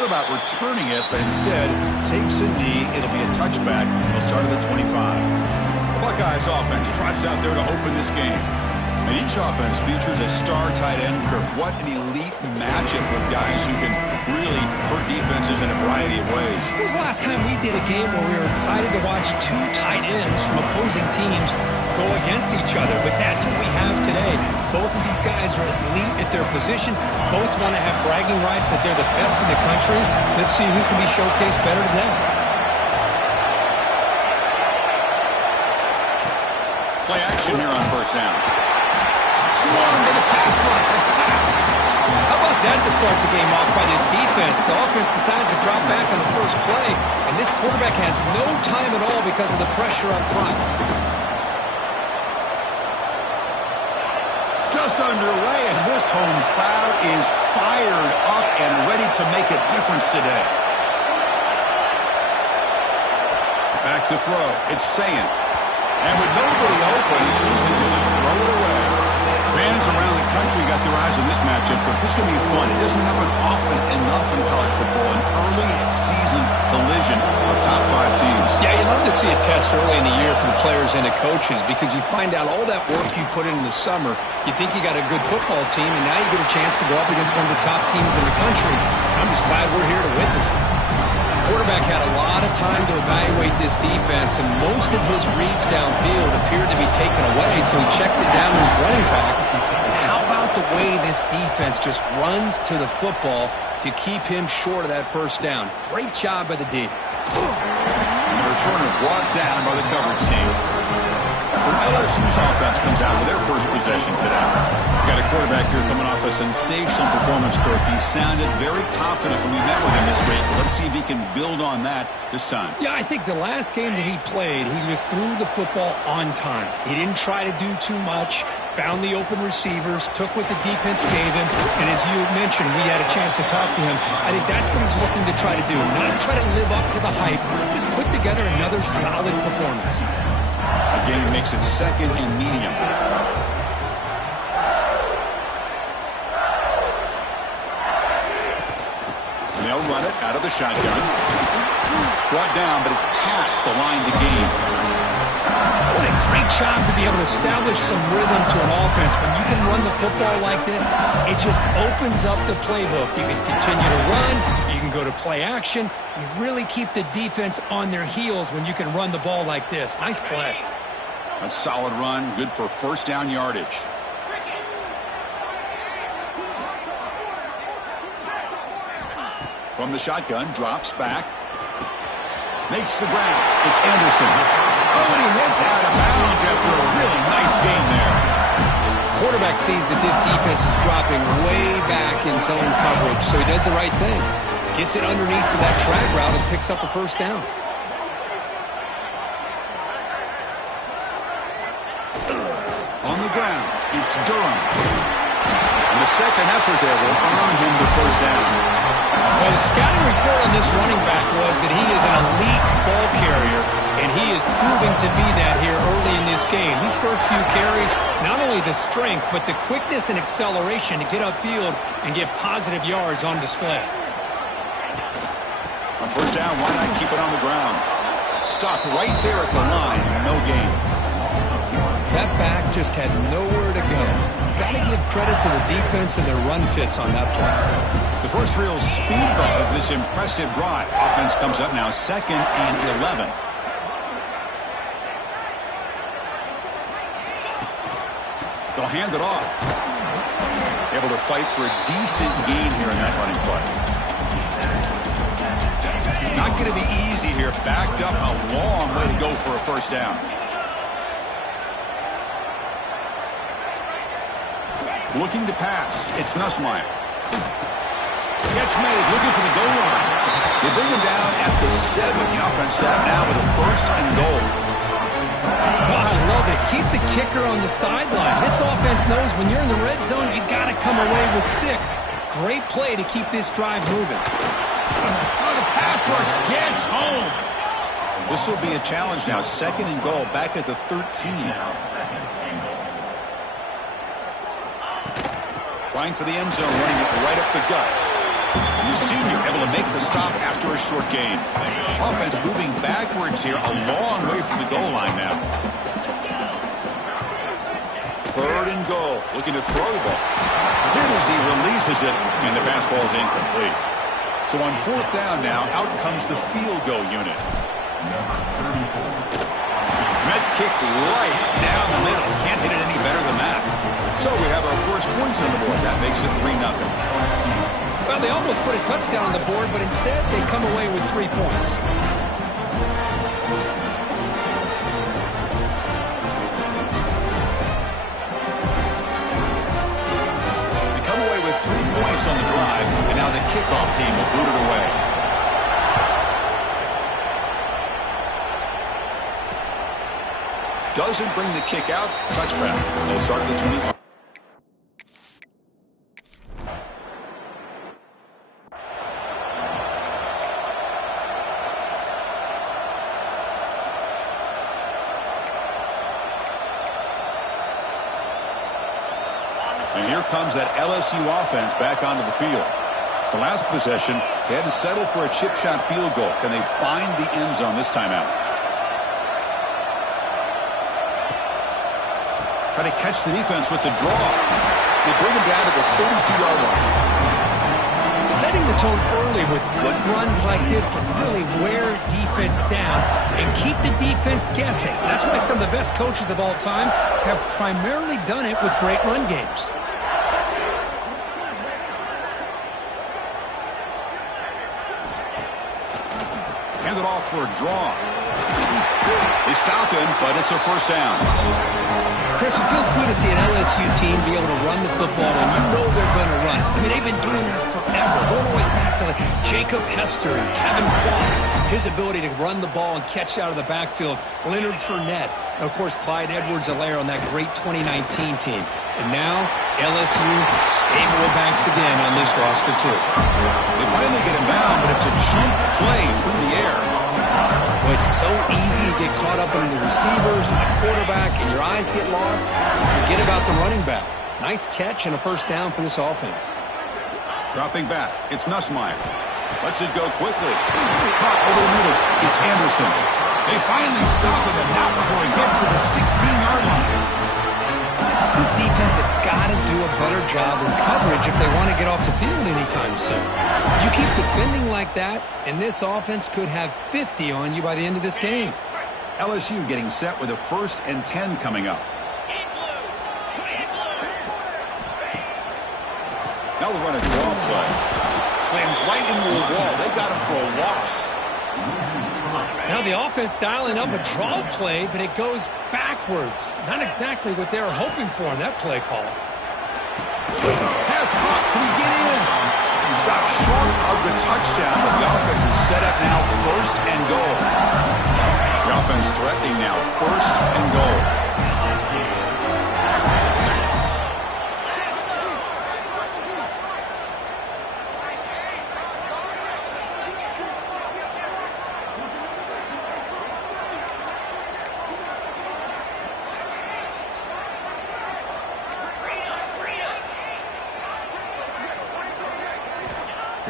thought about returning it, but instead takes a knee. It'll be a touchback. They'll start at the 25. The Buckeyes offense trots out there to open this game. And each offense features a star tight end, Kirk. What an elite matchup with guys who can really hurt defenses in a variety of ways. When was the last time we did a game where we were excited to watch two tight ends from opposing teams go against each other? But that's what we have today. Both of these guys are elite at their position. Both want to have bragging rights that they're the best in the country. Let's see who can be showcased better than them. Play action here on first down. Swung to the pass rush. A sack. How about that to start the game off by this defense? The offense decides to drop back on the first play, and this quarterback has no time at all because of the pressure up front. Just underway, and this home crowd is fired up and ready to make a difference today. Back to throw. It's Sayin. And with nobody open, he chooses to just throw it away. Fans around the country got their eyes on this matchup, but this is going to be fun. It doesn't happen often enough in college football, an early season collision of top 5 teams. Yeah, you love to see a test early in the year for the players and the coaches because you find out all that work you put in the summer. You think you got a good football team, and now you get a chance to go up against one of the top teams in the country. I'm just glad we're here to witness it. The quarterback had a lot of time to evaluate this defense, and most of his reads downfield appeared to be taken away, so he checks it down to his running back. And how about the way this defense just runs to the football to keep him short of that first down? Great job by the D. And the returner brought down by the coverage team. So LSU's offense comes out with their first possession today. Got a quarterback here coming off a sensational performance, Kirk. He sounded very confident when we met with him this week. Let's see if he can build on that this time. Yeah, I think the last game that he played, he just threw the football on time. He didn't try to do too much, found the open receivers, took what the defense gave him, and as you mentioned, we had a chance to talk to him. I think that's what he's looking to try to do, not try to live up to the hype, just put together another solid performance. Again, he makes it second and medium. And they'll run it out of the shotgun. Brought down, but it's past the line to gain. What a great job to be able to establish some rhythm to an offense. When you can run the football like this, it just opens up the playbook. You can continue to run. You can go to play action. You really keep the defense on their heels when you can run the ball like this. Nice play. A solid run, good for first down yardage. From the shotgun, drops back. Makes the ground. It's Anderson. Oh, and he hits out of bounds after a really nice game there. Quarterback sees that this defense is dropping way back in zone coverage, so he does the right thing. Gets it underneath to that drag route and picks up a first down. On the ground, it's Durham. And the second effort there will earn him the first down. Well, the scouting report on this running back was that he is an elite ball carrier, and he is proving to be that here early in this game. These first few carries, not only the strength, but the quickness and acceleration to get upfield and get positive yards on display. On first down, why not keep it on the ground? Stopped right there at the line, no gain. That back just had nowhere to go. Got to give credit to the defense and their run fits on that play. The first real speed bump of this impressive drive. Offense comes up now, 2nd and 11. They'll hand it off. Able to fight for a decent gain here in that running play. Not going to be easy here. Backed up a long way to go for a first down. Looking to pass. It's Nussmeier. Catch made. Looking for the goal line. They bring him down at the 7. The offense set up now with a 1st and goal. Oh, I love it. Keep the kicker on the sideline. This offense knows when you're in the red zone, you got to come away with 6. Great play to keep this drive moving. Oh, the pass rush gets home. This will be a challenge now. 2nd and goal back at the 13. Trying for the end zone, running it right up the gut. And the senior able to make the stop after a short gain. Offense moving backwards here, a long way from the goal line now. 3rd and goal, looking to throw the ball. Hit as he releases it, and the pass ball is incomplete. So on 4th down now, out comes the field goal unit. Met kick right down the middle. Can't hit it any better than that. So we have our first points on the board. That makes it 3-0. Well, they almost put a touchdown on the board, but instead they come away with 3 points. They come away with 3 points on the drive, and now the kickoff team will boot it away. Doesn't bring the kick out. Touchback. They'll start at the 25. And here comes that LSU offense back onto the field. The last possession, they had to settle for a chip shot field goal. Can they find the end zone this time out? Try to catch the defense with the draw. They bring him down to the 32-yard line. Setting the tone early with good runs like this can really wear defense down and keep the defense guessing. That's why some of the best coaches of all time have primarily done it with great run games. Hand it off for a draw. They stop him, but it's a 1st down. Chris, it feels good to see an LSU team be able to run the football when you know they're going to run. I mean, they've been doing that forever, all the way back to Jacob Hester and Kevin Falk. His ability to run the ball and catch out of the backfield. Leonard Fournette. And, of course, Clyde Edwards-Helaire on that great 2019 team. And now, LSU stable backs again on this roster, too. They finally get him down, but it's a jump play through the air. Well, it's so easy to get caught up in the receivers and the quarterback, and your eyes get lost. You forget about the running back. Nice catch and a 1st down for this offense. Dropping back, it's Nussmeier. Lets it go quickly. Caught over the middle. It's Anderson. They finally stop him, and not before he gets to the 16-yard line. This defense has got to do a better job in coverage if they want to get off the field anytime soon. You keep defending like that, and this offense could have 50 on you by the end of this game. LSU getting set with a 1st and 10 coming up. Now they run a draw play. Slams right into a wall. They got him for a loss. Now the offense dialing up a draw play, but it goes backwards. Not exactly what they were hoping for on that play call. Pass hot. Can he get in? He stopped short of the touchdown, but the offense is set up now 1st and goal. The offense threatening now 1st and goal.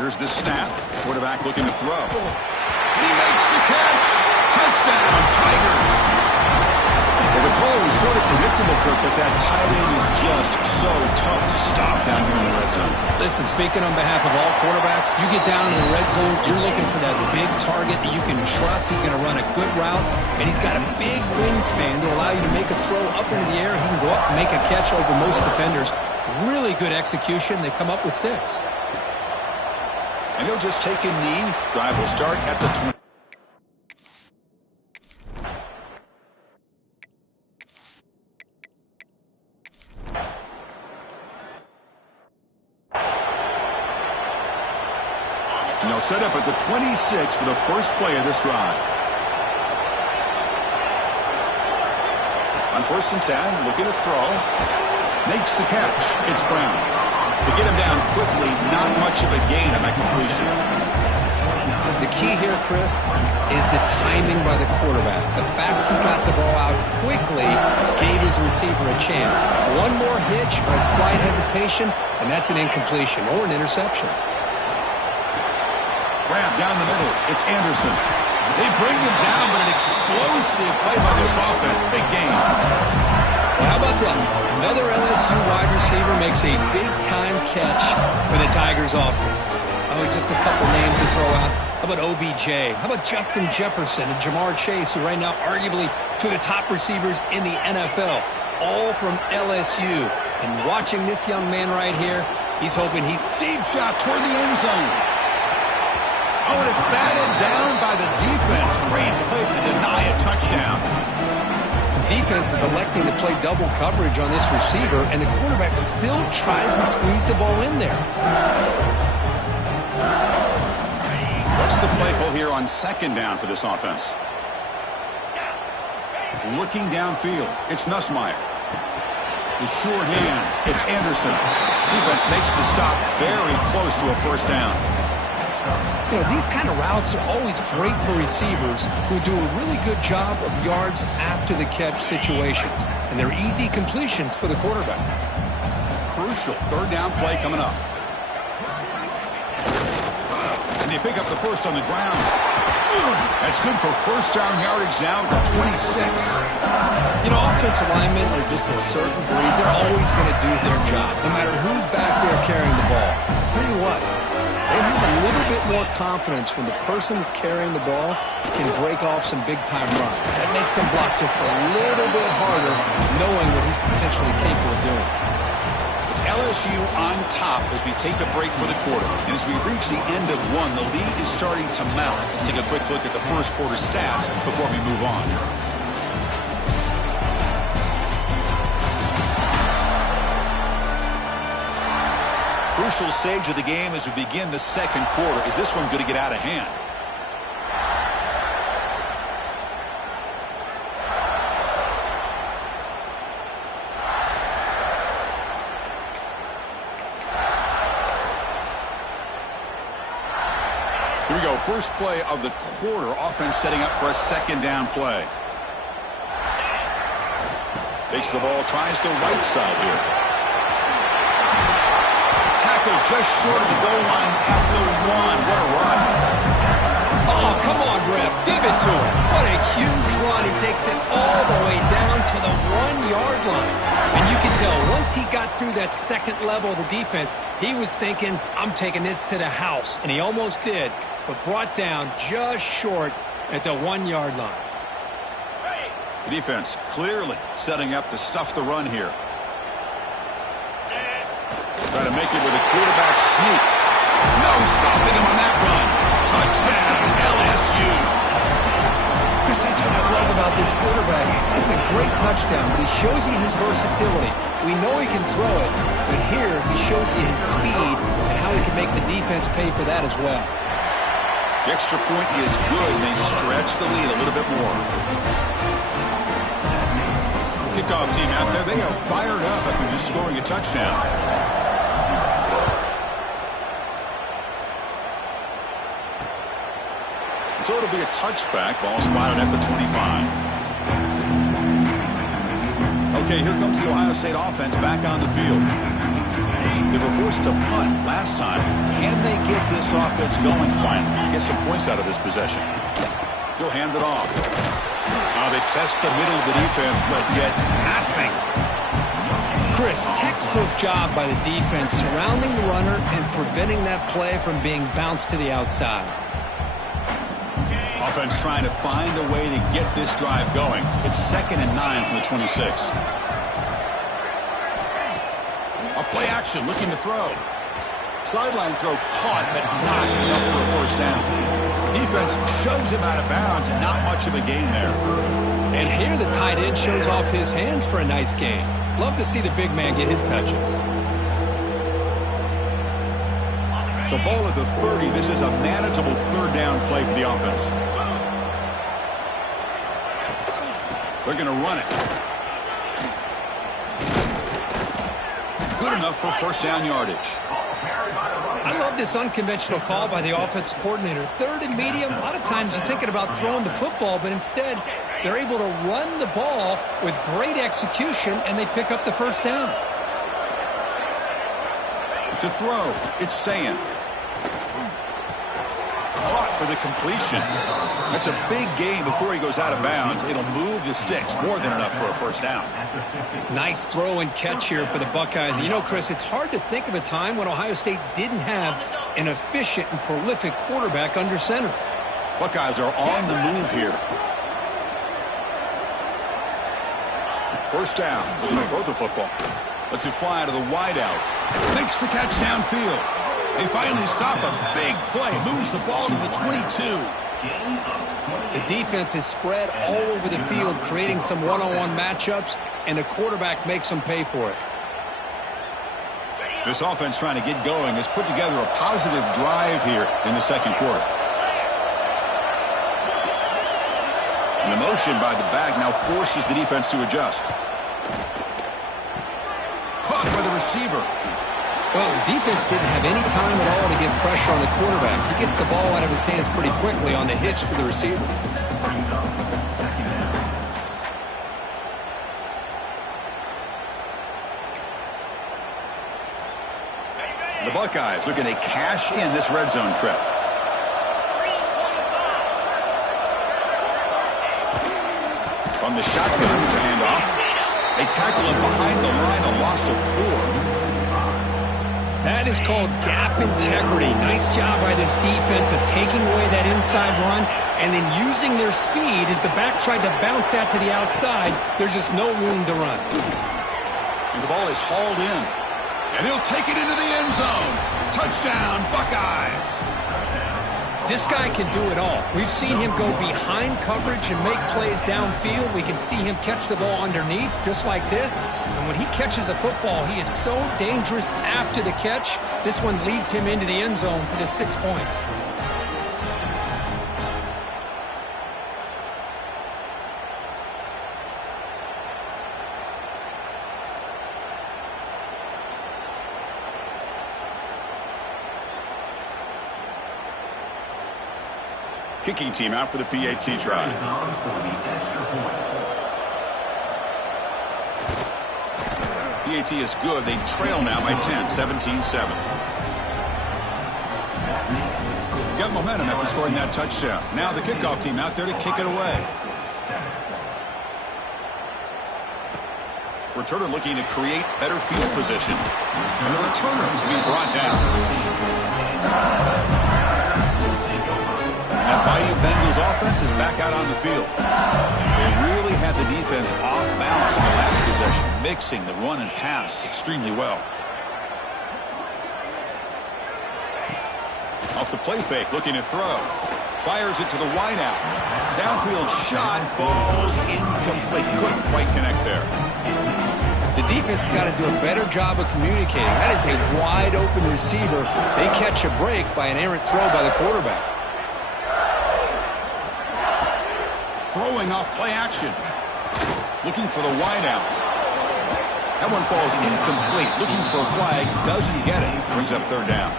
Here's the snap. Quarterback looking to throw. He makes the catch. Touchdown, Tigers. Well, the call was sort of predictable, Kirk, but that tight end is just so tough to stop down here in the red zone. Listen, speaking on behalf of all quarterbacks, you get down in the red zone, you're looking for that big target that you can trust. He's going to run a good route, and he's got a big wingspan to allow you to make a throw up into the air. He can go up and make a catch over most defenders. Really good execution. They come up with 6. And he'll just take a knee. Drive will start at the 20. And they'll set up at the 26 for the first play of this drive. On 1st and 10, looking to throw. Makes the catch. It's Brown. To get him down quickly, not much of a gain on that completion. The key here, Chris, is the timing by the quarterback. The fact he got the ball out quickly gave his receiver a chance. One more hitch or a slight hesitation, and that's an incompletion or an interception. grab down the middle. It's Anderson. They bring him down, but an explosive play by this offense. Big game. Well, how about that? Another LSU wide receiver makes a big-time catch for the Tigers offense. Oh, just a couple names to throw out. How about OBJ? How about Justin Jefferson and Jamar Chase, who right now arguably two of the top receivers in the NFL, all from LSU. And watching this young man right here, he's hoping he's... Deep shot toward the end zone. Oh, and it's batted down by the defense. Great play to deny a touchdown. The defense is electing to play double coverage on this receiver, and the quarterback still tries to squeeze the ball in there. What's the play call here on second down for this offense? Looking downfield, it's Nussmeier. The sure hands, it's Anderson. Defense makes the stop very close to a first down. You know, these kind of routes are always great for receivers who do a really good job of yards after the catch situations. And they're easy completions for the quarterback. Crucial third down play coming up. And they pick up the first on the ground. That's good for first down yardage now at 26. You know, offensive linemen are just a certain breed. They're always going to do their job, no matter who's back there carrying the ball. I'll tell you what, they have a little bit more confidence when the person that's carrying the ball can break off some big-time runs. That makes them block just a little bit harder, knowing what he's potentially capable of doing. It's LSU on top as we take a break for the quarter. And as we reach the end of one, the lead is starting to mount. Let's take a quick look at the first quarter stats before we move on. Crucial stage of the game as we begin the second quarter. Is this one going to get out of hand? Here we go. First play of the quarter. Offense setting up for a second down play. Takes the ball, tries the right side here. Tackle just short of the goal line at the one. What a run. Oh, come on, ref. Give it to him. What a huge run. He takes it all the way down to the 1-yard line. And you can tell once he got through that second level of the defense, he was thinking, I'm taking this to the house. And he almost did, but brought down just short at the 1-yard line. The defense clearly setting up to stuff the run here. Trying to make it with a quarterback sneak. No stopping him on that run. Touchdown, LSU. Chris, that's what I love about this quarterback. It's a great touchdown, but he shows you his versatility. We know he can throw it, but here he shows you his speed and how he can make the defense pay for that as well. The extra point is good, and they stretch the lead a little bit more. Kickoff team out there, they are fired up after just scoring a touchdown. So it'll be a touchback. Ball spotted at the 25. Okay, here comes the Ohio State offense back on the field. They were forced to punt last time. Can they get this offense going finally? Get some points out of this possession. He'll hand it off. They test the middle of the defense, but get nothing. Chris, textbook job by the defense surrounding the runner and preventing that play from being bounced to the outside. Offense trying to find a way to get this drive going. It's 2nd and 9 from the 26. A play action, looking to throw. Sideline throw caught, but not enough for a first down. Defense shoves him out of bounds. Not much of a gain there. And here the tight end shows off his hands for a nice gain. Love to see the big man get his touches. So ball at the 30. This is a manageable third down play for the offense. They're going to run it. Good enough for first down yardage. I love this unconventional call by the offense coordinator. Third and medium, a lot of times you're thinking about throwing the football, but instead they're able to run the ball with great execution, and they pick up the first down. To throw, it's Sayin. Caught for the completion. That's a big gain before he goes out of bounds. It'll move the sticks. More than enough for a first down. Nice throw and catch here for the Buckeyes. And you know, Chris, it's hard to think of a time when Ohio State didn't have an efficient and prolific quarterback under center. Buckeyes are on the move here. First down. Looking to throw the football. Lets it fly to the wideout. Makes the catch downfield. They finally stop a big play. Moves the ball to the 22. The defense is spread all over the field, creating some one-on-one matchups, and the quarterback makes them pay for it. This offense trying to get going has put together a positive drive here in the second quarter. And the motion by the back now forces the defense to adjust. Caught by the receiver. Well, the defense didn't have any time at all to get pressure on the quarterback. He gets the ball out of his hands pretty quickly on the hitch to the receiver. The Buckeyes looking to cash in this red zone trip. From the shotgun, it's a handoff. They tackle him behind the line, a loss of 4. That is called gap integrity. Nice job by this defense of taking away that inside run and then using their speed as the back tried to bounce that to the outside. There's just no room to run. And the ball is hauled in. And he'll take it into the end zone. Touchdown, Buckeyes. This guy can do it all. We've seen him go behind coverage and make plays downfield. We can see him catch the ball underneath, just like this. And when he catches a football, he is so dangerous after the catch. This one leads him into the end zone for the 6 points. Kicking team out for the PAT try. PAT is good. They trail now by 10, 17-7. Got momentum after scoring that touchdown. Now the kickoff team out there to kick it away. Returner looking to create better field position. And the returner being brought down. That Bayou Bengals offense is back out on the field. They really had the defense off balance in the last possession, mixing the run and pass extremely well. Off the play fake, looking to throw. Fires it to the wideout. Downfield shot falls incomplete. Couldn't quite connect there. The defense has got to do a better job of communicating. That is a wide open receiver. They catch a break by an errant throw by the quarterback. Throwing off play action. Looking for the wideout. That one falls incomplete. Looking for a flag. Doesn't get it. Brings up third down.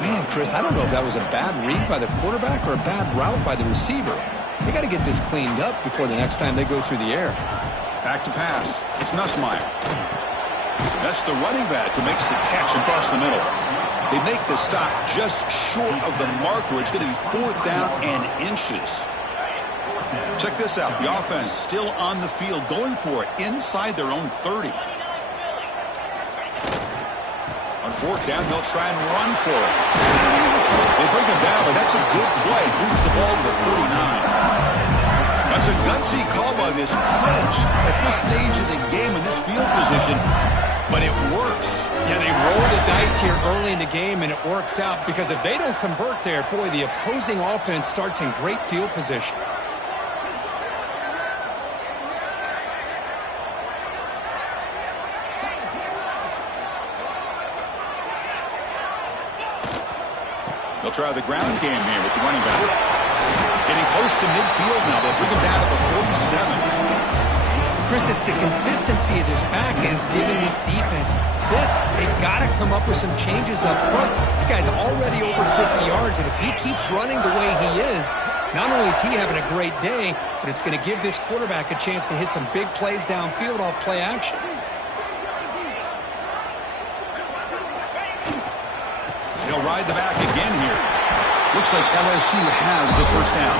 Man, Chris, I don't know if that was a bad read by the quarterback or a bad route by the receiver. They got to get this cleaned up before the next time they go through the air. Back to pass. It's Nussmeier. That's the running back who makes the catch across the middle. They make the stop just short of the marker. It's going to be 4th down and inches. Check this out. The offense still on the field, going for it inside their own 30. On 4th down, they'll try and run for it. They bring him down, but that's a good play. Moves the ball to the 39. That's a gutsy call by this coach at this stage of the game in this field position, but it works. Yeah, they roll the dice here early in the game, and it works out because if they don't convert there, boy, the opposing offense starts in great field position. They'll try the ground game here with the running back. Getting close to midfield now. They'll bring him down to the 47. Chris, it's the consistency of this back is giving this defense fits. They've got to come up with some changes up front. This guy's already over 50 yards, and if he keeps running the way he is, not only is he having a great day, but it's going to give this quarterback a chance to hit some big plays downfield off play action. He'll ride the back again here. Looks like LSU has the first down.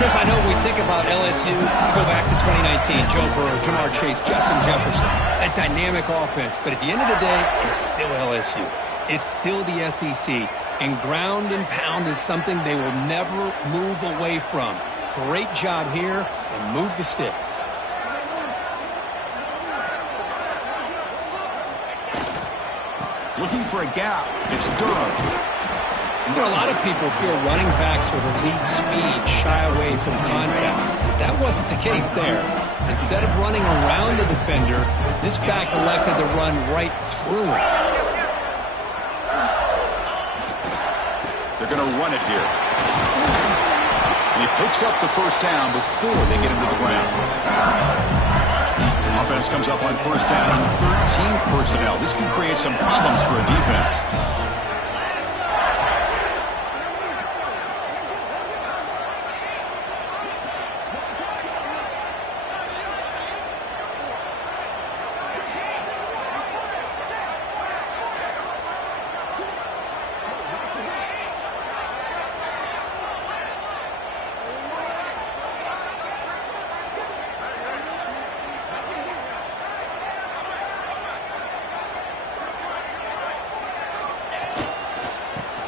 Chris, I know we think about LSU, we go back to 2019, Joe Burrow, Jamar Chase, Justin Jefferson, that dynamic offense. But at the end of the day, it's still LSU. It's still the SEC. And ground and pound is something they will never move away from. Great job here, and move the sticks. Looking for a gap. It's Durham. You know, a lot of people feel running backs with elite speed shy away from contact. That wasn't the case there. Instead of running around the defender, this back elected to run right through him. They're going to run it here. And he picks up the first down before they get him to the ground. Offense comes up on first down and 13 personnel. This could create some problems for a defense.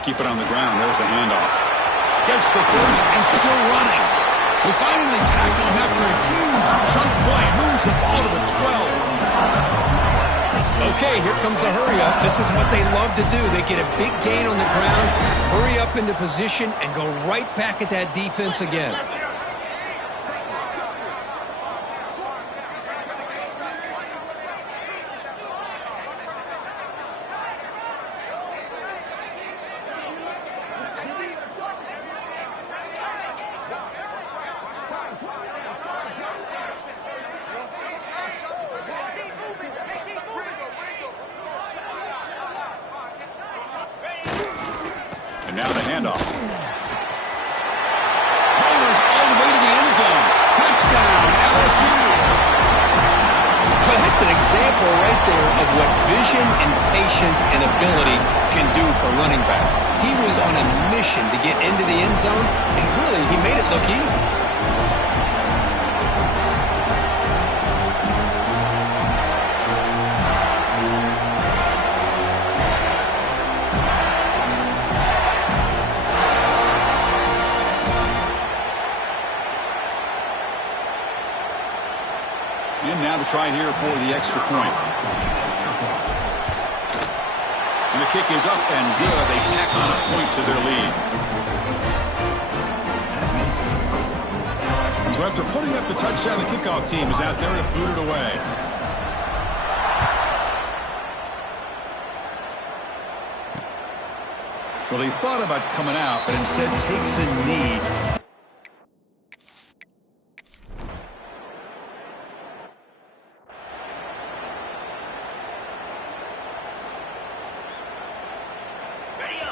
Keep it on the ground. There's the handoff. Gets the first and still running. We finally tackle him after a huge chunk play. Moves the ball to the 12. Okay, here comes the hurry up. This is what they love to do. They get a big gain on the ground, hurry up into position, and go right back at that defense again. Now the handoff. Rolls all the way to the end zone. Touchdown, LSU. Well, that's an example right there of what vision and patience and ability can do for a running back. He was on a mission to get into the end zone, and really, he made it look easy. And now the try here for the extra point. And the kick is up and good. They tack on a point to their lead. So after putting up the touchdown, the kickoff team is out there to boot it away. Well, he thought about coming out, but instead takes a knee.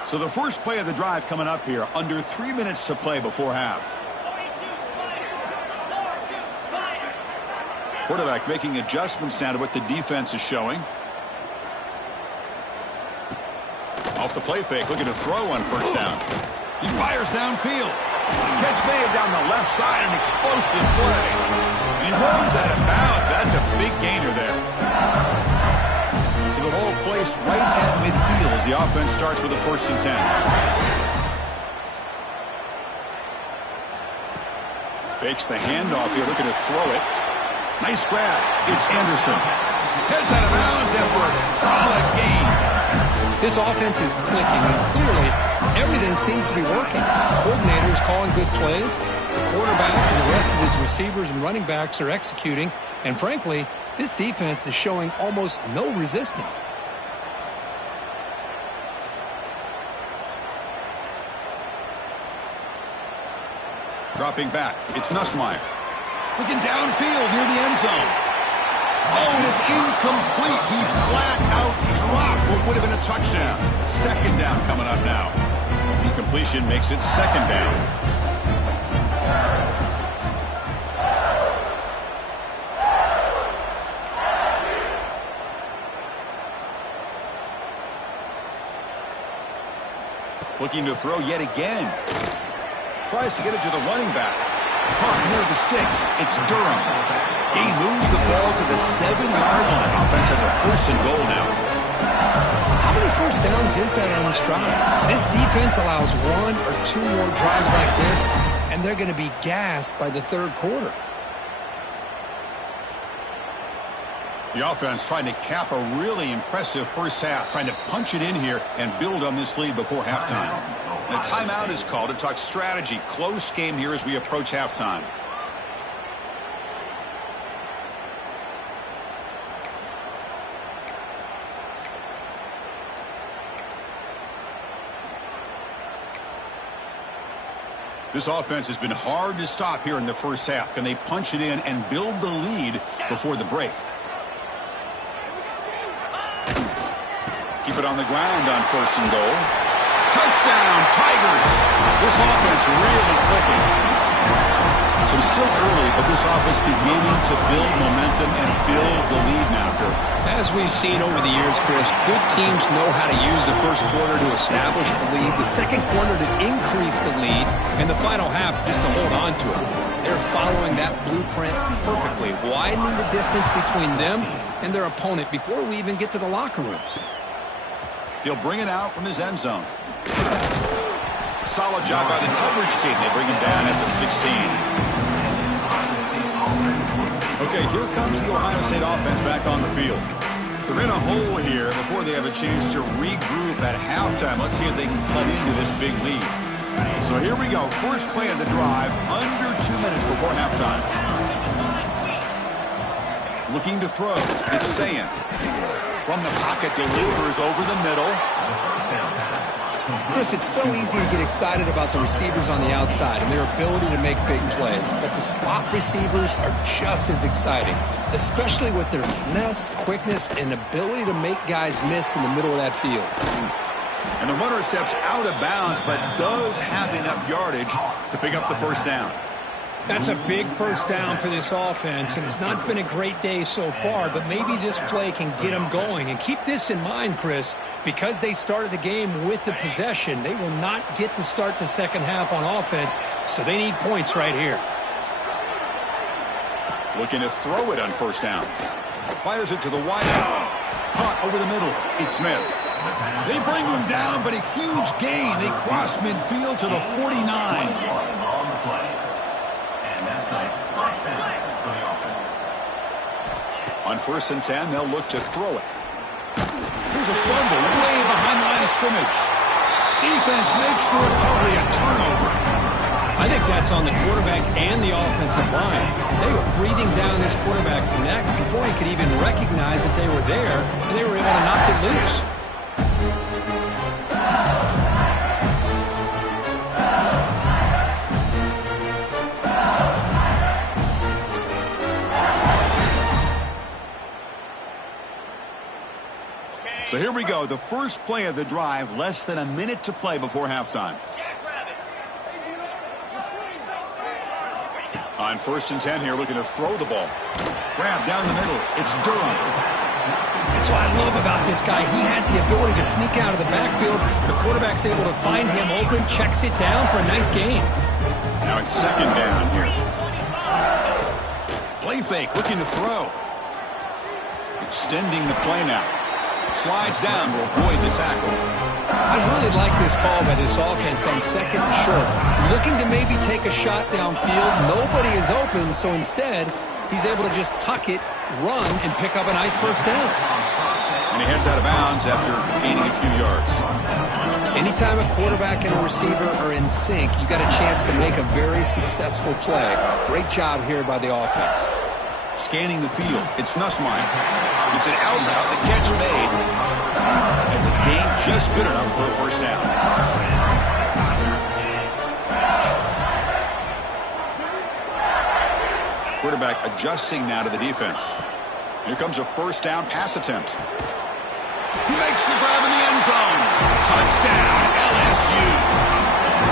So the first play of the drive coming up here, under 3 minutes to play before half. Quarterback making adjustments now to what the defense is showing. Off the play fake, looking to throw on first down. He fires downfield. Catch made down the left side, an explosive play. And he runs out of bounds. That's a big gainer there. So the ball placed right at midfield as the offense starts with a 1st and 10. Fakes the handoff here, looking to throw it. Nice grab. It's Anderson. Heads out of bounds after a solid gain. This offense is clicking, and clearly everything seems to be working. The coordinator is calling good plays. The quarterback and the rest of his receivers and running backs are executing. And frankly, this defense is showing almost no resistance. Dropping back, it's Nussmeier. Looking downfield near the end zone. Oh, and it's incomplete. He flat out dropped what would have been a touchdown. 2nd down coming up now. Incompletion makes it 2nd down. Looking to throw yet again. Tries to get it to the running back. Caught near the sticks. It's Durham. He moves the ball to the 7-yard line. Offense has a 1st and goal now. How many first downs is that on this drive? This defense allows 1 or 2 more drives like this, and they're going to be gassed by the 3rd quarter. The offense trying to cap a really impressive first half, trying to punch it in here and build on this lead before halftime. And a timeout is called to talk strategy. Close game here as we approach halftime. This offense has been hard to stop here in the first half. Can they punch it in and build the lead before the break? Keep it on the ground on 1st and goal. Touchdown, Tigers! This offense really clicking. So it's still early, but this offense beginning to build momentum and build the lead now, Kirk. As we've seen over the years, Chris, good teams know how to use the first quarter to establish the lead, the second quarter to increase the lead, and the final half just to hold on to it. They're following that blueprint perfectly, widening the distance between them and their opponent before we even get to the locker rooms. He'll bring it out from his end zone. Solid job by the coverage team. They bring him down at the 16. Okay, here comes the Ohio State offense back on the field. They're in a hole here before they have a chance to regroup at halftime. Let's see if they can cut into this big lead. So here we go. First play of the drive, under 2 minutes before halftime. Looking to throw. It's Sayin. From the pocket, delivers over the middle. Chris, it's so easy to get excited about the receivers on the outside and their ability to make big plays, but the slot receivers are just as exciting, especially with their finesse, quickness, and ability to make guys miss in the middle of that field. And the runner steps out of bounds, but does have enough yardage to pick up the first down. That's a big first down for this offense, and it's not been a great day so far, but maybe this play can get them going. And keep this in mind, Chris, because they started the game with the possession, they will not get to start the second half on offense, so they need points right here. Looking to throw it on first down. Fires it to the wide out. Caught over the middle. It's Smith. They bring him down, but a huge gain. They cross midfield to the 49. On 1st and 10, they'll look to throw it. Here's a fumble way behind the line of scrimmage. Defense makes the recovery, a turnover. I think that's on the quarterback and the offensive line. They were breathing down this quarterback's neck before he could even recognize that they were there, and they were able to knock it loose. So here we go, the first play of the drive, less than a minute to play before halftime. On 1st and 10 here, looking to throw the ball. Grab down the middle, it's Durham. That's what I love about this guy. He has the ability to sneak out of the backfield. The quarterback's able to find him open, checks it down for a nice gain. Now it's 2nd down here. Play fake, looking to throw. Extending the play now. Slides down to avoid the tackle. I really like this call by this offense on 2nd and short. Looking to maybe take a shot downfield. Nobody is open, so instead, he's able to just tuck it, run, and pick up a nice first down. And he heads out of bounds after gaining a few yards. Anytime a quarterback and a receiver are in sync, you got a chance to make a very successful play. Great job here by the offense. Scanning the field, it's Nussmeier. It's an out route, the catch made. And the gain just good enough for a first down. Quarterback adjusting now to the defense. Here comes a first down pass attempt. He makes the grab in the end zone. Touchdown, LSU.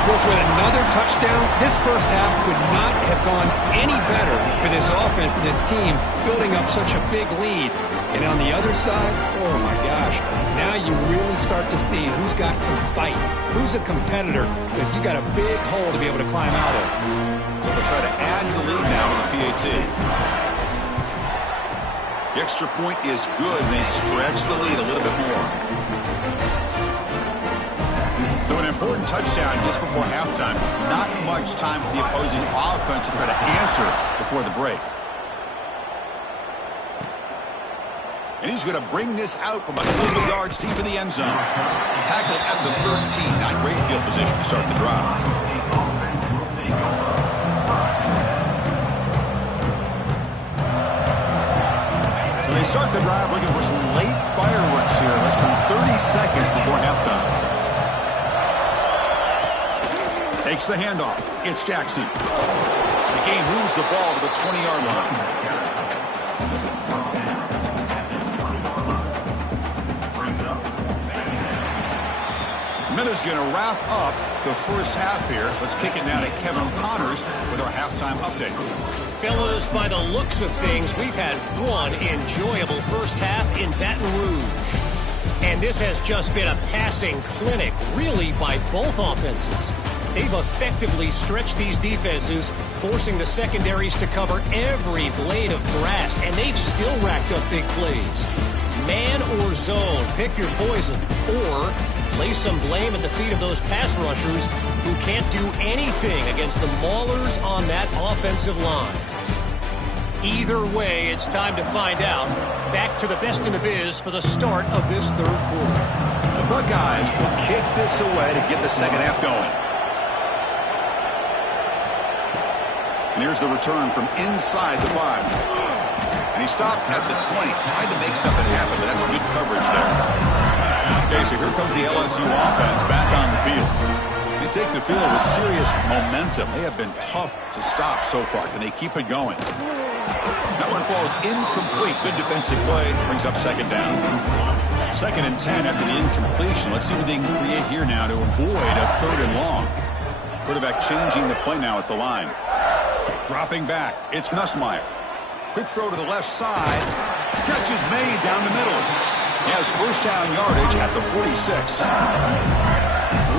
Chris, with another touchdown, this first half could not have gone any better for this offense and this team, building up such a big lead. And on the other side, oh my gosh, now you really start to see who's got some fight, who's a competitor, because you got a big hole to be able to climb out of. They'll try to add to the lead now with the PAT. The extra point is good, and they stretch the lead a little bit more. So an important touchdown just before halftime. Not much time for the opposing offense to try to answer before the break. And he's going to bring this out from a couple of yards deep in the end zone. Tackled at the 13. Not great field position to start the drive. They start the drive looking for some late fireworks here. Less than 30 seconds before halftime. Takes the handoff. It's Jackson. The game moves the ball to the 20-yard line. Miller's going to wrap up the first half here. Let's kick it now to Kevin Connors with our halftime update. Fellas, by the looks of things, we've had one enjoyable first half in Baton Rouge. And this has just been a passing clinic, really, by both offenses. They've effectively stretched these defenses, forcing the secondaries to cover every blade of grass, and they've still racked up big plays. Man or zone, pick your poison, or lay some blame at the feet of those pass rushers who can't do anything against the maulers on that offensive line. Either way, it's time to find out. Back to the best in the biz for the start of this third quarter. The Buckeyes will kick this away to get the second half going. And here's the return from inside the 5. And he stopped at the 20. Tried to make something happen, but that's good coverage there. Okay, so here comes the LSU offense back on the field. They take the field with serious momentum. They have been tough to stop so far. Can they keep it going? That one falls incomplete. Good defensive play. Brings up second down. 2nd and 10 after the incompletion. Let's see what they can create here now to avoid a 3rd and long. Quarterback changing the play now at the line. Dropping back. It's Nussmeier. Quick throw to the left side. Catch is made down the middle. He has first down yardage at the 46.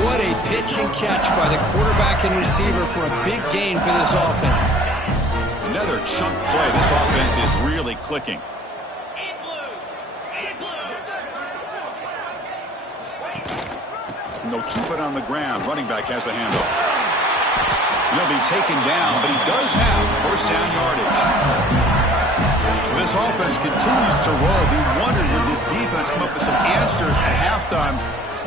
What a pitch and catch by the quarterback and receiver for a big gain for this offense. Another chunk play. This offense is really clicking. And they'll keep it on the ground. Running back has the handoff. He'll be taken down, but he does have first down yardage. This offense continues to roll. We wondered, would this defense come up with some answers at halftime?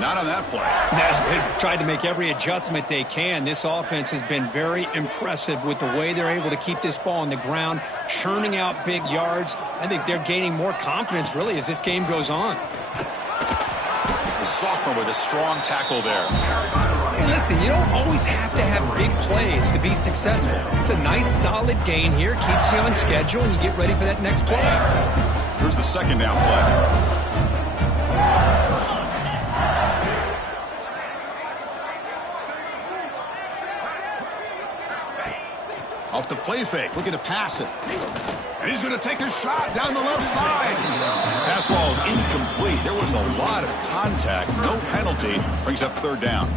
Not on that play. Now, they've tried to make every adjustment they can. This offense has been very impressive with the way they're able to keep this ball on the ground, churning out big yards. I think they're gaining more confidence, really, as this game goes on. The sophomore with a strong tackle there. Hey, listen, you don't always have to have big plays to be successful. It's a nice, solid gain here. Keeps you on schedule, and you get ready for that next play. Here's the second down play. Off the play fake, looking to pass it. And he's going to take a shot down the left side. Pass ball is incomplete. There was a lot of contact. No penalty. Brings up 3rd down.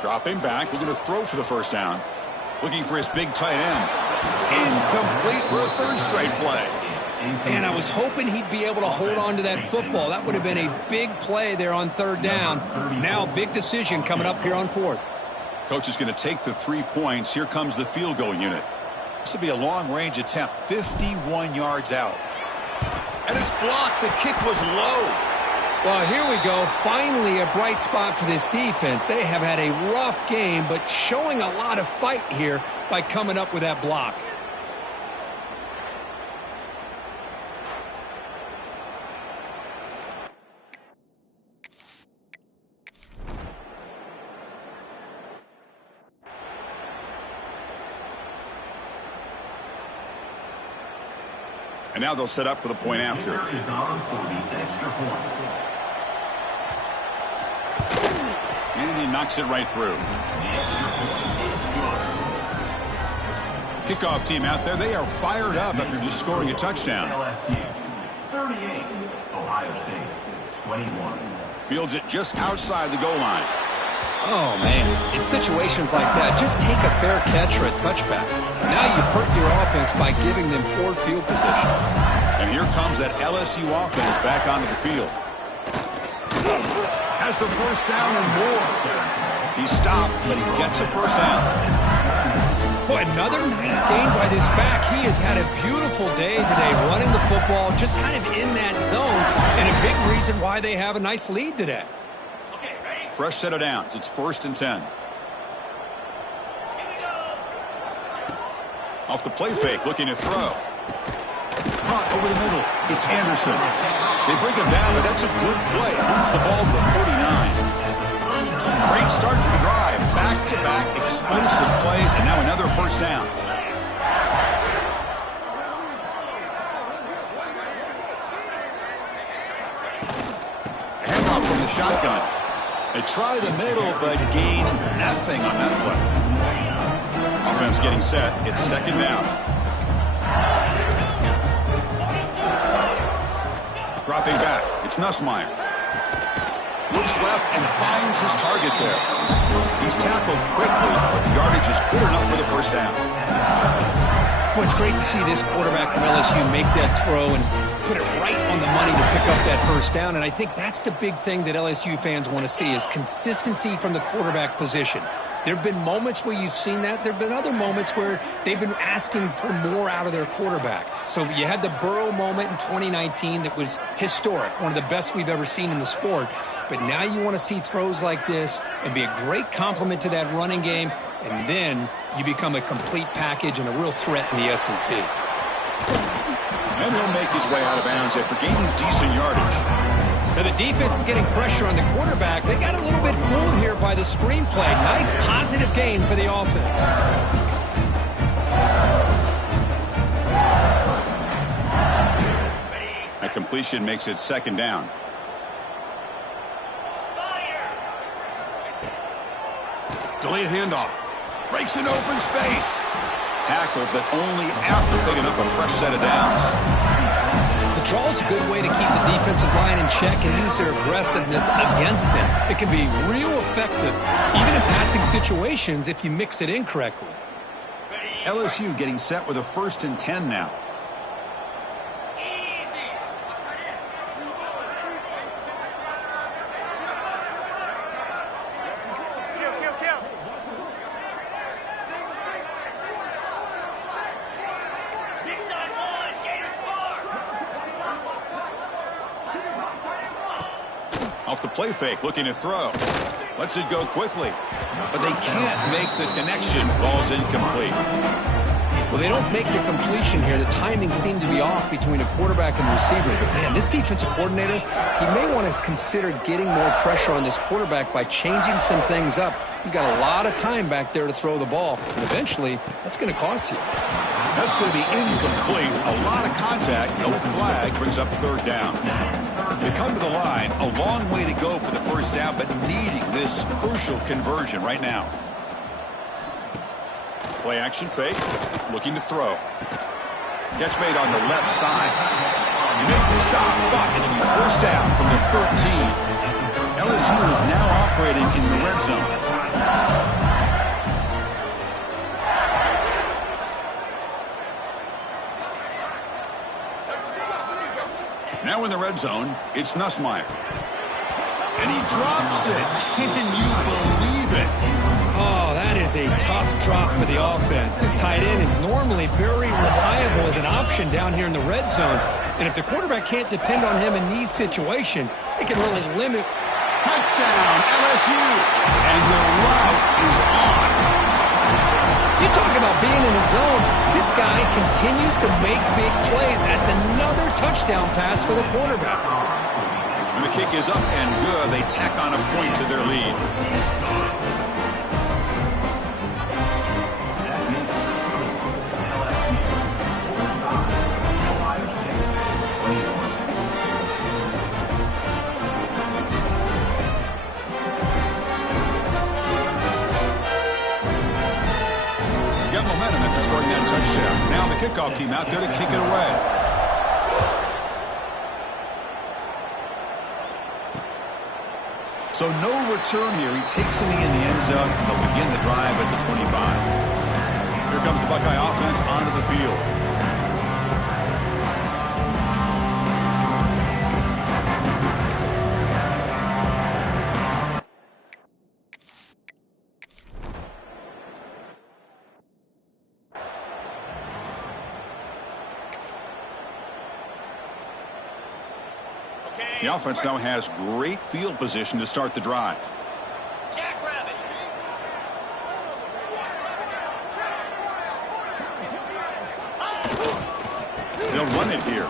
Dropping back, looking to throw for the first down. Looking for his big tight end. Incomplete for a 3rd straight play. And I was hoping he'd be able to hold on to that football. That would have been a big play there on 3rd down. Now, big decision coming up here on 4th. Coach is going to take the 3 points. Here comes the field goal unit. This will be a long-range attempt, 51 yards out. And it's blocked. The kick was low. Well, here we go. Finally, a bright spot for this defense. They have had a rough game, but showing a lot of fight here by coming up with that block. And now they'll set up for the point after. And he knocks it right through. Kickoff team out there, they are fired up after just scoring a touchdown. LSU 38, Ohio State 21. Fields it just outside the goal line. Oh, man, in situations like that, just take a fair catch or a touchback. Now you've hurt your offense by giving them poor field position. And here comes that LSU offense back onto the field. Has the first down and more. He stopped, but he gets a first down. Boy, another nice game by this back. He has had a beautiful day today running the football, just kind of in that zone, and a big reason why they have a nice lead today. Fresh set of downs. It's 1st and 10. Off the play fake, looking to throw. Caught over the middle. It's Anderson. They bring him down, but that's a good play. Moves the ball to the 49. Great start to the drive. Back-to-back explosive plays, and now another first down. Handoff from the shotgun. They try the middle, but gain nothing on that play. Offense getting set. It's 2nd down. Dropping back. It's Nussmeier. Looks left and finds his target there. He's tackled quickly, but the yardage is good enough for the first down. Boy, it's great to see this quarterback from LSU make that throw and put it right on the money to pick up that first down. And I think that's the big thing that LSU fans want to see is consistency from the quarterback position. There have been moments where you've seen that. There have been other moments where they've been asking for more out of their quarterback. So you had the Burrow moment in 2019 that was historic, one of the best we've ever seen in the sport. But now you want to see throws like this and be a great complement to that running game, and then you become a complete package and a real threat in the SEC. And he'll make his way out of bounds after gaining decent yardage. Now the defense is getting pressure on the quarterback. They got a little bit fooled here by the screenplay. Nice positive gain for the offense. That completion makes it 2nd down. Delayed handoff. Breaks an open space. Tackled, but only after picking up a fresh set of downs. The draw is a good way to keep the defensive line in check and use their aggressiveness against them. It can be real effective, even in passing situations, if you mix it in correctly. LSU getting set with a 1st and 10 now. Off the play fake, looking to throw. Lets it go quickly. But they can't make the connection. Falls incomplete. Well, they don't make the completion here. The timing seemed to be off between a quarterback and receiver. But, man, this defensive coordinator, he may want to consider getting more pressure on this quarterback by changing some things up. He's got a lot of time back there to throw the ball. And eventually, that's going to cost you. That's going to be incomplete. A lot of contact. No flag. Brings up 3rd down. They come to the line. A long way to go for the first down, but needing this crucial conversion right now. Play action fake. Looking to throw. Catch made on the left side. He made the stop, but it'll be first down from the 13. LSU is now operating in the red zone. Now in the red zone, it's Nussmeier. And he drops it. Can you believe it? Oh, that is a tough drop for the offense. This tight end is normally very reliable as an option down here in the red zone. And if the quarterback can't depend on him in these situations, it can really limit. Touchdown, LSU. And the route is on. You talk about being in the zone. This guy continues to make big plays. That's another touchdown pass for the quarterback. And the kick is up and good. They tack on a point to their lead. momentum after scoring that touchdown. Now the kickoff team out there to kick it away. So no return here. He takes a knee in the end zone, and they'll begin the drive at the 25. Here comes the Buckeye offense onto the field. The offense now has great field position to start the drive. They'll run it here.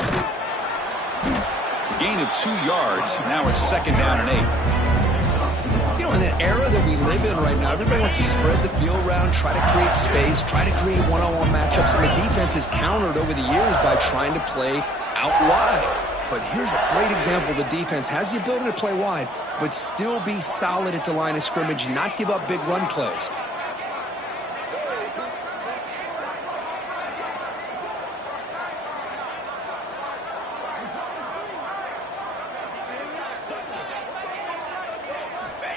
Gain of 2 yards. Now it's 2nd down and 8. You know, in the era that we live in right now, everybody wants to spread the field around, try to create space, try to create one-on-one matchups, and the defense has countered over the years by trying to play out wide. But here's a great example. The defense has the ability to play wide, but still be solid at the line of scrimmage, not give up big run plays.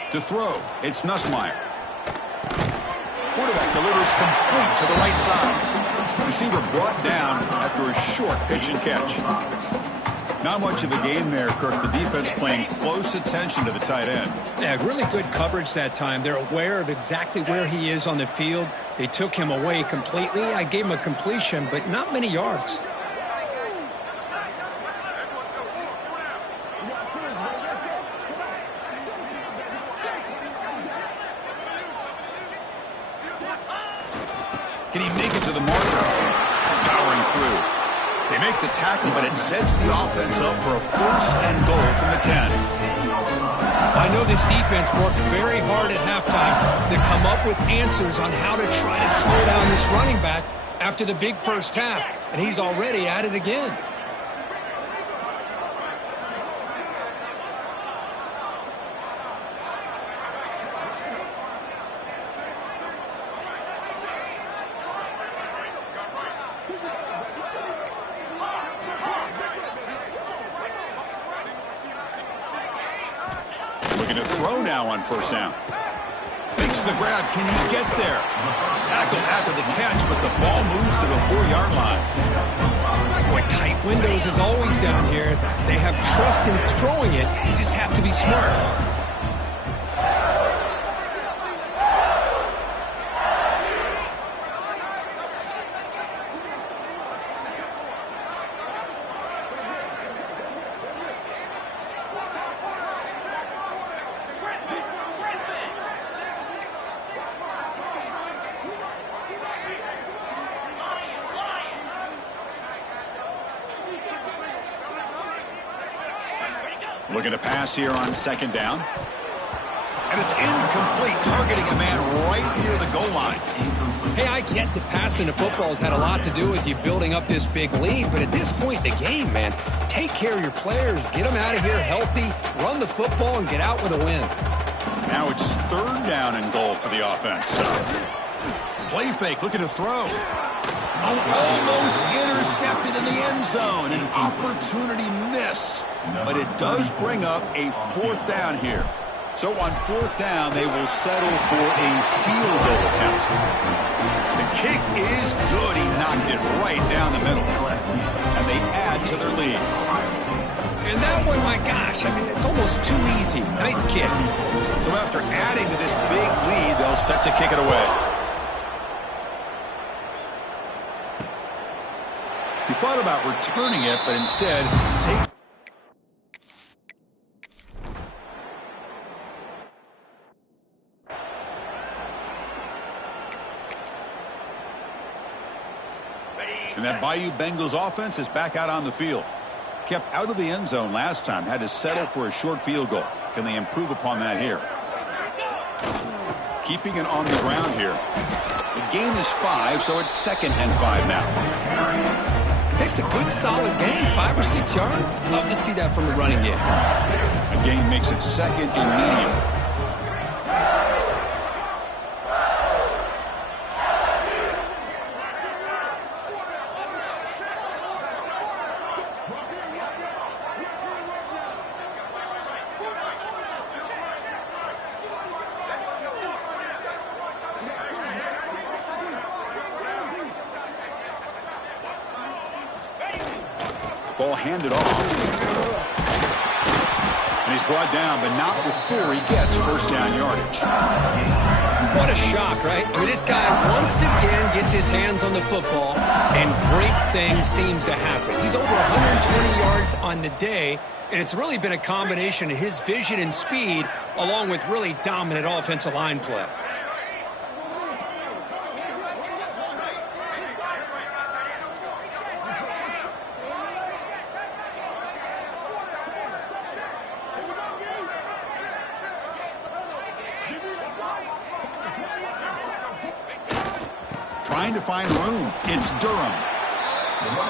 To throw, it's Nussmeier. Quarterback delivers complete to the right side. Receiver brought down after a short pitch and catch. Not much of a gain there, Kirk. The defense paying close attention to the tight end. Yeah, really good coverage that time. They're aware of exactly where he is on the field. They took him away completely. I gave him a completion, but not many yards. Can he make it to the marker? Powering through. They make the tackle, but it sets the offense up for a 1st and goal from the 10. I know this defense worked very hard at halftime to come up with answers on how to try to slow down this running back after the big first half, and he's already at it again. Looking to throw now on 1st down. Makes the grab. Can he get there? Tackle after the catch, but the ball moves to the 4-yard line. Boy, tight windows is always down here. They have trust in throwing it. You just have to be smart. Looking to pass here on 2nd down. And it's incomplete, targeting a man right near the goal line. Hey, I get that passing the football has had a lot to do with you building up this big lead, but at this point in the game, man, take care of your players, get them out of here healthy, run the football, and get out with a win. Now it's 3rd down and goal for the offense. Play fake, looking to throw. Almost intercepted in the end zone. An opportunity missed. But it does bring up a 4th down here. So on 4th down, they will settle for a field goal attempt. The kick is good. He knocked it right down the middle. And they add to their lead. And that one, my gosh, I mean, it's almost too easy. Nice kick. So after adding to this big lead, they'll set to kick it away. He thought about returning it, but instead takes. And that Bayou Bengals offense is back out on the field. Kept out of the end zone last time, had to settle for a short field goal. Can they improve upon that here? Keeping it on the ground here. The gain is 5, so it's 2nd and 5 now. It's a good, solid game. 5 or 6 yards. Love to see that from the running game. The gain makes it 2nd and medium. Ball handed off. And he's brought down, but not before he gets first down yardage. What a shock, right? I mean, this guy once again gets his hands on the football, and great things seems to happen. He's over 120 yards on the day, and it's really been a combination of his vision and speed, along with really dominant offensive line play. Trying to find room. It's Durham.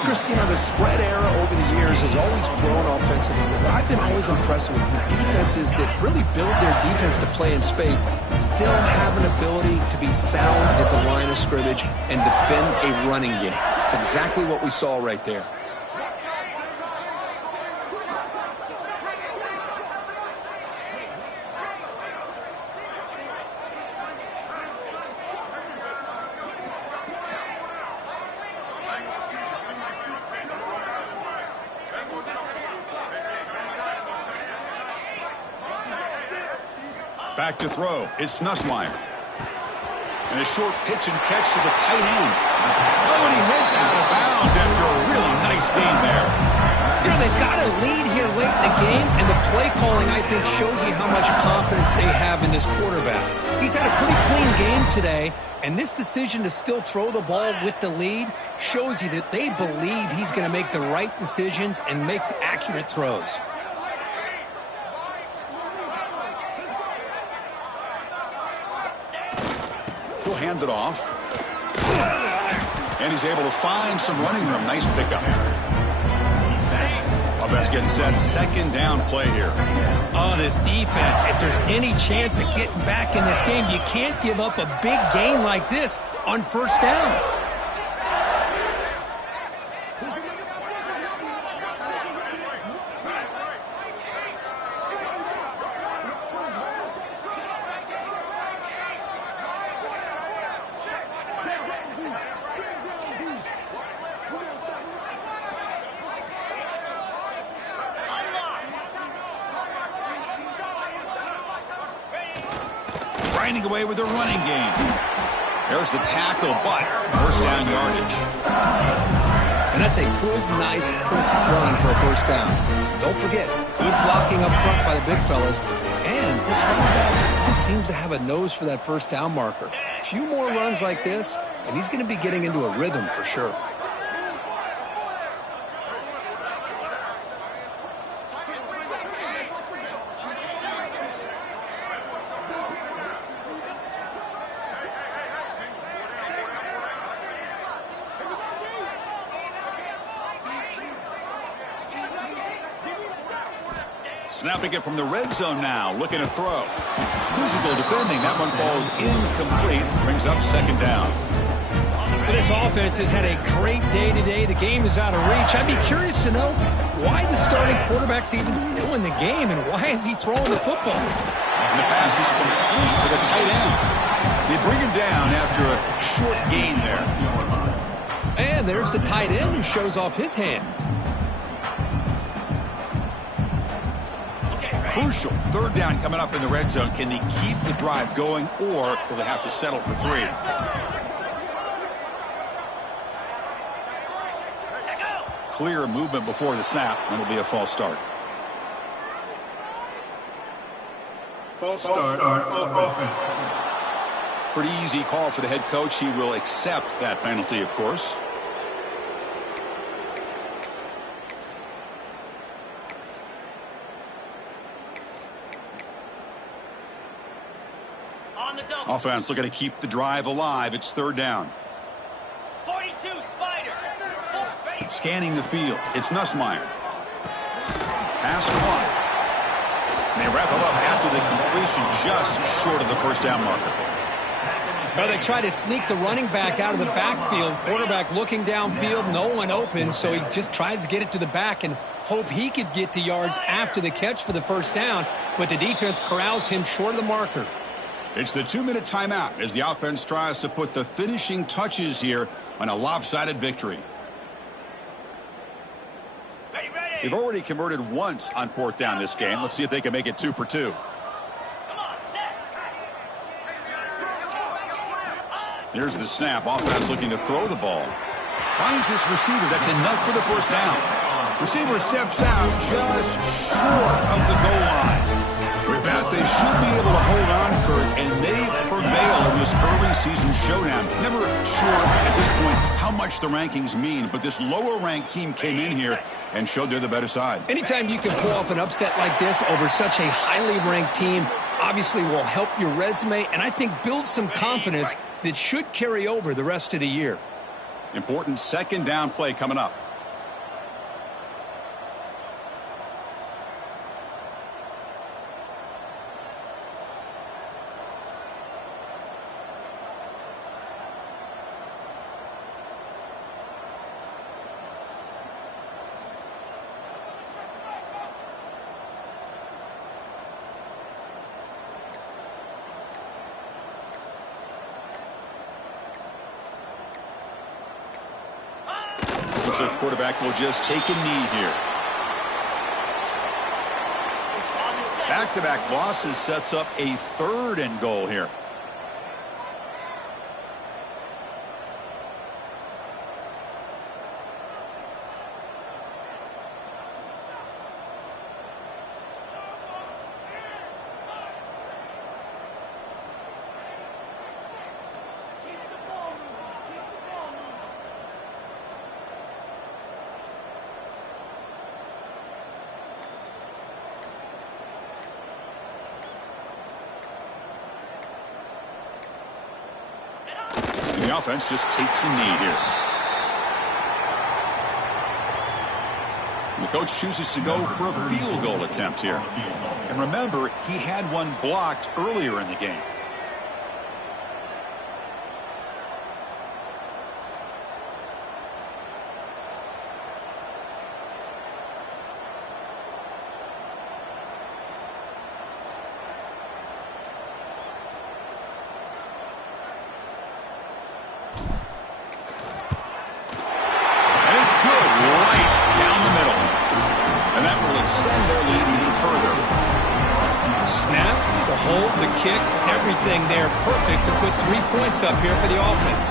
Chris, the spread era over the years has always grown offensively. But I've been always impressed with defenses that really build their defense to play in space, still have an ability to be sound at the line of scrimmage and defend a running game. It's exactly what we saw right there. Back to throw. It's Nussmeier. And a short pitch and catch to the tight end. Oh, and he heads out of bounds after a really nice game there. They've got a lead here late in the game, and the play calling, I think, shows you how much confidence they have in this quarterback. He's had a pretty clean game today, and this decision to still throw the ball with the lead shows you that they believe he's going to make the right decisions and make accurate throws. He'll hand it off. And he's able to find some running room. Nice pickup. Offense getting set. Second down play here. Oh, this defense, if there's any chance of getting back in this game, you can't give up a big gain like this on first down. Grinding away with their running game. There's the tackle, but first down yardage. And that's a good, nice, crisp run for a first down. Don't forget, good blocking up front by the big fellas. And this running back just seems to have a nose for that first down marker. A few more runs like this, and he's going to be getting into a rhythm for sure. Snapping it from the red zone now, looking to throw. Physical defending, that one falls incomplete, brings up second down. This offense has had a great day today. The game is out of reach. I'd be curious to know why the starting quarterback's even still in the game and why is he throwing the football? And the pass is complete to the tight end. They bring him down after a short gain there. And there's the tight end who shows off his hands. Crucial. Third down coming up in the red zone. Can they keep the drive going, or will they have to settle for three? Clear movement before the snap, and it'll be a false start. False start offense. Pretty easy call for the head coach. He will accept that penalty, of course. Offense looking to keep the drive alive. It's third down. 42 Spider. Scanning the field. It's Nussmeier. Pass clock. And they wrap it up after the completion just short of the first down marker. Well, they try to sneak the running back out of the backfield. Quarterback looking downfield, no one open, so he just tries to get it to the back and hope he could get the yards after the catch for the first down, but the defense corrals him short of the marker. It's the 2-minute timeout as the offense tries to put the finishing touches here on a lopsided victory. They've already converted once on 4th down this game. Let's see if they can make it 2 for 2. Here's the snap. Offense looking to throw the ball. Finds his receiver. That's enough for the 1st down. Receiver steps out just short of the goal line. With that, they should be able to hold on, Kurt, and they prevail in this early season showdown. Never sure at this point how much the rankings mean, but this lower-ranked team came in here and showed they're the better side. Anytime you can pull off an upset like this over such a highly ranked team, obviously will help your resume and I think build some confidence that should carry over the rest of the year. Important 2nd down play coming up. Looks like the quarterback will just take a knee here. Back-to-back losses sets up a 3rd and goal here. The offense just takes a knee here. And the coach chooses to go for a field goal attempt here. And remember, he had one blocked earlier in the game. Hold, the kick, everything there perfect to put 3 points up here for the offense.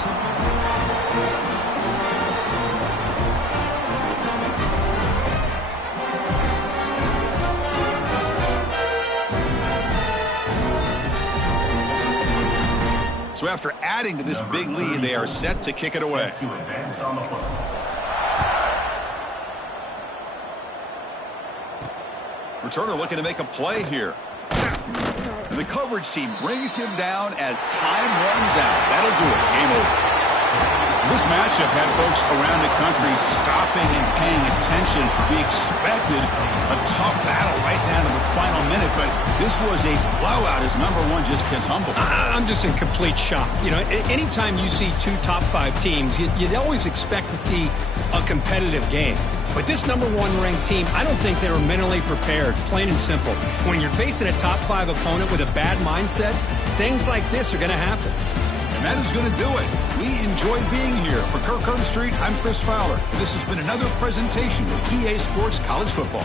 So after adding to this big lead, they are set to kick it away. Returner looking to make a play here. The coverage team brings him down as time runs out. That'll do it. Game over. This matchup had folks around the country stopping and paying attention. We expected a tough battle right down to the final minute, but this was a blowout as number 1 just gets humbled. I'm just in complete shock. You know, anytime you see 2 top 5 teams, you'd always expect to see a competitive game. But this number 1 ranked team, I don't think they were mentally prepared, plain and simple. When you're facing a top 5 opponent with a bad mindset, things like this are going to happen. And that is going to do it. We enjoyed being here. For Kirk Herbstreit, I'm Chris Fowler. This has been another presentation of EA Sports College Football.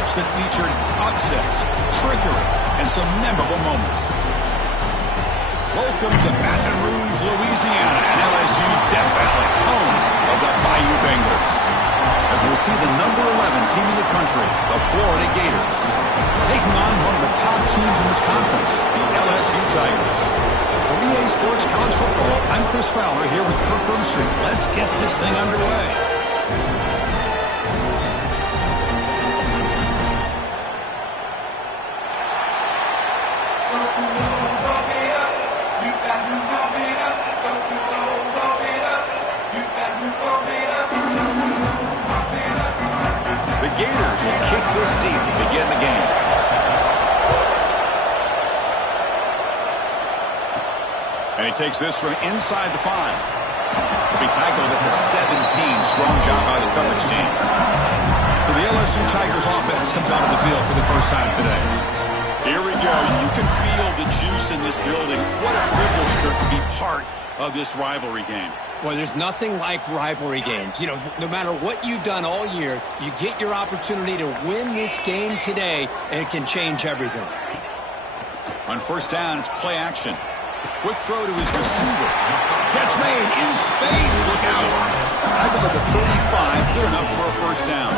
matchups that featured upsets, trickery, and some memorable moments. Welcome to Baton Rouge, Louisiana, and LSU's Death Valley, home of the Bayou Bengals. As we'll see the number 11 team in the country, the Florida Gators, taking on one of the top teams in this conference, the LSU Tigers. For EA Sports College Football, I'm Chris Fowler here with Kirk Herbstreit. Let's get this thing underway. The Gators will kick this deep to begin the game. And he takes this from inside the 5. He'll be tackled at the 17. Strong job by the coverage team. So the LSU Tigers offense comes out of the field for the first time today. Here we go. You can feel the juice in this building. What a privilege, Kirk, to be part of this rivalry game. Well, there's nothing like rivalry games. You know, no matter what you've done all year, you get your opportunity to win this game today, and it can change everything. On first down, it's play action. Quick throw to his receiver. Catch made in space. Look out. Tackled at the 35. Good enough for a first down.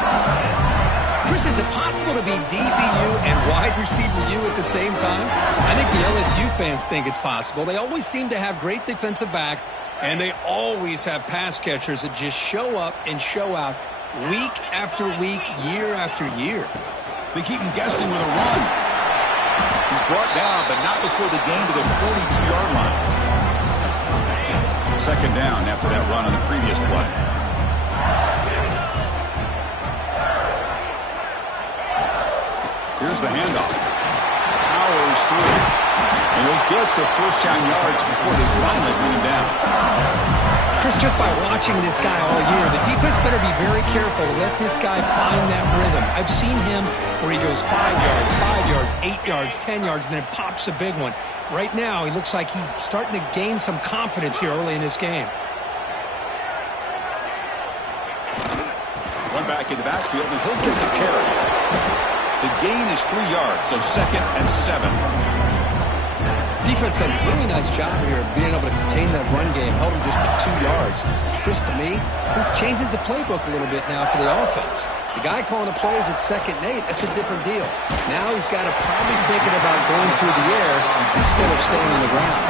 Chris, is it possible to be DBU and wide receiver U at the same time? I think the LSU fans think it's possible. They always seem to have great defensive backs, and they always have pass catchers that just show up and show out week after week, year after year. They keep him guessing with a run. He's brought down, but not before the gain to the 42-yard line. Second down after that run on the previous play. Here's the handoff. Powers through. And he'll get the first down yards before they finally bring him down. Chris, just by watching this guy all year, the defense better be very careful to let this guy find that rhythm. I've seen him where he goes 5 yards, 8 yards, 10 yards, and then pops a big one. Right now, he looks like he's starting to gain some confidence here early in this game. Run back in the backfield, and he'll get the carry. The gain is 3 yards, so 2nd and 7. Defense does a really nice job here of being able to contain that run game, held him just for 2 yards. Chris, to me, this changes the playbook a little bit now for the offense. The guy calling the plays at 2nd and 8, that's a different deal. Now he's got to probably thinking about going through the air instead of staying on the ground.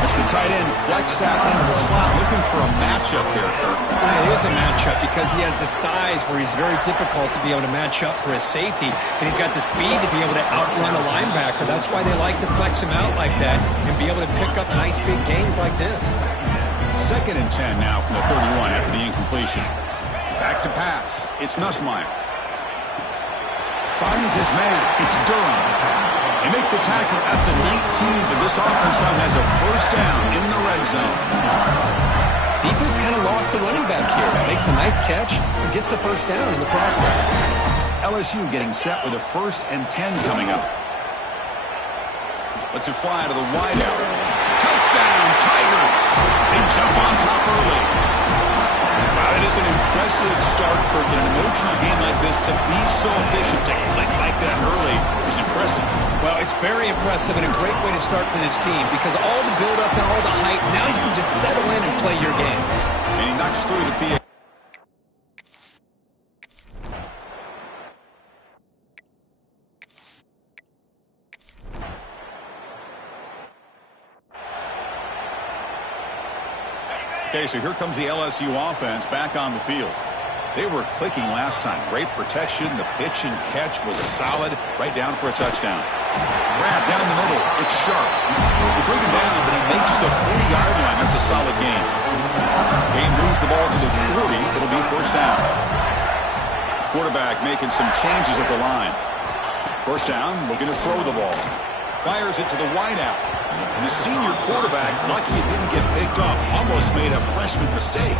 As the tight end flex out into the slot, looking for a matchup here, Kirk. Well, it is a matchup because he has the size where he's very difficult to be able to match up for his safety, and he's got the speed to be able to outrun a linebacker. That's why they like to flex him out like that and be able to pick up nice big gains like this. 2nd and 10 now from the 31 after the incompletion. Back to pass. It's Nussmeier. Finds his man. It's Durham. They make the tackle at the 19, but this offense now has a first down in the red zone. Defense kind of lost a running back here. Makes a nice catch and gets the first down in the process. LSU getting set with a 1st and 10 coming up. Lets it fly to the wideout. Touchdown, Tigers! They jump on top early. Wow, that is an impressive start, Kirk, in an emotional game like this. To be so efficient, to click like that early is impressive. Well, it's very impressive and a great way to start for this team because all the build-up and all the hype, now you can just settle in and play your game. And he knocks through the PA. Okay, so here comes the LSU offense back on the field. They were clicking last time. Great protection. The pitch and catch was solid. Right down for a touchdown. Grab down the middle. It's sharp. They bring him down, but he makes the 40-yard line. That's a solid gain. He moves the ball to the 40. It'll be first down. Quarterback making some changes at the line. First down, looking to throw the ball. Fires it to the wideout. And the senior quarterback, lucky it didn't get picked off, almost made a freshman mistake.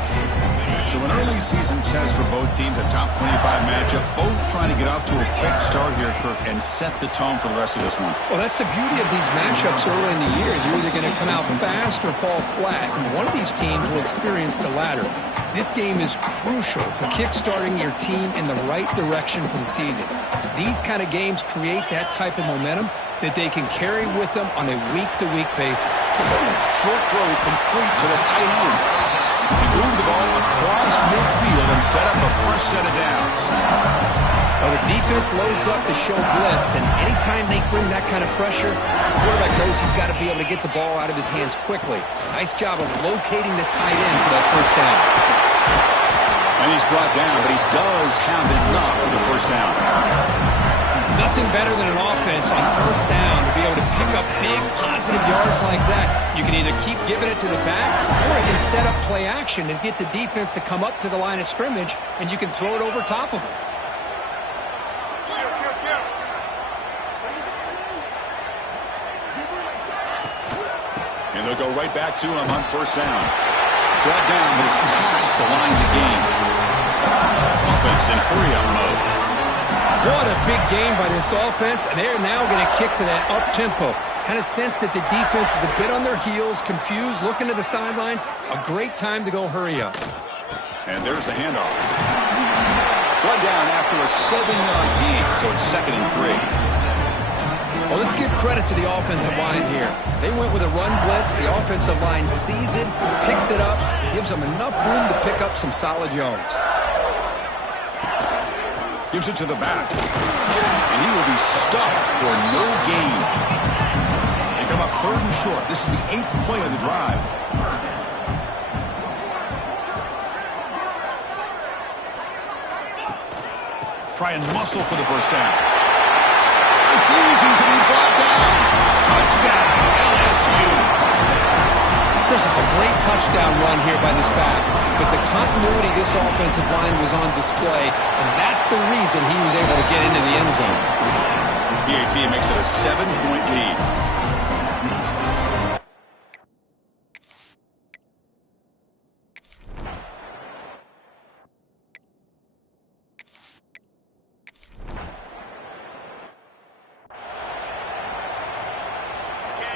So an early season test for both teams, a top 25 matchup, both trying to get off to a quick start here, Kirk, and set the tone for the rest of this one. Well, that's the beauty of these matchups early in the year. You're either going to come out fast or fall flat, and one of these teams will experience the latter. This game is crucial to kick-starting your team in the right direction for the season. These kind of games create that type of momentum that they can carry with them on a week-to-week basis. Short throw complete to the tight end. He moved the ball across midfield and set up a fresh set of downs. Well, the defense loads up to show blitz, and anytime they bring that kind of pressure, the quarterback knows he's got to be able to get the ball out of his hands quickly. Nice job of locating the tight end for that first down. And he's brought down, but he does have enough for the first down. Nothing better than an offense on first down to be able to pick up big positive yards like that. You can either keep giving it to the back, or it can set up play action and get the defense to come up to the line of scrimmage, and you can throw it over top of them. And they'll go right back to him on first down. Brought down, but it's past the line of the game. Offense in hurry-up mode. What a big game by this offense, and they're now going to kick to that up-tempo. Kind of sense that the defense is a bit on their heels, confused, looking to the sidelines. A great time to go hurry up. And there's the handoff. Brought down after a 7-yard gain, so it's 2nd and 3. Well, let's give credit to the offensive line here. They went with a run blitz. The offensive line sees it, picks it up, gives them enough room to pick up some solid yards. Gives it to the back. And he will be stuffed for no gain. They come up 3rd and short. This is the 8th play of the drive. Try and muscle for the first down. Refusing to be brought down. Touchdown, LSU. Chris, it's a great touchdown run here by this back, but the continuity of this offensive line was on display, and that's the reason he was able to get into the end zone. PAT makes it a 7-point lead.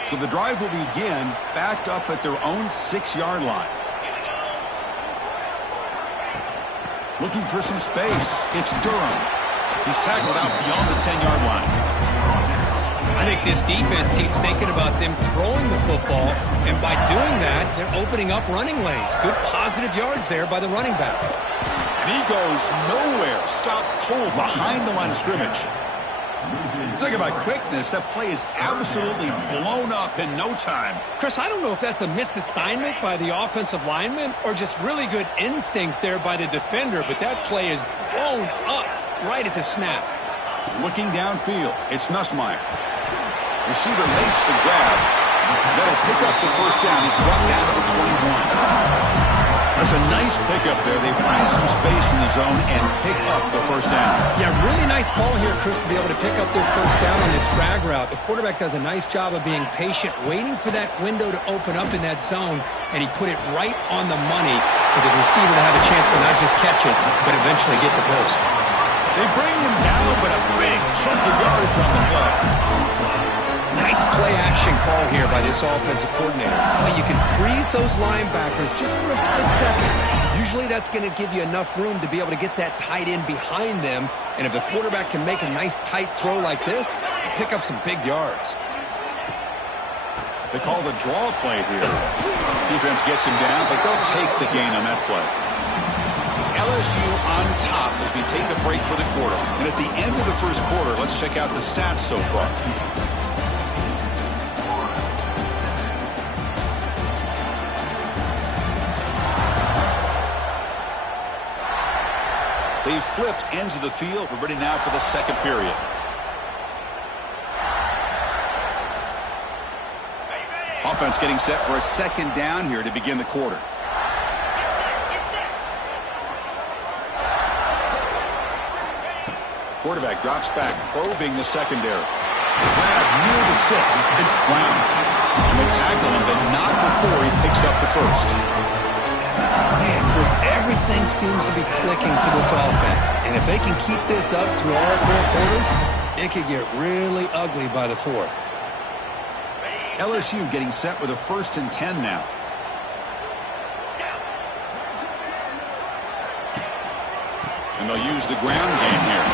So the drive will begin backed up at their own 6-yard line. Looking for some space. It's Durham. He's tackled out beyond the 10-yard line. I think this defense keeps thinking about them throwing the football, and by doing that, they're opening up running lanes. Good positive yards there by the running back. And he goes nowhere. Stop cold behind the line of scrimmage. Talking about quickness, that play is absolutely blown up in no time. Chris, I don't know if that's a misassignment by the offensive lineman or just really good instincts there by the defender, but that play is blown up right at the snap. Looking downfield, it's Nussmeier. Receiver makes the grab. That'll pick up the first down. He's brought down to the 21. That's a nice pickup there. They find some space in the zone and pick up the first down. Yeah, really nice call here, Chris, to be able to pick up this first down on this drag route. The quarterback does a nice job of being patient, waiting for that window to open up in that zone, and he put it right on the money for the receiver to have a chance to not just catch it, but eventually get the first. They bring him down, but a big chunk of yardage on the play. Nice play-action call here by this offensive coordinator. You can freeze those linebackers just for a split second. Usually that's going to give you enough room to be able to get that tight end behind them, and if the quarterback can make a nice tight throw like this, pick up some big yards. They call the draw play here. Defense gets him down, but they'll take the gain on that play. It's LSU on top as we take a break for the quarter. And at the end of the first quarter, let's check out the stats so far. They've flipped ends of the field. We're ready now for the second period. Offense getting set for a second down here to begin the quarter. Quarterback drops back, probing the secondary. Grab near the sticks. It's Brown. and they tackle him, but not before he picks up the first. Man, Chris, everything seems to be clicking for this offense. And if they can keep this up through all four quarters, it could get really ugly by the fourth. LSU getting set with a 1st and 10 now. And they'll use the ground game here.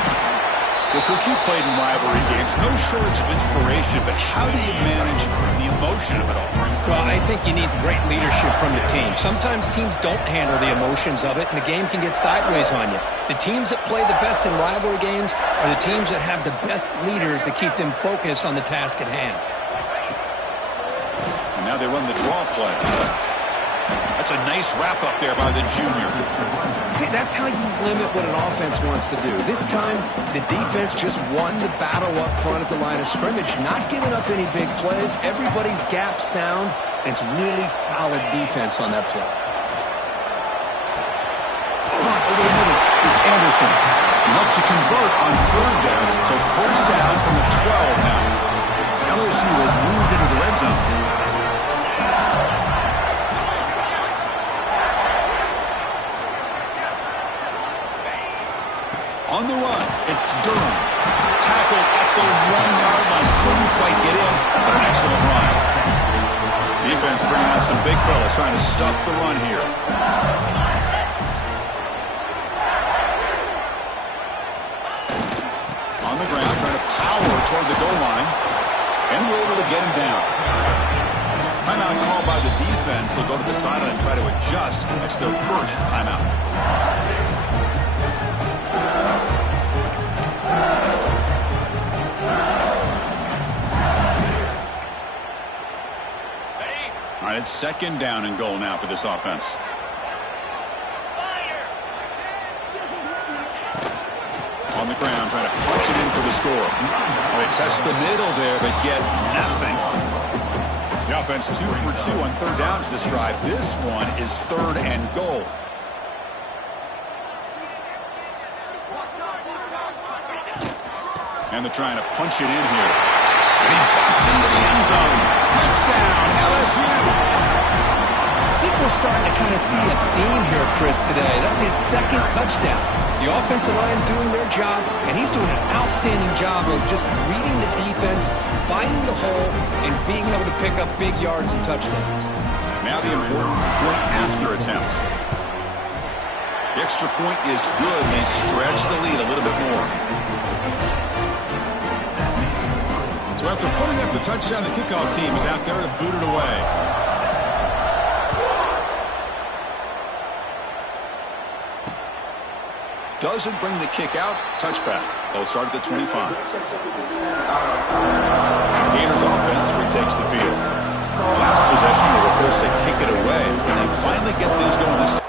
Well, Cook, you played in rivalry games. No shortage of inspiration, but how do you manage the emotion of it all? Well, I think you need great leadership from the team. Sometimes teams don't handle the emotions of it, and the game can get sideways on you. The teams that play the best in rivalry games are the teams that have the best leaders to keep them focused on the task at hand. And now they run the draw play. That's a nice wrap-up there by the junior. See, that's how you limit what an offense wants to do. This time, the defense just won the battle up front at the line of scrimmage, not giving up any big plays. Everybody's gap sound, and it's really solid defense on that play. Over the middle, it's Anderson. Enough to convert on 3rd down, so 1st down from the 12 now. LSU has moved into the red zone. On the run, it's Durham. Tackled at the 1-yard line. Couldn't quite get in, but an excellent run. Defense bringing out some big fellas trying to stuff the run here. On the ground, trying to power toward the goal line. And we're able to get him down. Timeout called by the defense. They'll go to the sideline and try to adjust. That's their 1st timeout. All right, it's 2nd down and goal now for this offense. On the ground, trying to punch it in for the score. They test the middle there, but get nothing. The offense 2 for 2 on 3rd downs this drive. This one is 3rd and goal. And they're trying to punch it in here. And he busts into the end zone. Touchdown, LSU. I think we're starting to kind of see a theme here, Chris, today. That's his 2nd touchdown. The offensive line doing their job, and he's doing an outstanding job of just reading the defense, finding the hole, and being able to pick up big yards and touchdowns. Now the important point after attempt. The extra point is good, and they stretch the lead a little bit more. So after putting up the touchdown, the kickoff team is out there to boot it away. Doesn't bring the kick out. Touchback. They'll start at the 25. Gators offense retakes the field. Last possession, they were forced to kick it away. Can they finally get things going this time?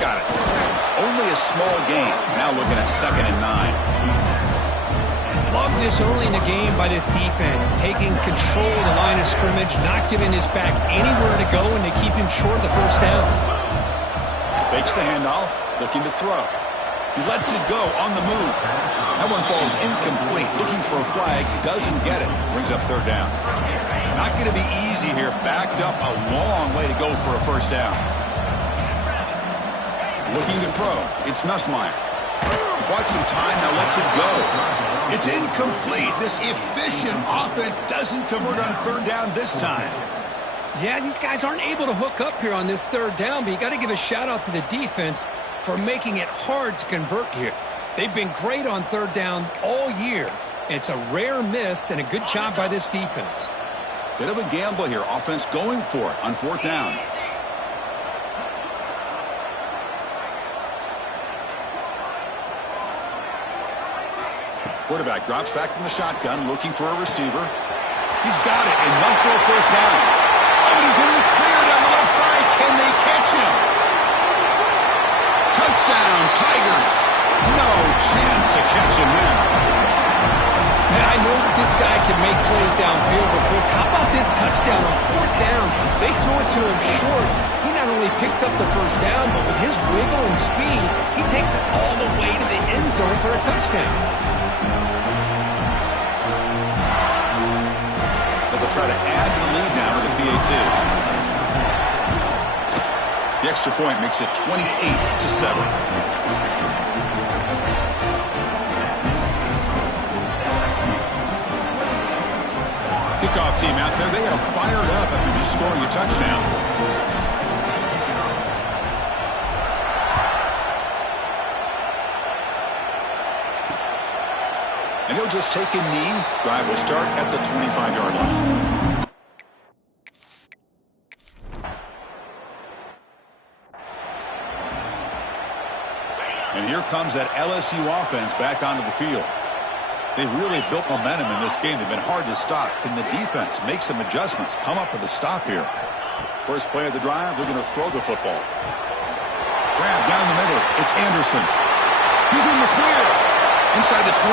Got it. Only a small gain. Now looking at 2nd and 9. Love this early in the game by this defense, taking control of the line of scrimmage, not giving his back anywhere to go, and they keep him short of the 1st down. Fakes the handoff, looking to throw. He lets it go on the move. That one falls incomplete. Looking for a flag, doesn't get it. Brings up 3rd down. Not going to be easy here. Backed up a long way to go for a 1st down. Looking to throw. It's Nussmeier. Bought some time, now lets it go. It's incomplete. This efficient offense doesn't convert on 3rd down this time. Yeah, these guys aren't able to hook up here on this 3rd down, but you got to give a shout-out to the defense for making it hard to convert here. They've been great on 3rd down all year. It's a rare miss and a good job by this defense. Bit of a gamble here. Offense going for it on 4th down. Quarterback drops back from the shotgun, looking for a receiver. He's got it, enough for a 1st down. Oh, and he's in the clear down the left side. Can they catch him? Touchdown, Tigers. No chance to catch him know that this guy can make plays downfield, but Chris, how about this touchdown on 4th down? They throw it to him short. He not only picks up the first down, but with his wiggle and speed, he takes it all the way to the end zone for a touchdown. So they'll try to add to the lead now with a PAT. The extra point makes it 28-7. Kickoff team out there. They are fired up after just scoring a touchdown. And he'll just take a knee. Drive will start at the 25-yard line. And here comes that LSU offense back onto the field. They've really built momentum in this game. They've been hard to stop. Can the defense make some adjustments, come up with a stop here? First play of the drive, they're going to throw the football. Grab down the middle. It's Anderson. He's in the clear. Inside the 20.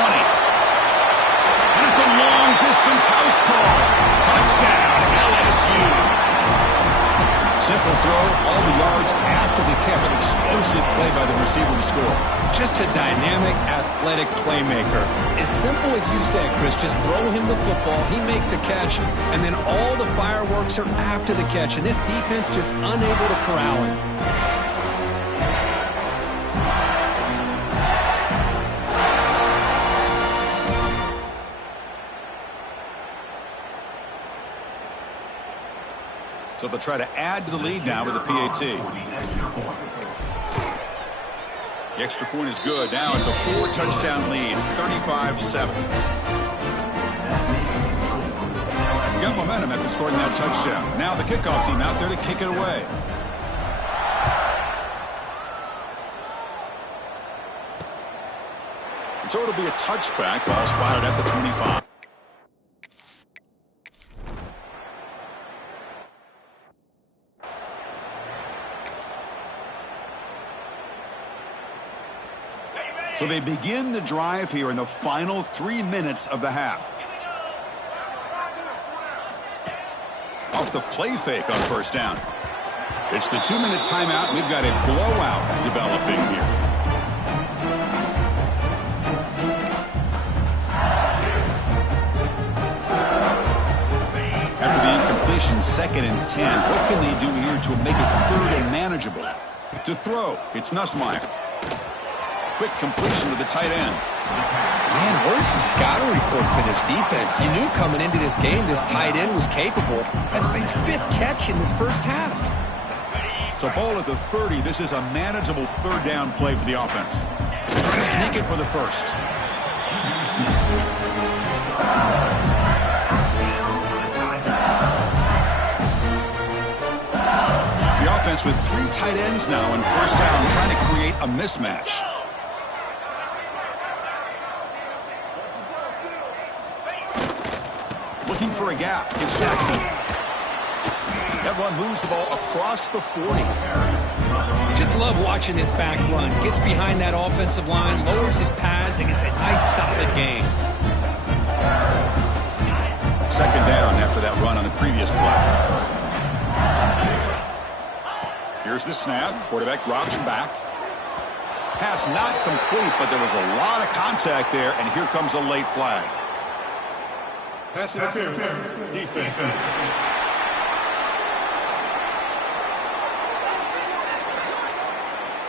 And it's a long-distance house call. Touchdown, LSU. Simple throw, all the yards after the catch. Explosive play by the receiver to score. Just a dynamic, athletic playmaker. As simple as you said, Chris, just throw him the football, he makes a catch, and then all the fireworks are after the catch, and this defense just unable to corral him. So they'll try to add to the lead now with a PAT. The extra point is good. Now it's a 4-touchdown lead, 35-7. Got momentum after scoring that touchdown. Now the kickoff team out there to kick it away. And so it'll be a touchback, ball spotted at the 25. So they begin the drive here in the final 3 minutes of the half. Off the play fake on first down. It's the 2-minute timeout. We've got a blowout developing here. After the incompletion, 2nd and 10. What can they do here to make it 3rd and manageable? To throw, it's Nussmeier. Quick completion to the tight end. Man, where's the scouting report for this defense? You knew coming into this game this tight end was capable. That's his 5th catch in this first half. So ball at the 30. This is a manageable 3rd down play for the offense. They're trying to sneak it for the first. The offense with 3 tight ends now in first down, trying to create a mismatch. Looking for a gap. It's Jackson. That run moves the ball across the 40. Just love watching this back run. Gets behind that offensive line, lowers his pads, and gets a nice solid gain. 2nd down after that run on the previous play. Here's the snap. Quarterback drops back. Pass not complete, but there was a lot of contact there, and here comes a late flag. Pass interference. Defense.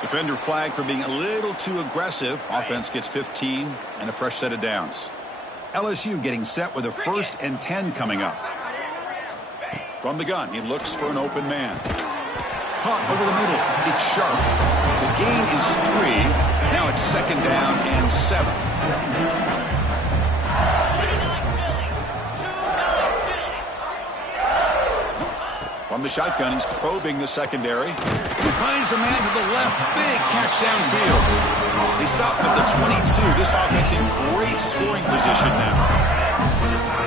Defender flag for being a little too aggressive. Offense gets 15 and a fresh set of downs. LSU getting set with a 1st and 10 coming up. From the gun, he looks for an open man. Caught over the middle. It's Sharp. The gain is 3. Now it's 2nd down and 7. From the shotgun, he's probing the secondary. He finds a man to the left. Big catch downfield. They stop at the 22. This offense in great scoring position now.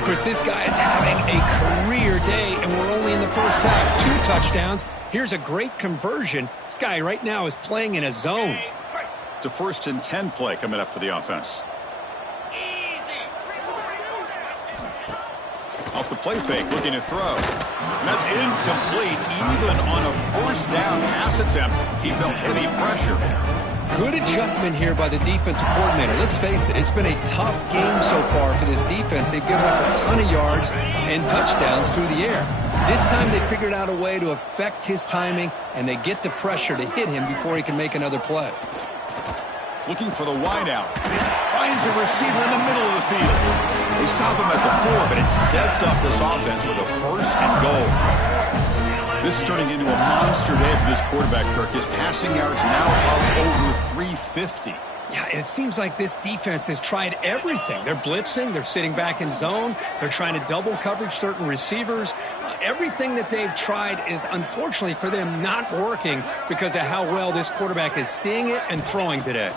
Chris, this guy is having a career day, and we're only in the first half. 2 touchdowns. Here's a great conversion. This guy right now is playing in a zone. It's a 1st and 10 play coming up for the offense. Off the play fake, looking to throw. And that's incomplete. Even on a first down pass attempt, he felt heavy pressure. Good adjustment here by the defensive coordinator. Let's face it, it's been a tough game so far for this defense. They've given up a ton of yards and touchdowns through the air. This time they figured out a way to affect his timing, and they get the pressure to hit him before he can make another play. Looking for the wideout. Finds a receiver in the middle of the field. They stop him at the 4, but it sets up this offense with a first and goal. This is turning into a monster day for this quarterback, Kirk. His passing yards now up over 350. Yeah, and it seems like this defense has tried everything. They're blitzing. They're sitting back in zone. They're trying to double coverage certain receivers. Everything that they've tried is, unfortunately for them, not working because of how well this quarterback is seeing it and throwing today.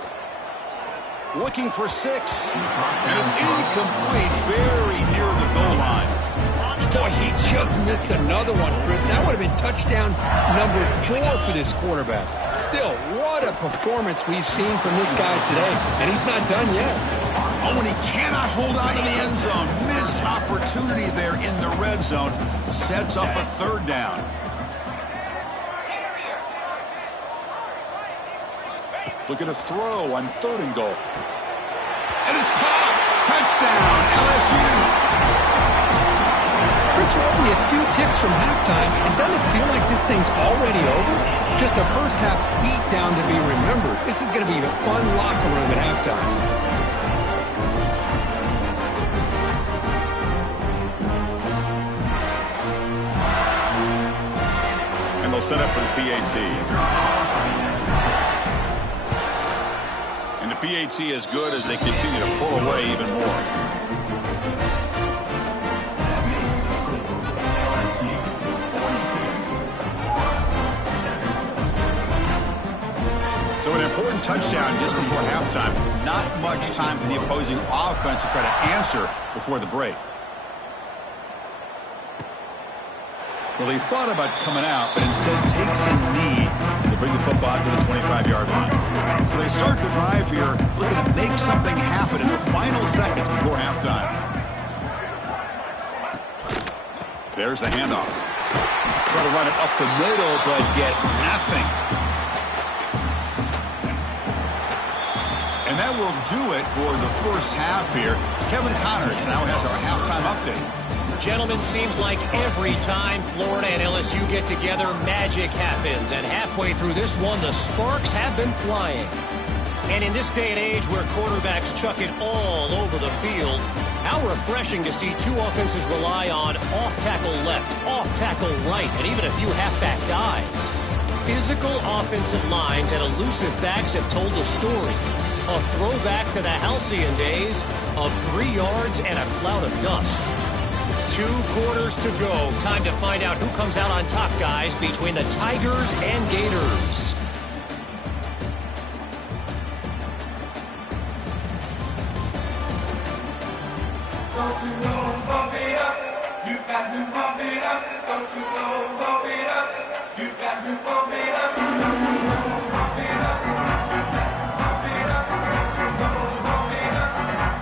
Looking for 6. And it's incomplete, very near the goal line. Boy, he just missed another one, Chris. That would have been touchdown number 4 for this quarterback. Still, what a performance we've seen from this guy today. And he's not done yet. Oh, and he cannot hold on to the end zone. Missed opportunity there in the red zone. Sets up a third down. Look at a throw on 3rd and goal. And it's caught. Touchdown, LSU. Chris, we're only a few ticks from halftime, and doesn't it feel like this thing's already over? Just a first half beat down to be remembered. This is going to be a fun locker room at halftime. And they'll set up for the PAT. And the PAT is good as they continue to pull away even more. So an important touchdown just before halftime. Not much time for the opposing offense to try to answer before the break. Well, he thought about coming out, but instead takes a knee to bring the football to the 25-yard line. So they start the drive here, looking to make something happen in the final seconds before halftime. There's the handoff. Try to run it up the middle, but get nothing. And that will do it for the first half here. Kevin Connors now has our halftime update. Gentlemen, seems like every time Florida and LSU get together, magic happens. And halfway through this one, the sparks have been flying. And in this day and age where quarterbacks chuck it all over the field, how refreshing to see two offenses rely on off-tackle left, off-tackle right, and even a few halfback dives. Physical offensive lines and elusive backs have told the story. A throwback to the halcyon days of 3 yards and a cloud of dust. 2 quarters to go. Time to find out who comes out on top, guys, between the Tigers and Gators. Don't you know, bump it up. You got to bump it up. Don't you know, bump it up. You got to bump it up. Don't you know, bump it up. You got to bump it up. Don't you know, bump it up.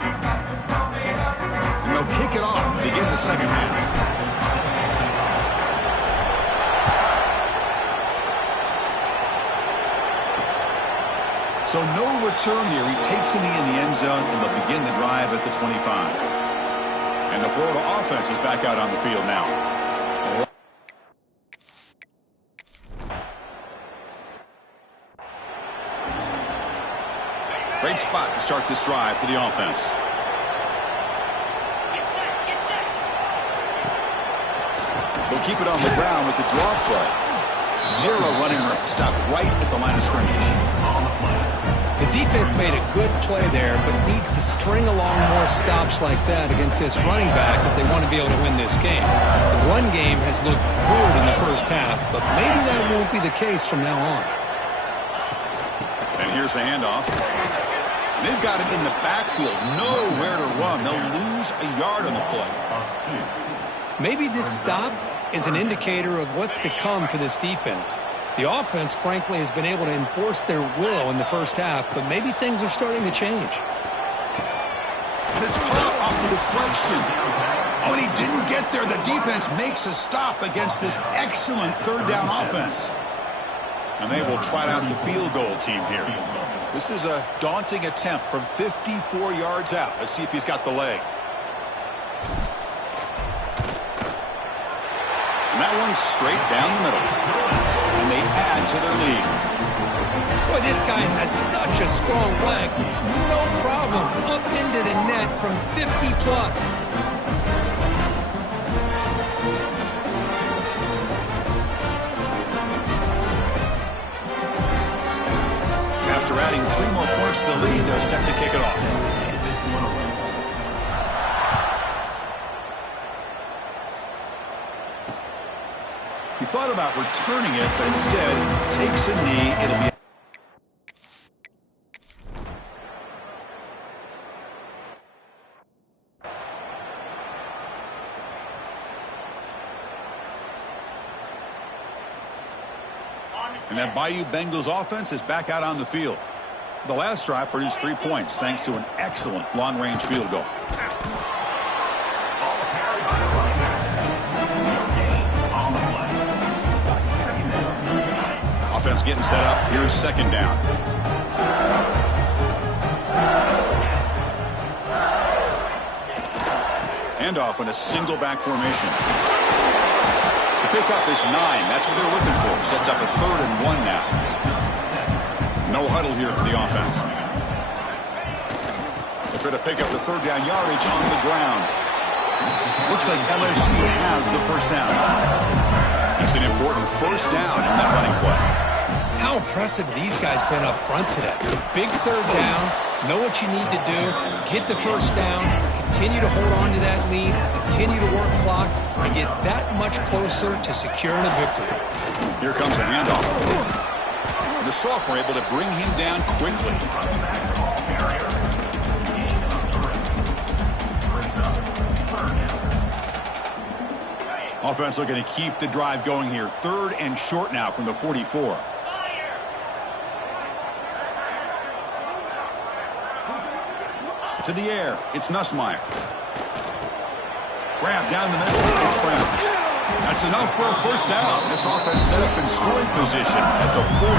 You got to bump it up. And they'll kick it off to begin the second half. So no return here. He takes a knee in the end zone, and they'll begin the drive at the 25. And the Florida offense is back out on the field now. Great spot to start this drive for the offense. They'll keep it on the ground with the draw play. 0 running stop right at the line of scrimmage. The defense made a good play there, but needs to string along more stops like that against this running back if they want to be able to win this game. The run game has looked good in the first half, but maybe that won't be the case from now on. And here's the handoff. They've got him in the backfield, nowhere to run. They'll lose a yard on the play. Maybe this stop is an indicator of what's to come for this defense. The offense, frankly, has been able to enforce their will in the first half, but maybe things are starting to change. And it's caught off the deflection. Oh, and he didn't get there. The defense makes a stop against this excellent third down offense. And they will try out the field goal team here. This is a daunting attempt from 54 yards out. Let's see if he's got the leg. And that one's straight down the middle. And they add to their lead. Boy, this guy has such a strong leg. No problem. Up into the net from 50 plus. After adding 3 more points to the lead, they're set to kick it off. He thought about returning it, but instead takes a knee. It'll be and that Bayou Bengals offense is back out on the field. The last drive produced 3 points thanks to an excellent long-range field goal. Offense getting set up. Here's second down. Handoff in a single back formation. The pickup is 9. That's what they're looking for. Sets up a 3rd and 1 now. No huddle here for the offense. They'll try to pick up the 3rd down yardage on the ground. Looks like LSU has the first down. It's an important first down in that running play. How impressive these guys been up front today. Big 3rd down. Know what you need to do. Get the first down. Continue to hold on to that lead. Continue to work clock. And get that much closer to securing a victory. Here comes a handoff. The sophomore able to bring him down quickly. Offense looking to keep the drive going here. 3rd and short now from the 44. To the air. It's Nussmeier. Grab down the middle. It's Brown. That's enough for a first down. This offense set up in scoring position at the 40.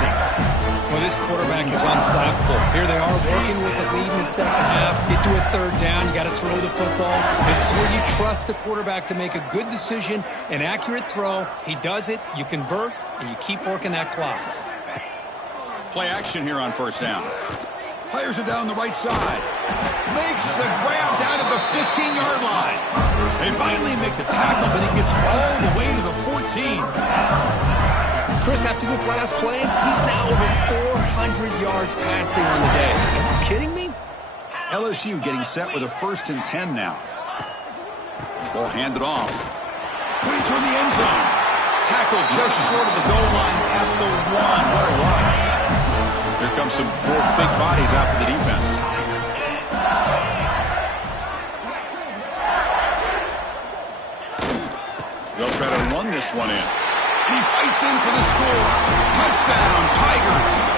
Well, this quarterback is unflappable. Here they are working with the lead in the second half. Get to a 3rd down. You got to throw the football. This is where you trust the quarterback to make a good decision, an accurate throw. He does it. You convert, and you keep working that clock. Play action here on first down. Players are down the right side. Makes the grab down at the 15-yard line. They finally make the tackle, but he gets all the way to the 14. Chris, after this last play, he's now over 400 yards passing on the day. Are you kidding me? LSU getting set with a 1st and 10 now. Ball handed off. Way toward the end zone. Tackle just short of the goal line at the 1. What a run. Here comes some more big bodies after the defense. They'll try to run this one in. And he fights in for the score. Touchdown, Tigers.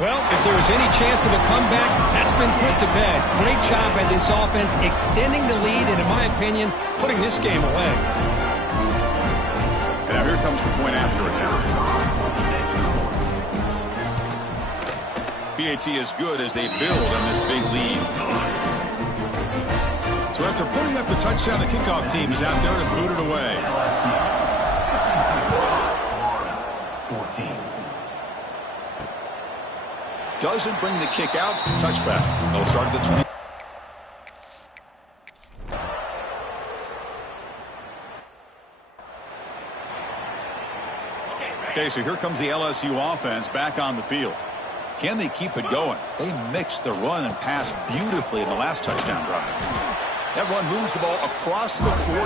Well, if there was any chance of a comeback, that's been put to bed. Great job by this offense extending the lead and, in my opinion, putting this game away. And now here comes the point after attempt. PAT is good as they build on this big lead. So after putting up the touchdown, the kickoff team is out there to boot it away. 14. Doesn't bring the kick out. Touchback. They'll start at the 20. Okay, so here comes the LSU offense back on the field. Can they keep it going? They mixed the run and pass beautifully in the last touchdown drive. That run moves the ball across the 40.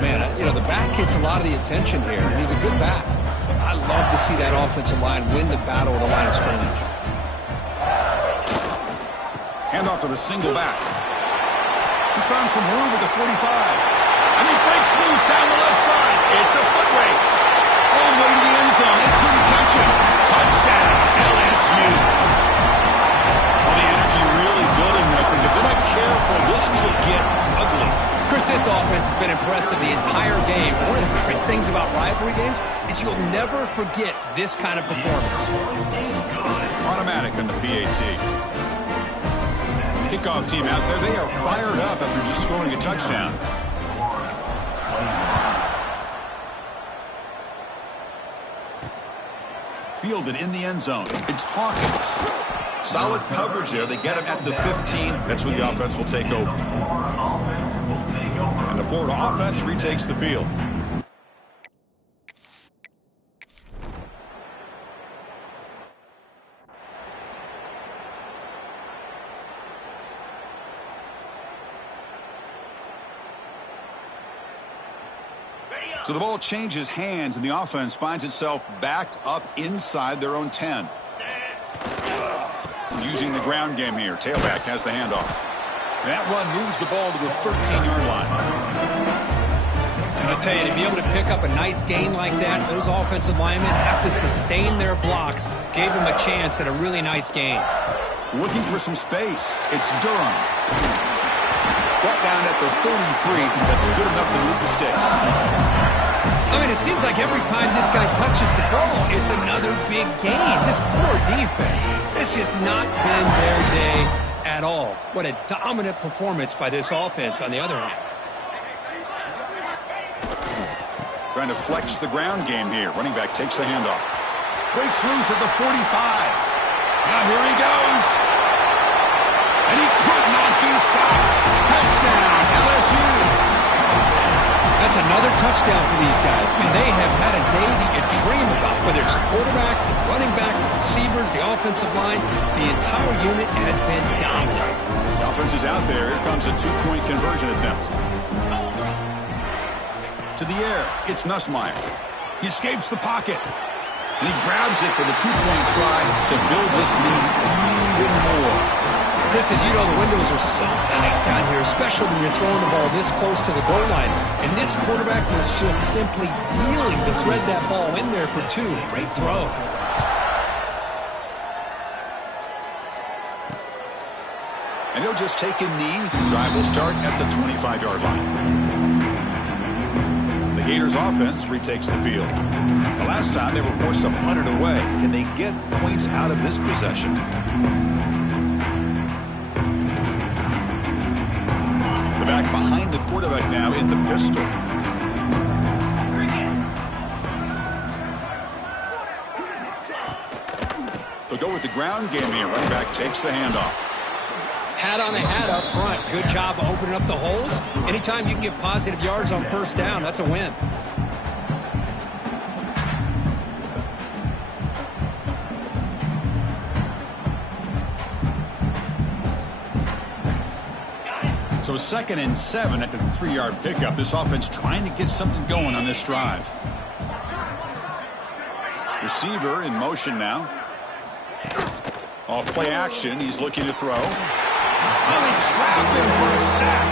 Man, you know, the back gets a lot of the attention here, and he's a good back. I love to see that offensive line win the battle of the line of scrimmage. Handoff to the single back. He's found some room at the 45. And he breaks loose down the left side. It's a foot race. All the way to the end zone. They couldn't catch him. Touchdown, LSU. Well, the energy really building there. If they're not careful, this could get ugly. Chris, this offense has been impressive the entire game. One of the great things about rivalry games is you'll never forget this kind of performance. Automatic on the PAT. Kickoff team out there. They are fired up after just scoring a touchdown. Fielded in the end zone. It's Hawkins. Solid coverage there. They get him at the 15. That's where the offense will take over. And the Florida offense retakes the field. So the ball changes hands, and the offense finds itself backed up inside their own 10. Using the ground game here. Tailback has the handoff. That run moves the ball to the 13-yard line. And I'll tell you, to be able to pick up a nice gain like that, those offensive linemen have to sustain their blocks. Gave them a chance at a really nice gain. Looking for some space. It's Durham. Brought down at the 33. That's good enough to move the sticks. I mean, it seems like every time this guy touches the ball, it's another big gain. This poor defense, it's just not been their day at all. What a dominant performance by this offense on the other hand. Trying to flex the ground game here. Running back takes the handoff. Breaks loose at the 45. Now here he goes. And he could not be stopped. Touchdown, LSU. That's another touchdown for these guys. Man, they have had a day that you dream about, whether it's the quarterback, the running back, the receivers, the offensive line. The entire unit has been dominant. The offense is out there. Here comes a two-point conversion attempt. To the air, it's Nussmeier. He escapes the pocket. And he grabs it for the two-point try to build this lead even more. Chris, as you know, the windows are so tight down here, especially when you're throwing the ball this close to the goal line. And this quarterback was just simply dealing to thread that ball in there for two. Great throw. And he'll just take a knee. Drive will start at the 25-yard line. The Gators offense retakes the field. The last time they were forced to punt it away. Can they get points out of this possession? The back behind the quarterback now in the pistol. They'll go with the ground game here. Running back takes the handoff. Hat on a hat up front. Good job of opening up the holes. Anytime you can get positive yards on first down, that's a win. So 2nd and 7 after the 3-yard pickup. This offense trying to get something going on this drive. Receiver in motion now. Off play action. He's looking to throw. Oh, they trap him for a sack.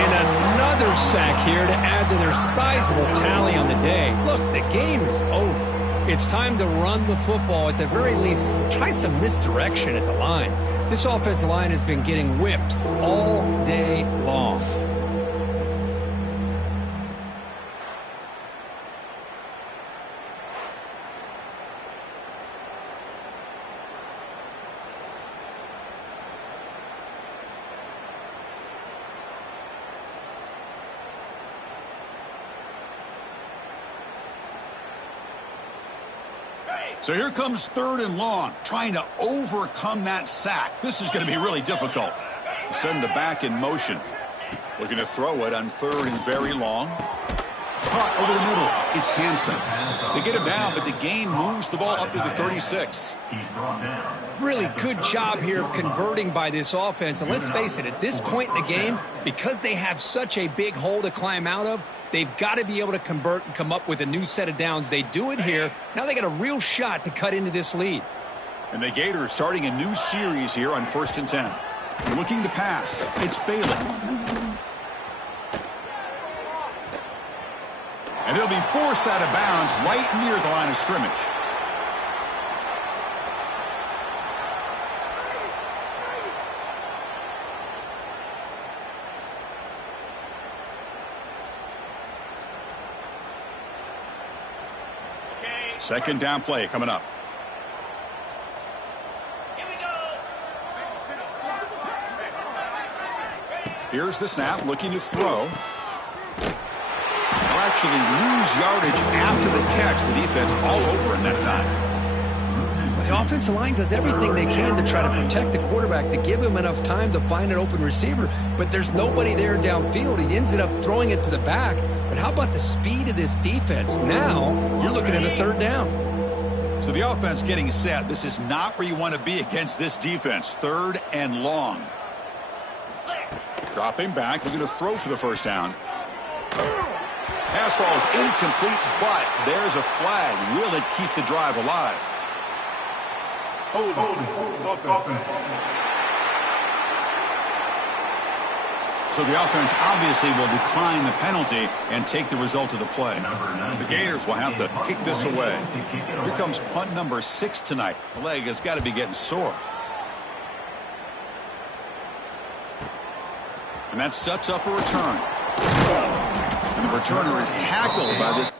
And another sack here to add to their sizable tally on the day. Look, the game is over. It's time to run the football. At the very least, try some misdirection at the line. This offensive line has been getting whipped all day long. So here comes 3rd and long, trying to overcome that sack. This is going to be really difficult. Send the back in motion. Looking to throw it on 3rd and very long. Caught over the middle. It's Hansen. They get him down, but the gain moves the ball up to the 36. Really good job here of converting by this offense. And let's face it, at this point in the game, because they have such a big hole to climb out of, they've got to be able to convert and come up with a new set of downs. They do it here. Now they got a real shot to cut into this lead. And the Gators starting a new series here on 1st and 10. Looking to pass. It's Bailey. And they'll be forced out of bounds right near the line of scrimmage. Second down play coming up. Here we go. Here's the snap, looking to throw. They'll actually lose yardage after the catch. The defense all over in that time. The offensive line does everything they can to try to protect the quarterback, to give him enough time to find an open receiver, but there's nobody there downfield. He ends up throwing it to the back. But how about the speed of this defense? Now you're looking at a 3rd down. So the offense getting set. This is not where you want to be against this defense. 3rd and long. Dropping back, looking to throw for the 1st down. Pass ball is incomplete, but there's a flag. Will it keep the drive alive? So the offense obviously will decline the penalty and take the result of the play. The Gators will have to kick this away. Here comes punt number 6 tonight. The leg has got to be getting sore. And that sets up a return. And the returner is tackled by this.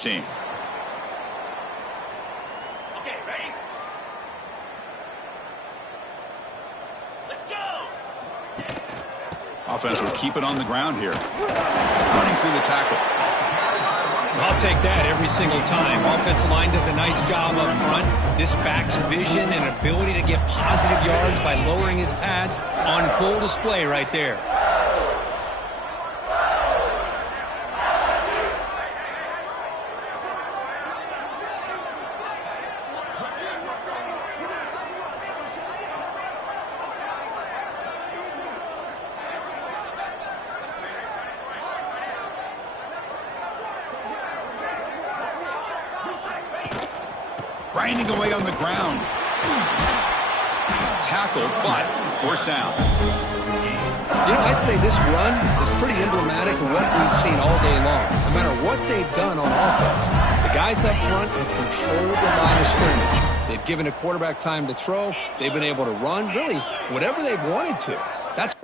Team. Okay, ready? Let's go. Offense will keep it on the ground here. Running through the tackle. I'll take that every single time. Offensive line does a nice job up front. This back's vision and ability to get positive yards by lowering his pads on full display right there. Grinding away on the ground. Tackle, but forced down. You know, I'd say this run is pretty emblematic of what we've seen all day long. No matter what they've done on offense, the guys up front have controlled the line of scrimmage. They've given a quarterback time to throw. They've been able to run, really, whatever they've wanted to. That's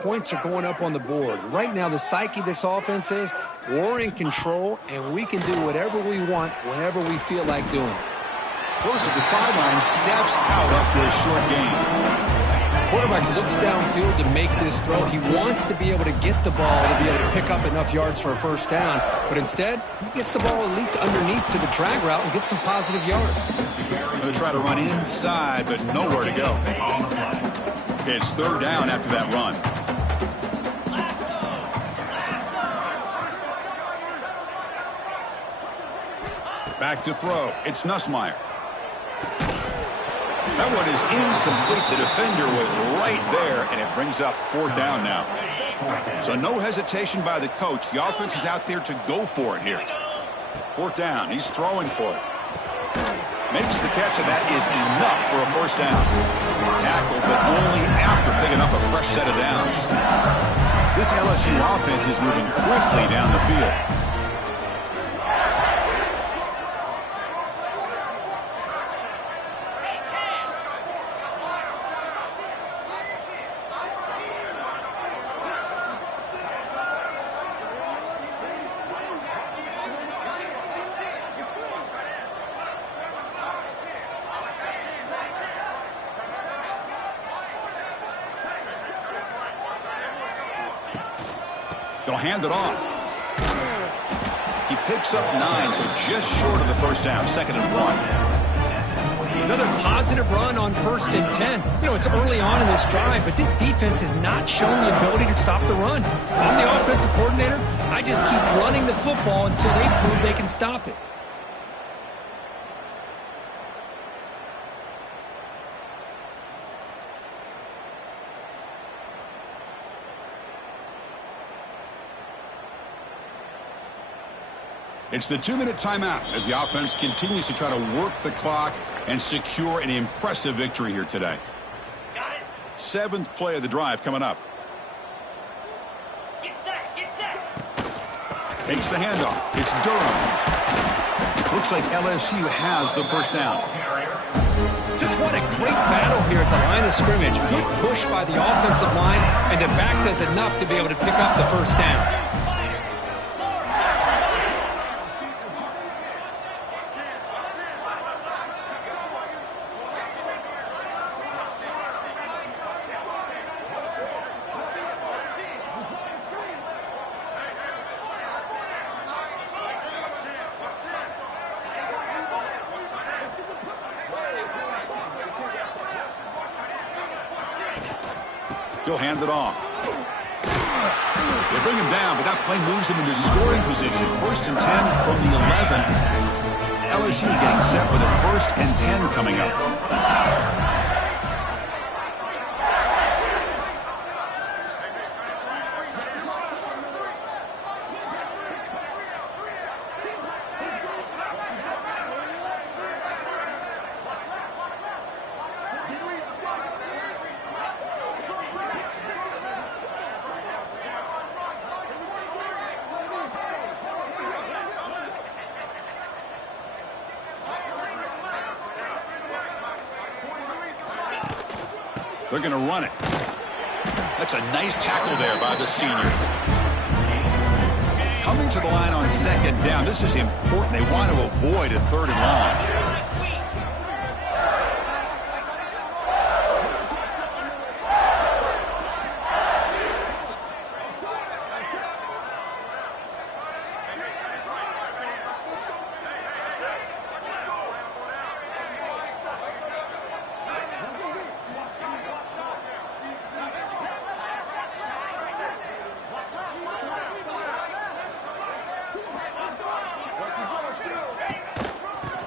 Points are going up on the board. Right now, the psyche of this offense is we're in control, and we can do whatever we want whenever we feel like doing it. Goes to the sideline, steps out after a short gain. Quarterback looks downfield to make this throw. He wants to be able to get the ball to be able to pick up enough yards for a first down, but instead, he gets the ball at least underneath to the drag route and gets some positive yards. They try to run inside, but nowhere to go. Okay, it's third down after that run. Back to throw. It's Nussmeier. That one is incomplete. The defender was right there, and it brings up fourth down now. So no hesitation by the coach. The offense is out there to go for it here. Fourth down. He's throwing for it. Makes the catch, and that is enough for a first down. Tackle, but only after picking up a fresh set of downs. This LSU offense is moving quickly down the field. They'll hand it off. He picks up 9, so just short of the first down. 2nd and 1. Another positive run on 1st and 10. You know, it's early on in this drive, but this defense has not shown the ability to stop the run. If I'm the offensive coordinator, I just keep running the football until they prove they can stop it. It's the 2-minute timeout as the offense continues to try to work the clock and secure an impressive victory here today. 7th play of the drive coming up. Get set, get set. Takes the handoff. It's Durham. Looks like LSU has the first down. Just what a great battle here at the line of scrimmage. Good push by the offensive line, and the back does enough to be able to pick up the first down. He'll hand it off. They bring him down, but that play moves him into scoring position. 1st and 10 from the 11. LSU getting set with a 1st and 10 coming up. They're going to run it. That's a nice tackle there by the senior. Coming to the line on 2nd down. This is important. They want to avoid a 3rd and long.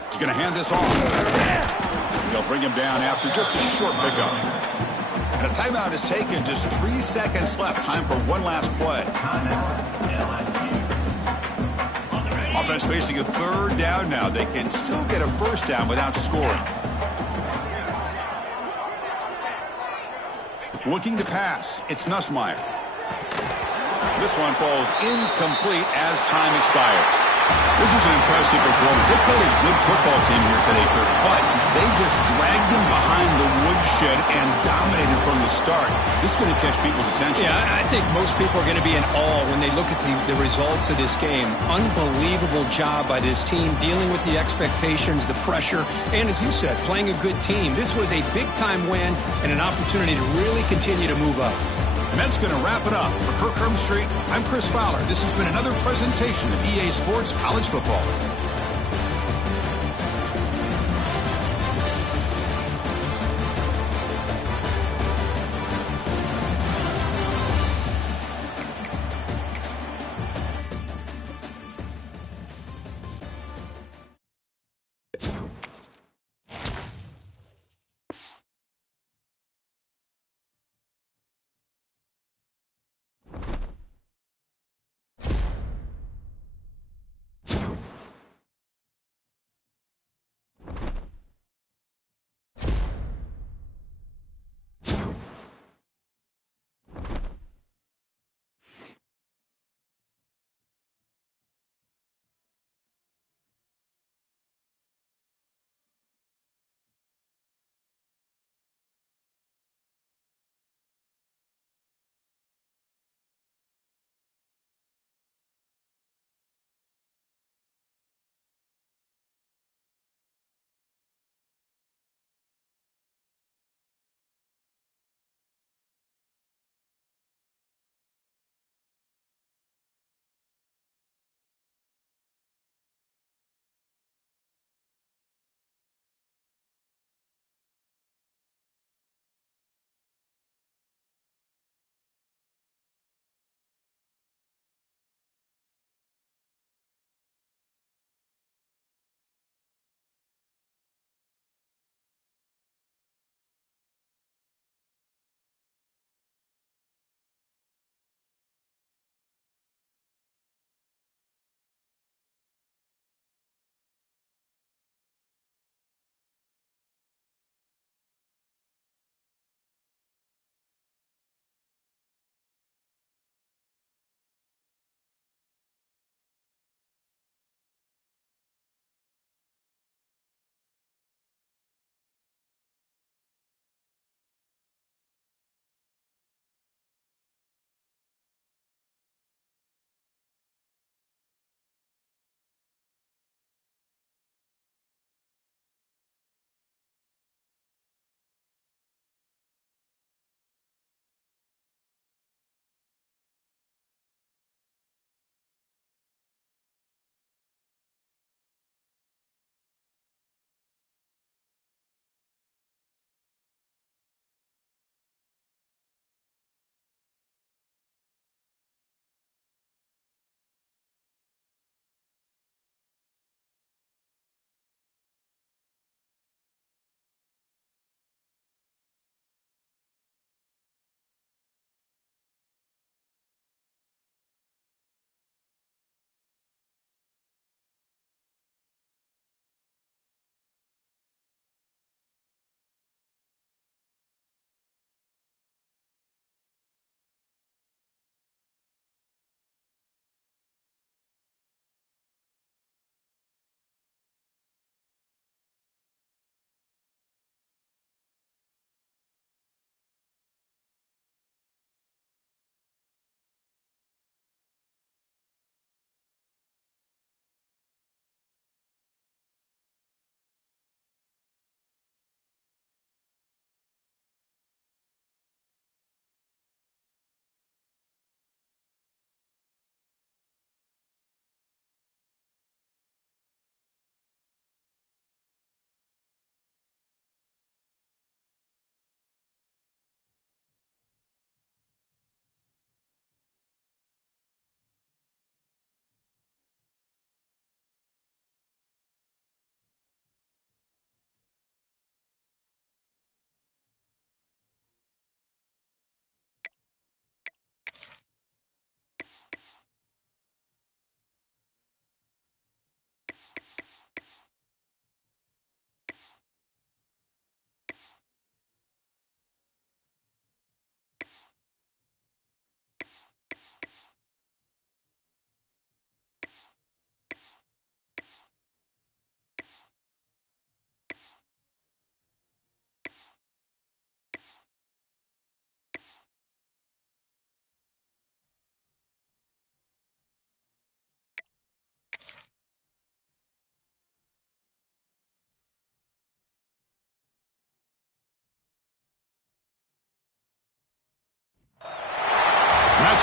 He's going to hand this off. They'll bring him down after just a short pickup. And a timeout is taken. Just 3 seconds left. Time for one last play. Offense facing a 3rd down now. They can still get a first down without scoring. Looking to pass. It's Nussmeier. This one falls incomplete as time expires. This is an impressive performance. They played a good football team here today, Kurt, but they just dragged them behind the woodshed and dominated from the start. This is going to catch people's attention. Yeah, I think most people are going to be in awe when they look at the results of this game. Unbelievable job by this team, dealing with the expectations, the pressure, and as you said, playing a good team. This was a big-time win and an opportunity to really continue to move up. And that's going to wrap it up. For Kirk Herbstreit, I'm Chris Fowler. This has been another presentation of EA Sports College Football.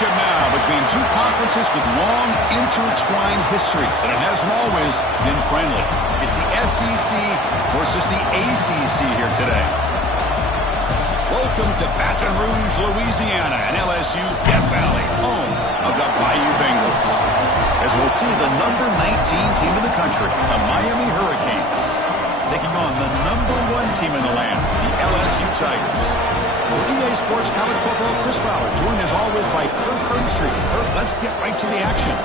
matchup now between two conferences with long intertwined histories, and it hasn't always been friendly. It's the SEC versus the ACC here today. Welcome to Baton Rouge, Louisiana, and LSU Death Valley, home of the Bayou Bengals. As we'll see the number 19 team in the country, the Miami Hurricanes, taking on the number 1 team in the land, the LSU Tigers. For EA Sports College Football, Chris Fowler, joined as always by Kirk Herbstreit. Kirk, let's get right to the action.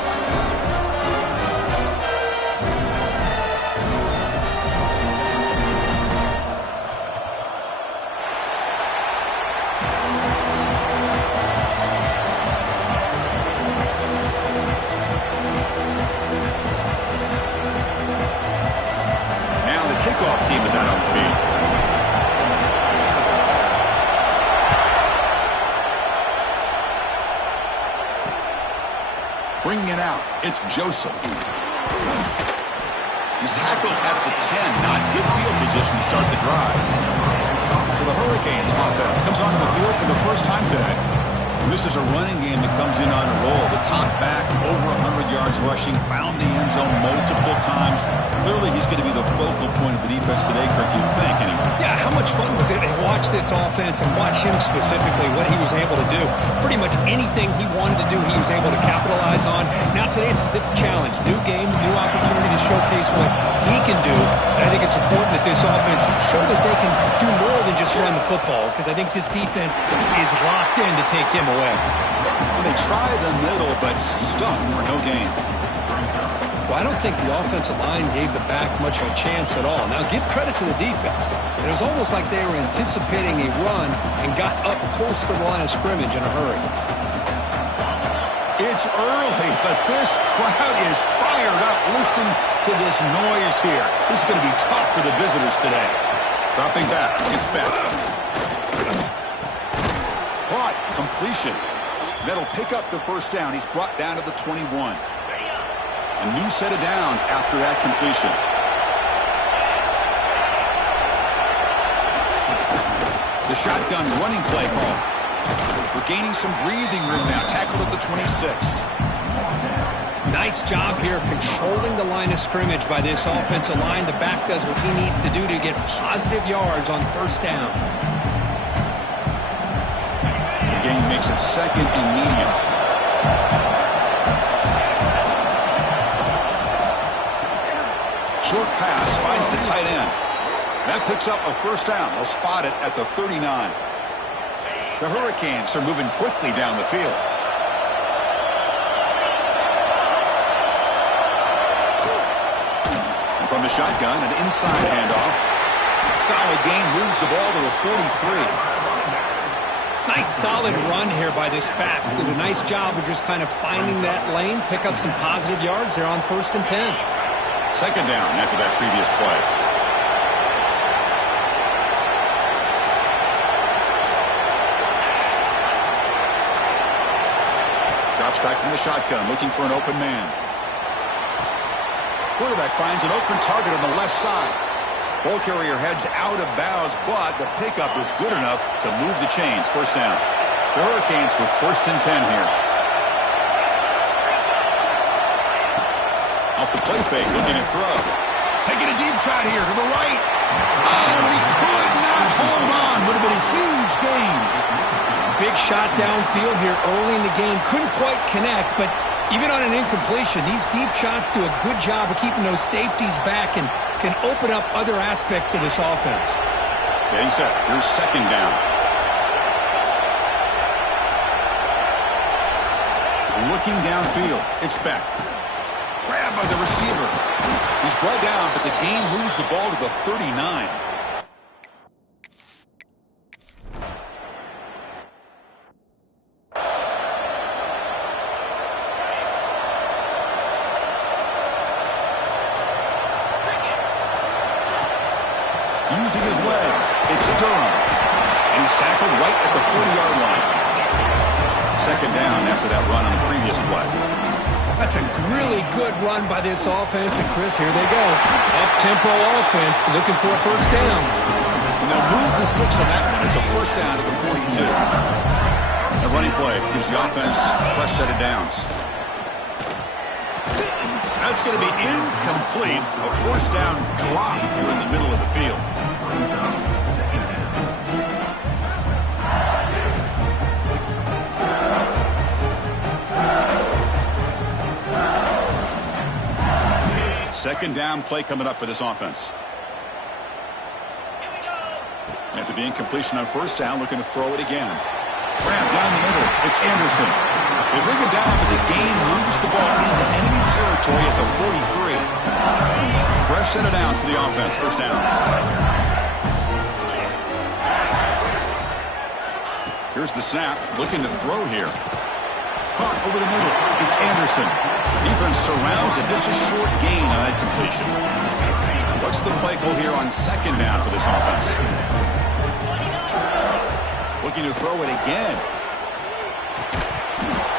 Now the kickoff team is out on the field. Bringing it out, it's Joseph. He's tackled at the 10. Not good field position to start the drive. So the Hurricanes offense comes onto the field for the first time today. And this is a running game that comes in on a roll. The top back, over 100 yards rushing, found the end zone multiple times. Clearly he's going to be the focal point of the defense today, Kirk, you'd think, anyway. Yeah, how much fun was it to watch this offense and watch him specifically, what he was able to do. Pretty much anything he wanted to do, he was able to capitalize on. Now today it's a different challenge. New game, new opportunity to showcase what he can do. And I think it's important that this offense show that they can do more than just run the football, because I think this defense is locked in to take him away. Well, they try the middle, but stuck for no gain. Well, I don't think the offensive line gave the back much of a chance at all. Now, give credit to the defense. It was almost like they were anticipating a run and got up close to the line of scrimmage in a hurry. It's early, but this crowd is fired up. Listen to this noise here. This is going to be tough for the visitors today. Dropping back, gets back. Caught, completion. That'll pick up the first down. He's brought down to the 21. A new set of downs after that completion. The shotgun running play call. We're gaining some breathing room now. Tackled at the 26. Nice job here of controlling the line of scrimmage by this offensive line. The back does what he needs to do to get positive yards on first down. The game makes it second and medium. Short pass finds the tight end. That picks up a first down. They'll spot it at the 39. The Hurricanes are moving quickly down the field. And from the shotgun, an inside handoff. Solid gain, moves the ball to the 43. Nice solid run here by this back. Did a nice job of just kind of finding that lane, pick up some positive yards there on 1st and 10. Second down after that previous play. Drops back from the shotgun, looking for an open man. Quarterback finds an open target on the left side. Ball carrier heads out of bounds, but the pickup is good enough to move the chains. First down. The Hurricanes with 1st and 10 here. Off the play fake, looking to throw. Taking a deep shot here to the right. Oh, and he could not hold on. Would have been a huge gain. Big shot downfield here early in the game. Couldn't quite connect, but even on an incompletion, these deep shots do a good job of keeping those safeties back and can open up other aspects of this offense. Getting set. Here's second down. Looking downfield. It's back. Grabbed by the receiver. He's brought down, but the gain moves the ball to the 39. Using his legs, it's Durham. And he's tackled right at the 40-yard line. Second down after that run on the previous play. That's a really good run by this offense. And, Chris, here they go. Up-tempo offense looking for a first down. And they'll move the 6 on that one. It's a first down to the 42. The running play gives the offense a fresh set of downs. That's going to be incomplete. A first down drop here in the middle of the field. Second down play coming up for this offense. After the incompletion on first down, looking to throw it again. Grab down the middle. It's Anderson. They bring him down, but the game moves the ball into enemy territory at the 43. Fresh set of downs for the offense. First down. Here's the snap. Looking to throw here. Caught over the middle. It's Anderson. Defense surrounds it. Just a short gain on that completion. What's the play call here on second down for this offense? Looking to throw it again.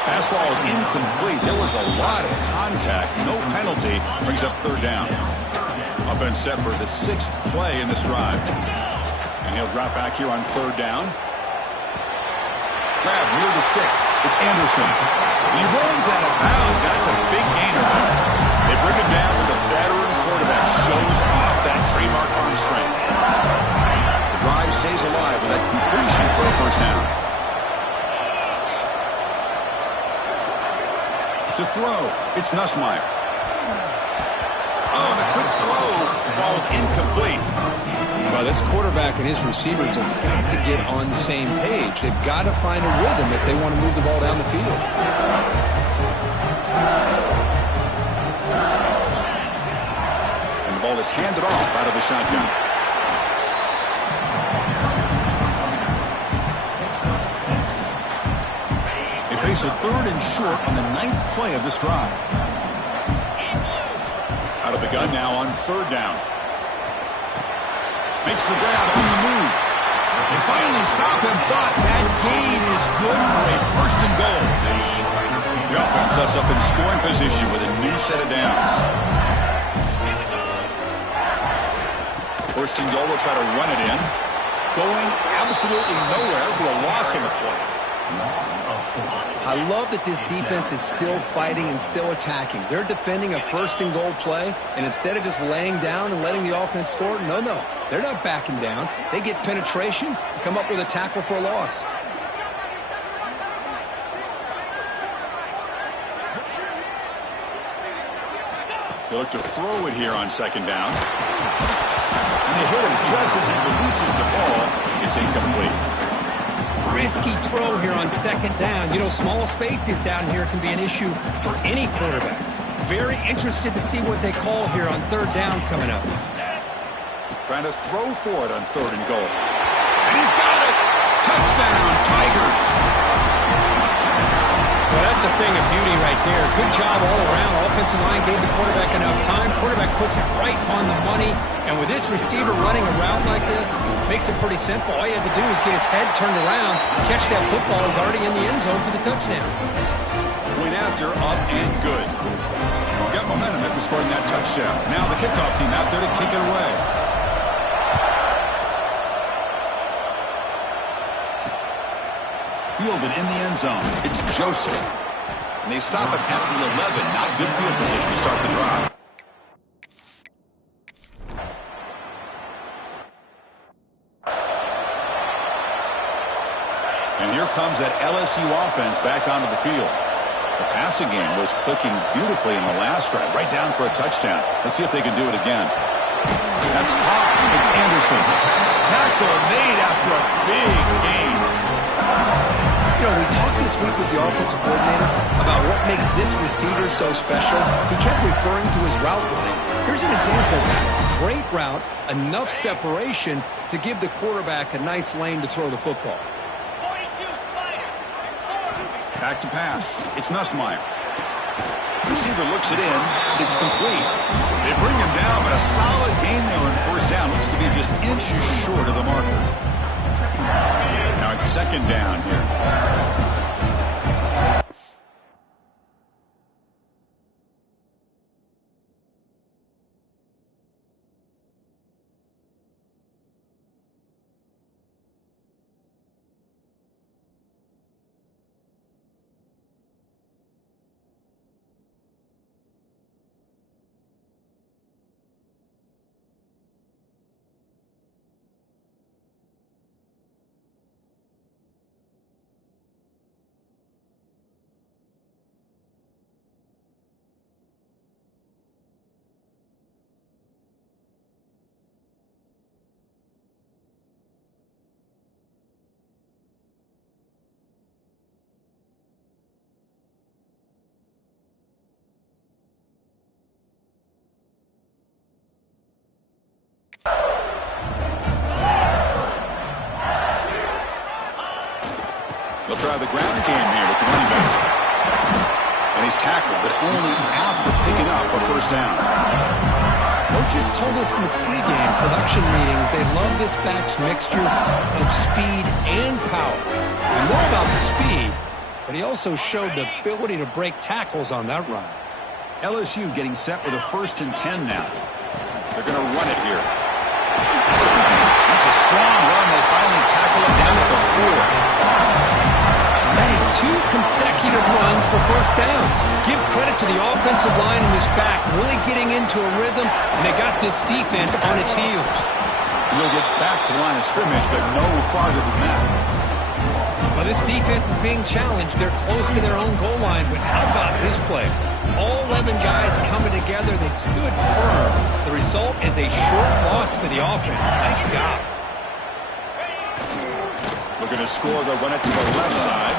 Pass ball is incomplete. There was a lot of contact. No penalty. Brings up third down. Offense set for the 6th play in this drive. And he'll drop back here on third down. Grab near the sticks. It's Anderson. He runs out of bounds. That's a big gainer there. They bring him down with a veteran quarterback. Shows off that trademark arm strength. The drive stays alive with that completion for a first down. To throw, it's Nussmeier. Oh, the quick throw falls incomplete. Well, this quarterback and his receivers have got to get on the same page. They've got to find a rhythm if they want to move the ball down the field. And the ball is handed off out of the shotgun. They face a 3rd and short on the 9th play of this drive. Out of the gun now on third down. Makes the grab on the move. They finally stop him, but that gain is good for a first and goal. The offense sets up in scoring position with a new set of downs. First and goal, they'll try to run it in. Going absolutely nowhere with a loss on the play. I love that this defense is still fighting and still attacking. They're defending a first and goal play, and instead of just laying down and letting the offense score, no. They're not backing down. They get penetration and come up with a tackle for a loss. They look to throw it here on second down. And they hit him just as he releases the ball. It's incomplete. Risky throw here on second down. You know, small spaces down here can be an issue for any quarterback. Very interested to see what they call here on third down coming up. Trying to throw for it on third and goal. And he's got it! Touchdown, Tigers! Well, that's a thing of beauty right there. Good job all around. Offensive line gave the quarterback enough time. Quarterback puts it right on the money. And with this receiver running around like this, makes it pretty simple. All you have to do is get his head turned around, catch that football. He's already in the end zone for the touchdown. Went after, up, and good. Got momentum after scoring that touchdown. Now the kickoff team out there to kick it away. Fielded in the end zone. It's Joseph. And they stop it at the 11. Not good field position to start the drive. And here comes that LSU offense back onto the field. The passing game was clicking beautifully in the last drive, right down for a touchdown. Let's see if they can do it again. That's caught. It's Anderson. Tackle made after a big gain. You know, we talked this week with the offensive coordinator about what makes this receiver so special. He kept referring to his route running. Here's an example of that. Great route, enough separation to give the quarterback a nice lane to throw the football. Back to pass. It's Nussmeier. Receiver looks it in. It's complete. They bring him down, but a solid gain there on first down. Looks to be just inches short of the marker. Now it's second down here. They'll try the ground game here with the running back. And he's tackled, but only after picking up a first down. Coaches told us in the pregame production meetings they love this back's mixture of speed and power. We know about the speed, but he also showed the ability to break tackles on that run. LSU getting set with a 1st and 10 now. They're going to run it here. That's a strong run. They finally tackle it down at the 4. That is 2 consecutive runs for first downs. Give credit to the offensive line in this back, really getting into a rhythm, and they got this defense on its heels. You'll get back to the line of scrimmage, but no farther than that. Well, this defense is being challenged. They're close to their own goal line, but how about this play? All 11 guys coming together. They stood firm. The result is a short loss for the offense. Nice job. Looking to score, they'll run it to the left side.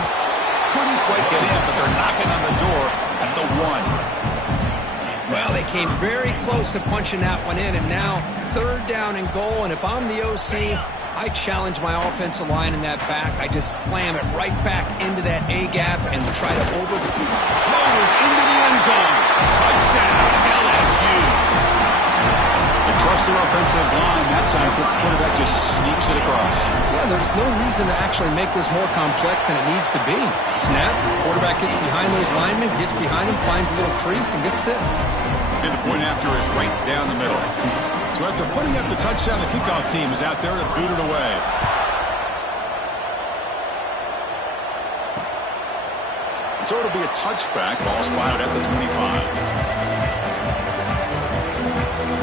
Couldn't quite get in, but they're knocking on the door at the 1. Well, they came very close to punching that one in, and now 3rd down and goal. And if I'm the OC, I challenge my offensive line in that back. I just slam it right back into that A-gap and try to Motors into the end zone. Touchdown, LSU. They trust their offensive line. That time, quarterback just sneaks it across. Yeah, there's no reason to actually make this more complex than it needs to be. Snap, quarterback gets behind those linemen, gets behind them, finds a little crease, and gets 6. And the point after is right down the middle. So after putting up the touchdown, the kickoff team is out there to boot it away. And so it'll be a touchback. Ball spotted at the 25.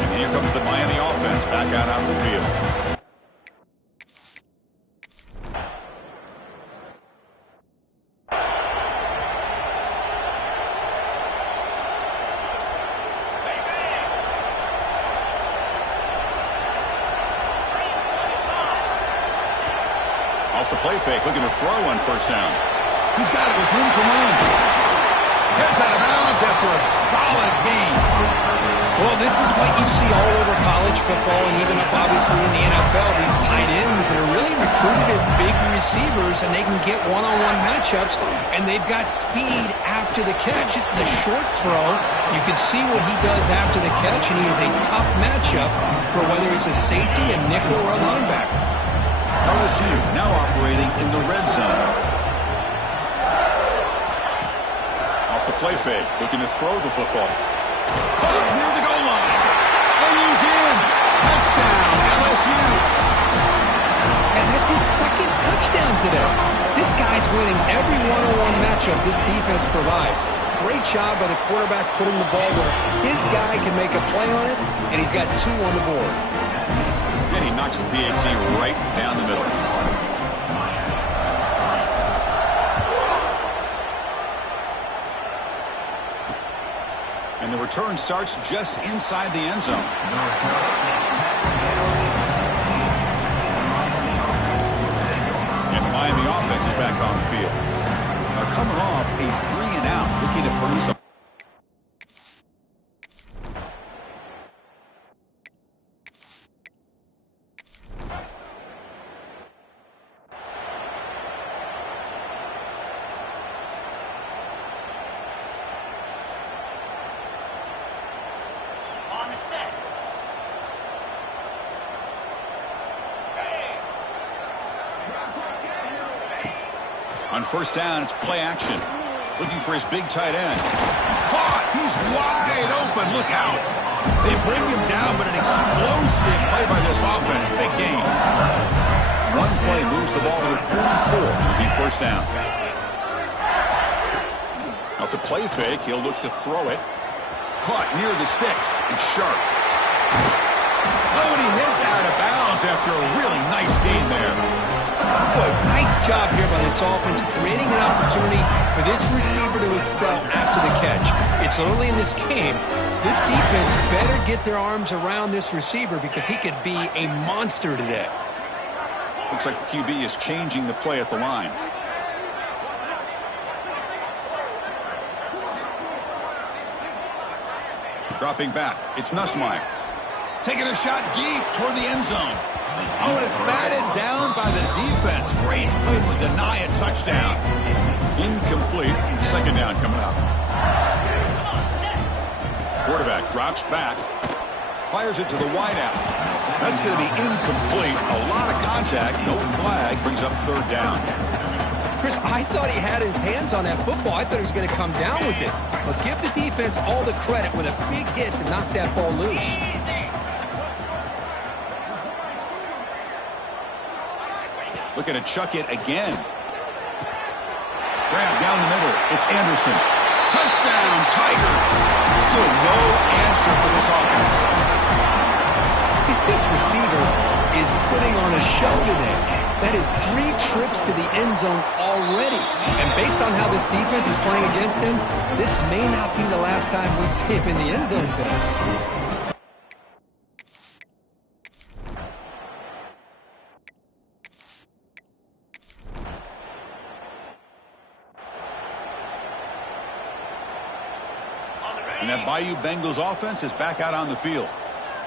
And here comes the Miami offense back out onto the field. Off the play fake, looking to throw on first down. He's got it with room to run. Heads out of bounds after a solid gain. Well, this is what you see all over college football and even up obviously in the NFL. These tight ends that are really recruited as big receivers, and they can get one-on-one matchups, and they've got speed after the catch. This is a short throw. You can see what he does after the catch, and he is a tough matchup for whether it's a safety, a nickel, or a linebacker. LSU now operating in the red zone. Off the play fake, looking to throw the football. Caught near the goal line. And he's in. Touchdown, LSU. And that's his 2nd touchdown today. This guy's winning every one-on-one matchup this defense provides. Great job by the quarterback putting the ball where his guy can make a play on it, and he's got 2 on the board. And he knocks the PAT right down the middle. And the return starts just inside the end zone. And the Miami offense is back on the field. They're coming off a 3-and-out, looking to produce a On first down, it's play action. Looking for his big tight end. Caught! He's wide open. Look out. They bring him down, but an explosive play by this offense. Big gain. One play moves the ball to the 44. It'll be first down. Off the play fake, he'll look to throw it. Caught near the sticks. It's sharp. Oh, and he heads out of bounds after a really nice gain there. Boy, nice job here by this offense, creating an opportunity for this receiver to excel after the catch. It's early in this game, so this defense better get their arms around this receiver because he could be a monster today. Looks like the QB is changing the play at the line. Dropping back, it's Nussmeier. Taking a shot deep toward the end zone. Oh, and it's batted down by the defense. Great play to deny a touchdown. Incomplete. Second down coming up. Quarterback drops back. Fires it to the wideout. That's going to be incomplete. A lot of contact. No flag. Brings up third down. Chris, I thought he had his hands on that football. I thought he was going to come down with it. But give the defense all the credit with a big hit to knock that ball loose. Looking to chuck it again. Grab down the middle. It's Anderson. Touchdown, Tigers. Still no answer for this offense. This receiver is putting on a show today. That is 3 trips to the end zone already. And based on how this defense is playing against him, this may not be the last time we see him in the end zone today. And that Bayou Bengals offense is back out on the field.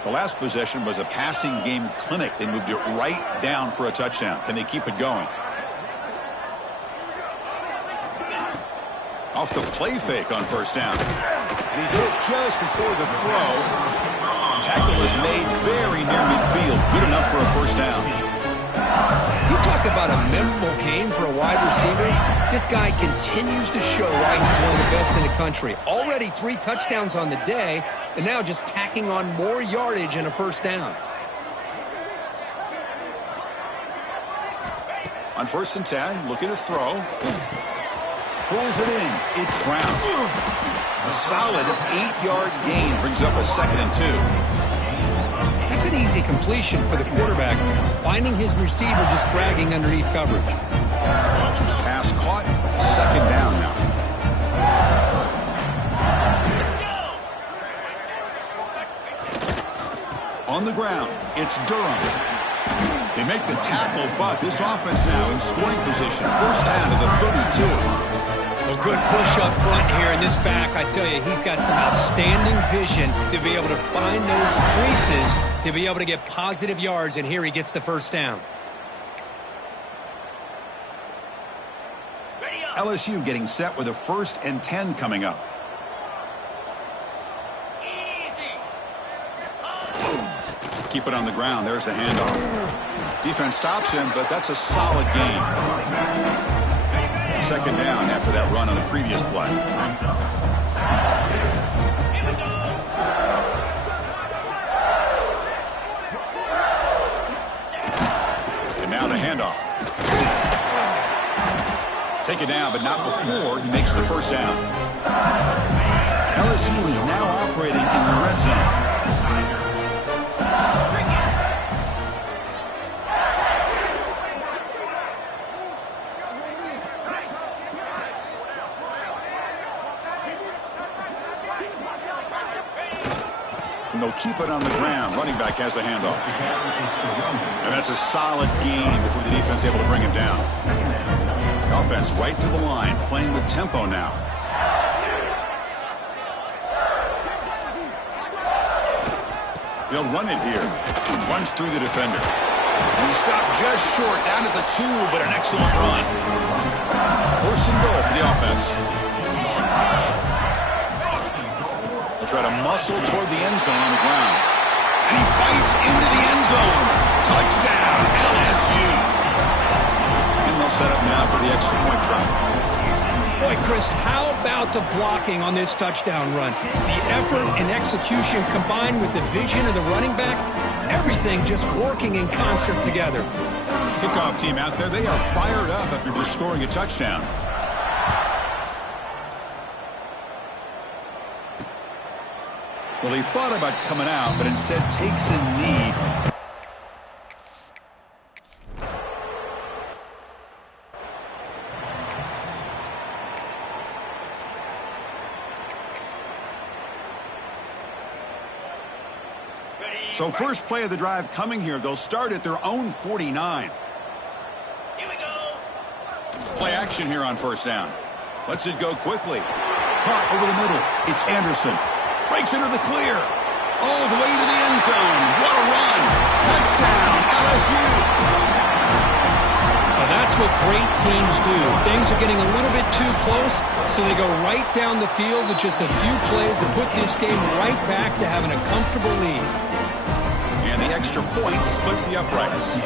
The last possession was a passing game clinic. They moved it right down for a touchdown. Can they keep it going? Off the play fake on first down. And he's hit just before the throw. Tackle is made very near midfield. Good enough for a first down. You talk about a memorable game for a wide receiver. This guy continues to show why he's one of the best in the country. Already 3 touchdowns on the day, and now just tacking on more yardage and a first down. On 1st and 10, looking to throw. Pulls it in. It's Brown. A solid 8-yard gain brings up a 2nd and 2. That's an easy completion for the quarterback, finding his receiver just dragging underneath coverage. Pass caught, 2nd down now. On the ground, it's Durham. They make the tackle, but this offense now in scoring position. First down to the 32. A good push up front here in this back. I tell you, he's got some outstanding vision to be able to find those creases, to be able to get positive yards, and here he gets the first down. LSU getting set with a 1st and 10 coming up. Keep it on the ground. There's the handoff. Defense stops him, but that's a solid gain. 2nd down after that run on the previous play. And now the handoff. Take it down, but not before he makes the first down. LSU is now operating in the red zone. And they'll keep it on the ground. Running back has the handoff. And that's a solid gain before the defense able to bring him down. Offense right to the line, playing with tempo now. They'll run it here. Runs through the defender. And he stopped just short, down at the 2, but an excellent run. 1st and goal for the offense. They'll try to muscle toward the end zone on the ground. And he fights into the end zone. Touchdown, LSU. And they'll set up now for the extra point try. Boy, Chris, how about the blocking on this touchdown run? The effort and execution combined with the vision of the running back, everything just working in concert together. Kickoff team out there, they are fired up after just scoring a touchdown. Well, he thought about coming out, but instead takes a knee. So first play of the drive coming here. They'll start at their own 49. Here we go. Play action here on first down. Lets it go quickly. Caught over the middle. It's Anderson. Breaks into the clear. all the way to the end zone. What a run. Touchdown, LSU. Well, that's what great teams do. Things are getting a little bit too close, so they go right down the field with just a few plays to put this game right back to having a comfortable lead. And the extra point splits the uprights.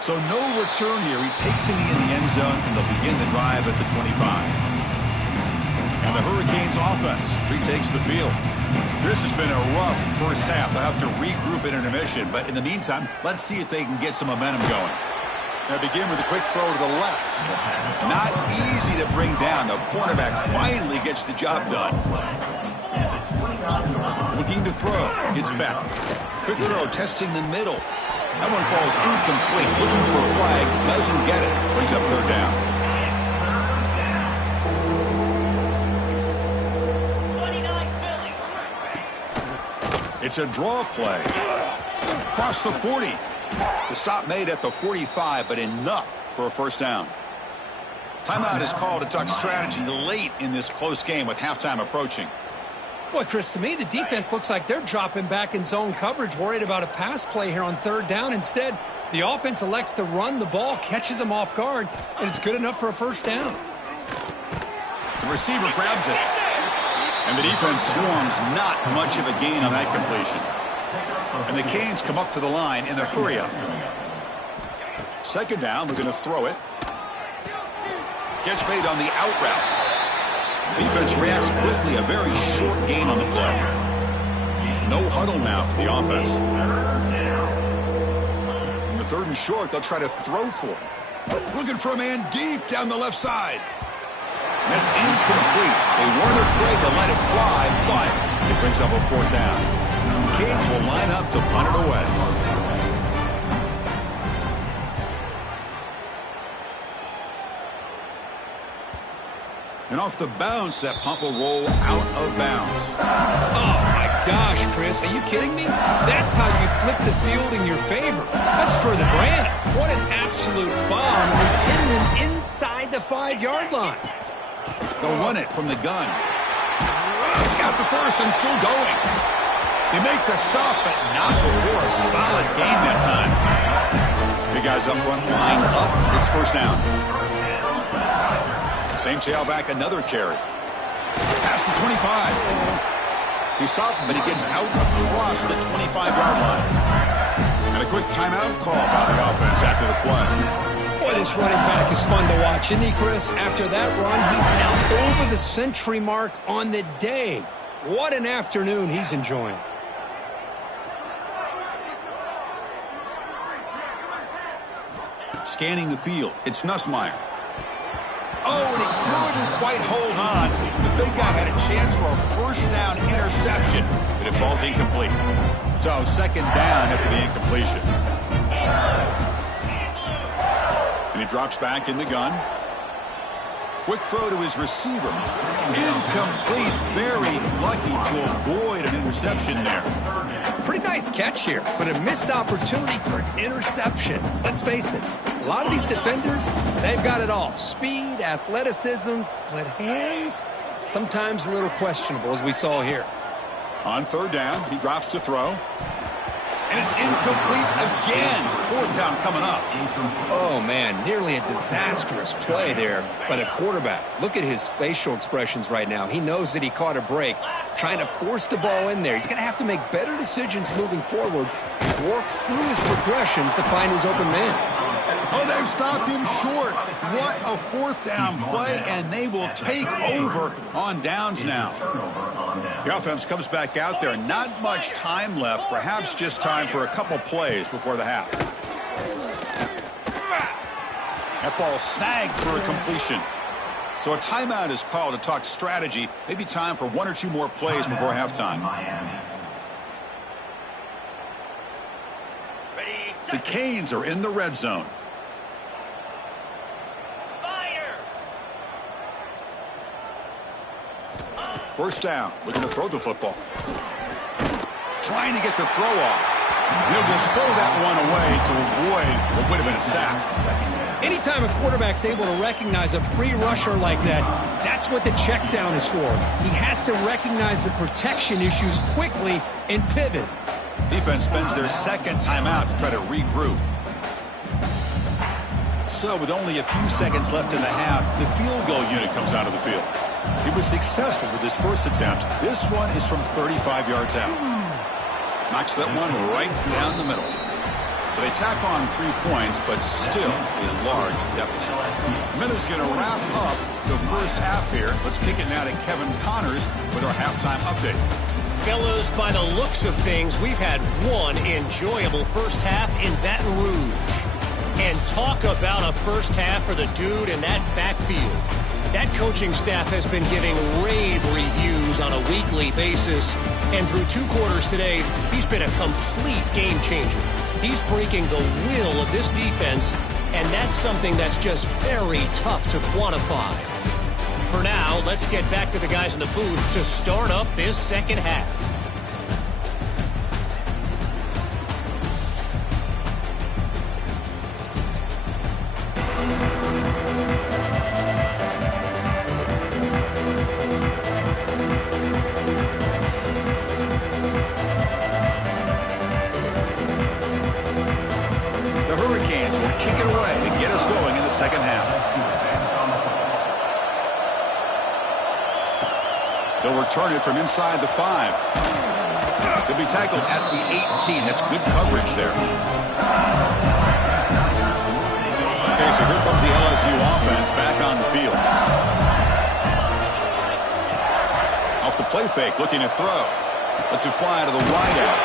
So no return here. He takes a knee in the end zone, and they'll begin the drive at the 25. And the Hurricanes offense retakes the field. This has been a rough first half. They'll have to regroup in intermission. But in the meantime, let's see if they can get some momentum going. They begin with a quick throw to the left. Not easy to bring down. The cornerback finally gets the job done. Looking to throw. Gets back. Quick throw, testing the middle. That one falls incomplete. Looking for a flag. Doesn't get it. Brings up third down. It's a draw play. Across the 40. The stop made at the 45, but enough for a first down. Timeout is called to talk strategy late in this close game with halftime approaching. Boy, Chris, to me, the defense looks like they're dropping back in zone coverage, worried about a pass play here on third down. Instead, the offense elects to run the ball, catches them off guard, and it's good enough for a first down. The receiver grabs it. And the defense swarms, not much of a gain on that completion. And the Canes come up to the line in the hurry-up. Second down, we're going to throw it. Catch made on the out route. Defense reacts quickly, a very short gain on the play. No huddle now for the offense. In the third and short, they'll try to throw for it. Looking for a man deep down the left side. And that's incomplete. They weren't afraid to let it fly, but it brings up a fourth down. Canes will line up to punt it away. And off the bounce, that punt will roll out of bounds. Oh, my gosh, Chris. Are you kidding me? That's how you flip the field in your favor. That's for the brand. What an absolute bomb. They pin them inside the 5-yard line. They'll run it from the gun. It's got the first and still going. They make the stop, but not before a solid gain that time. Big guys up front, line up. It's first down. Same tailback, another carry. Past the 25. He stopped, but he gets out across the 25-yard line. And a quick timeout call by the offense after the play. Boy, this running back is fun to watch, isn't he, Chris? After that run, he's now over the century mark on the day. What an afternoon he's enjoying. Scanning the field, it's Nussmeier. Oh, and he couldn't quite hold on. The big guy had a chance for a first down interception, but it falls incomplete. So second down after the incompletion. And he drops back in the gun. Quick throw to his receiver. Incomplete. Very lucky to avoid an interception there. Pretty nice catch here, but a missed opportunity for an interception. Let's face it, a lot of these defenders, they've got it all. Speed, athleticism, but hands, sometimes a little questionable, as we saw here. On third down, he drops to throw. And it's incomplete again. Fourth down coming up. Oh, man, nearly a disastrous play there by the quarterback. Look at his facial expressions right now. He knows that he caught a break, trying to force the ball in there. He's going to have to make better decisions moving forward and work through his progressions to find his open man. Oh, they've stopped him short. What a fourth down play, and they will take over on downs now. The offense comes back out there. Not much time left, perhaps just time for a couple plays before the half. That ball snagged for a completion. So a timeout is called to talk strategy. Maybe time for one or two more plays before halftime. The Canes are in the red zone. First down, looking to throw the football. Trying to get the throw off. He'll just throw that one away to avoid what would have been a sack. Anytime a quarterback's able to recognize a free rusher like that, that's what the check down is for. He has to recognize the protection issues quickly and pivot. Defense spends their second timeout to try to regroup. So with only a few seconds left in the half, the field goal unit comes out of the field. He was successful with his first attempt. This one is from 35 yards out. Knocks that one right down the middle. So they tack on 3 points, but still a large deficit. Miller's going to wrap up the first half here. Let's kick it now to Kevin Connors with our halftime update. Fellas, by the looks of things, we've had one enjoyable first half in Baton Rouge. And talk about a first half for the dude in that backfield. That coaching staff has been giving rave reviews on a weekly basis. And through 2 quarters today, he's been a complete game changer. He's breaking the will of this defense, and that's something that's just very tough to quantify. For now, let's get back to the guys in the booth to start up this second half. Second half. They'll return it from inside the 5. They'll be tackled at the 18. That's good coverage there. Okay, so here comes the LSU offense back on the field. Off the play fake, looking to throw. Lets it fly to the wideout.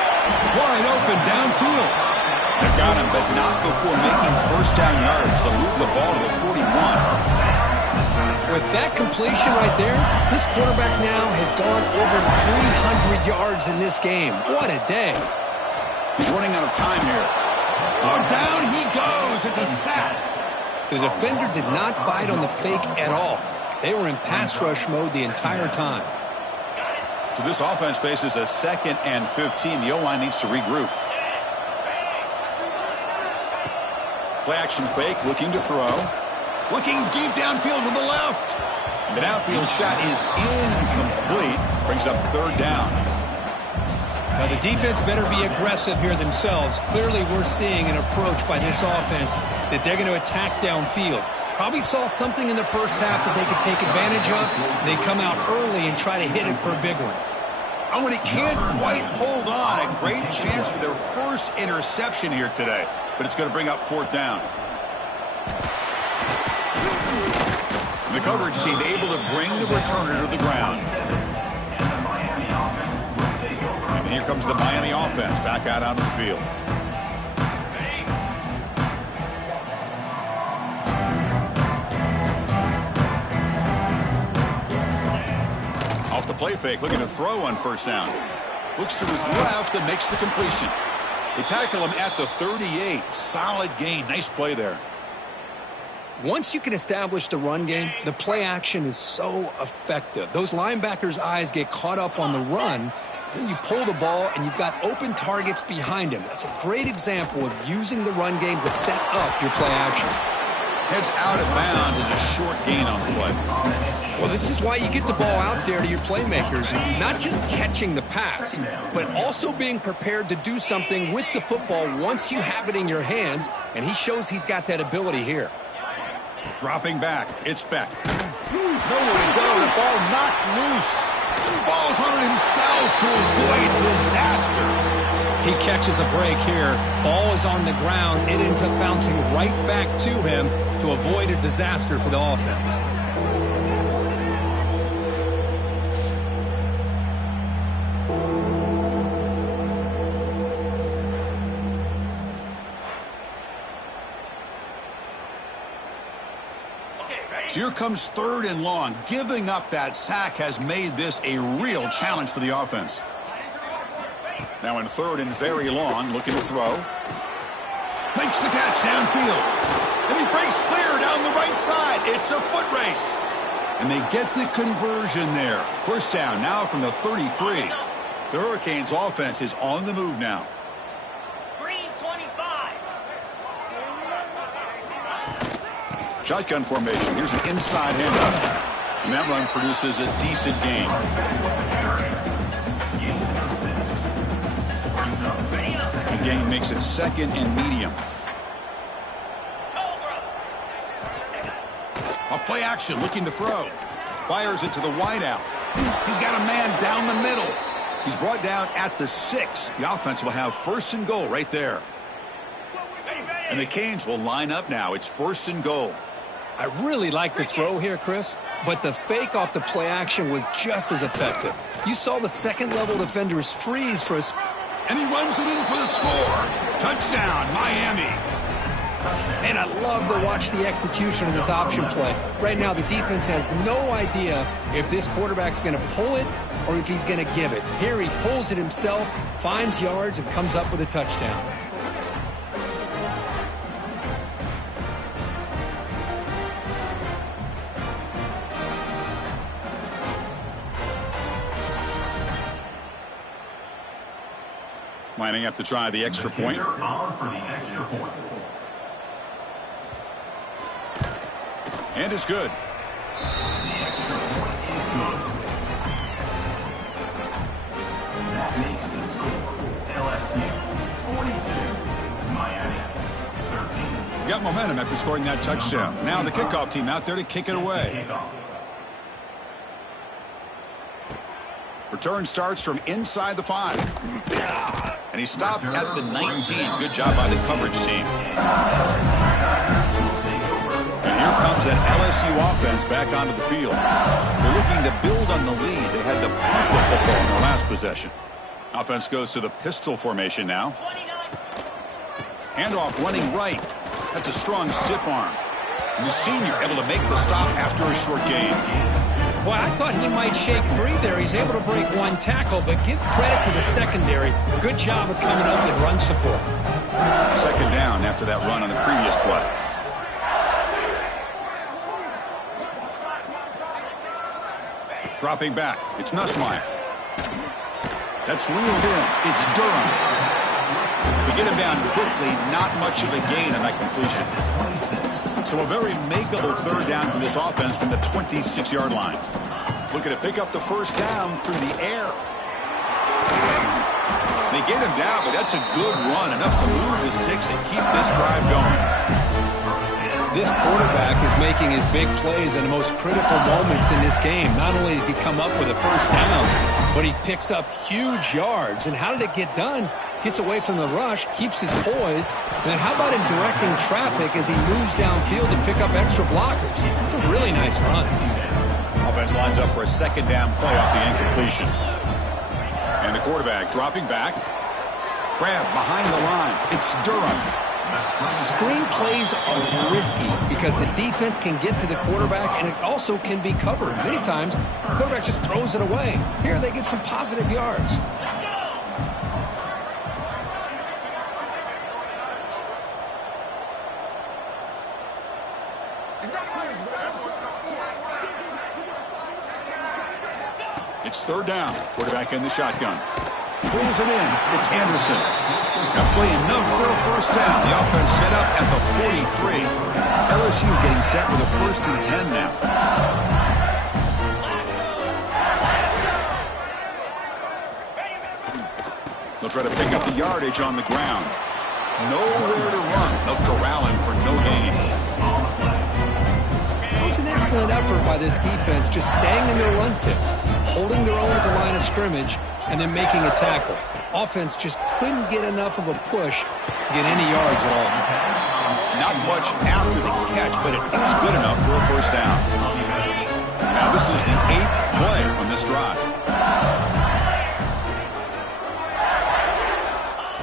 Wide open downfield. They've got him, but not before making first down yards. They'll move the ball to the 41. With that completion right there, this quarterback now has gone over 300 yards in this game. What a day. He's running out of time here. Oh, down he goes. It's a sack. The defender did not bite on the fake at all. They were in pass rush mode the entire time. So this offense faces a 2nd and 15. The O-line needs to regroup. Play action fake, looking to throw. Looking deep downfield to the left. The downfield shot is incomplete. Brings up 3rd down. Now the defense better be aggressive here themselves. Clearly we're seeing an approach by this offense that they're going to attack downfield. Probably saw something in the first half that they could take advantage of. They come out early and try to hit it for a big one. Oh, and he can't quite hold on. A great chance for their first interception here today. But it's going to bring up 4th down. The coverage team able to bring the returner to the ground. And here comes the Miami offense back out onto the field. Off the play fake, looking to throw on first down. Looks to his left and makes the completion. They tackle him at the 38. Solid gain. Nice play there. Once you can establish the run game, the play action is so effective. Those linebackers' eyes get caught up on the run, then you pull the ball and you've got open targets behind him. That's a great example of using the run game to set up your play action. Heads out of bounds as a short gain on the play. Well, this is why you get the ball out there to your playmakers, not just catching the pass, but also being prepared to do something with the football once you have it in your hands, and he shows he's got that ability here. Dropping back, it's Beck. Nowhere to go, the ball knocked loose. Ball's on it himself to avoid disaster. He catches a break here. Ball is on the ground. It ends up bouncing right back to him to avoid a disaster for the offense. So here comes 3rd and long. Giving up that sack has made this a real challenge for the offense. Now in 3rd and very long, looking to throw. Makes the catch downfield. And he breaks clear down the right side. It's a foot race. And they get the conversion there. First down now from the 33. The Hurricanes offense is on the move now. Shotgun formation. Here's an inside handoff. And that run produces a decent gain. The gain makes it 2nd and medium. A play action, looking to throw. Fires it to the wideout. He's got a man down the middle. He's brought down at the 6. The offense will have 1st and goal right there. And the Canes will line up now. It's 1st and goal. I really like the throw here, Chris, but the fake off the play action was just as effective. You saw the second-level defenders freeze for a... And he runs it in for the score. Touchdown, Miami. And I love to watch the execution of this option play. Right now, the defense has no idea if this quarterback's going to pull it or if he's going to give it. Here he pulls it himself, finds yards, and comes up with a touchdown. Lining up to try the extra point. And it's good. The extra point is good. That makes the score LSU 42, Miami 13. Got momentum after scoring that touchdown. Now the kickoff team out there to kick it away. Return starts from inside the 5. And he stopped at the 19. Good job by the coverage team. And here comes that LSU offense back onto the field. They're looking to build on the lead. They had to punt the football in their last possession. Offense goes to the pistol formation now. Handoff running right. That's a strong stiff arm. And the senior able to make the stop after a short gain. Well, I thought he might shake 3 there. He's able to break 1 tackle, but give credit to the secondary. Good job of coming up with run support. 2nd down after that run on the previous play. Dropping back. It's Nussmeier. That's reeled in. It's Durham. We get him down quickly. Not much of a gain on that completion. So a very makeable 3rd down for this offense from the 26-yard line. Looking to pick up the 1st down through the air. They get him down, but that's a good run. Enough to move the sticks and keep this drive going. This quarterback is making his big plays in the most critical moments in this game. Not only does he come up with a 1st down, but he picks up huge yards. And how did it get done? Gets away from the rush, keeps his poise. And then how about him directing traffic as he moves downfield to pick up extra blockers? It's a really nice run. Offense lines up for a 2nd down play off the incompletion. And the quarterback dropping back. Grab behind the line. It's Durham. Screen plays are risky because the defense can get to the quarterback and it also can be covered. Many times, the quarterback just throws it away. Here they get some positive yards. It's 3rd down. Quarterback in the shotgun. Pulls it in. It's Anderson. Now play enough for a 1st down. The offense set up at the 43. LSU getting set with a 1st and 10 now. They'll try to pick up the yardage on the ground. Nowhere to run. They'll corral him for no gain. It was an excellent effort by this defense, just staying in their run fits, holding their own at the line of scrimmage, and then making a tackle. Offense just couldn't get enough of a push to get any yards at all. Not much after the catch, but it is good enough for a 1st down. Now this is the 8th play on this drive.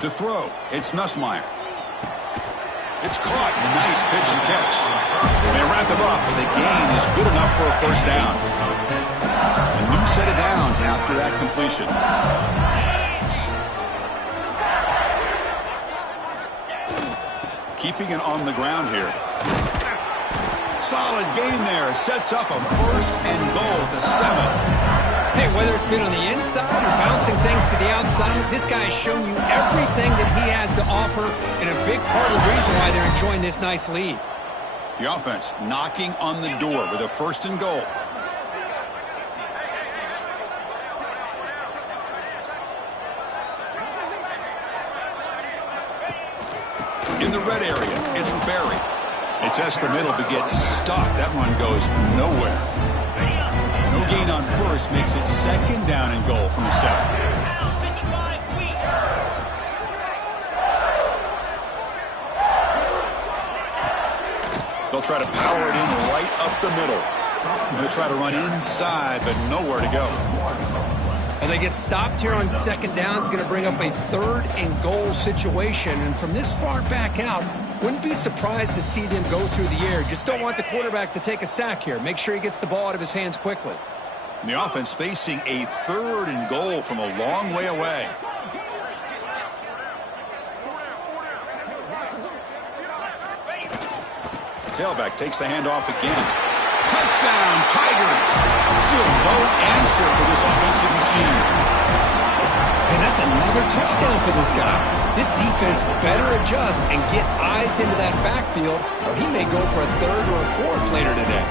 To throw, it's Nussmeier. It's caught. Nice pitch and catch. They wrap him up, but the gain is good enough for a 1st down. A new set of downs after that completion. Keeping it on the ground here. Solid gain there. Sets up a 1st and goal at the 7. Hey, whether it's been on the inside or bouncing things to the outside, this guy has shown you everything that he has to offer, and a big part of the reason why they're enjoying this nice lead. The offense knocking on the door with a 1st and goal. In the red area, it's Barry. They test the middle but get stuffed. That one goes nowhere. No gain on first makes it 2nd down and goal from the 7. They'll try to power it in right up the middle. They'll try to run inside, but nowhere to go. And they get stopped here on 2nd down. It's going to bring up a 3rd and goal situation. And from this far back out, wouldn't be surprised to see them go through the air. Just don't want the quarterback to take a sack here. Make sure he gets the ball out of his hands quickly. And the offense facing a 3rd and goal from a long way away. Tailback takes the handoff again. Touchdown, Tigers! Still no answer for this offensive machine. And that's another touchdown for this guy. This defense better adjust and get eyes into that backfield, or he may go for a 3rd or a 4th later today.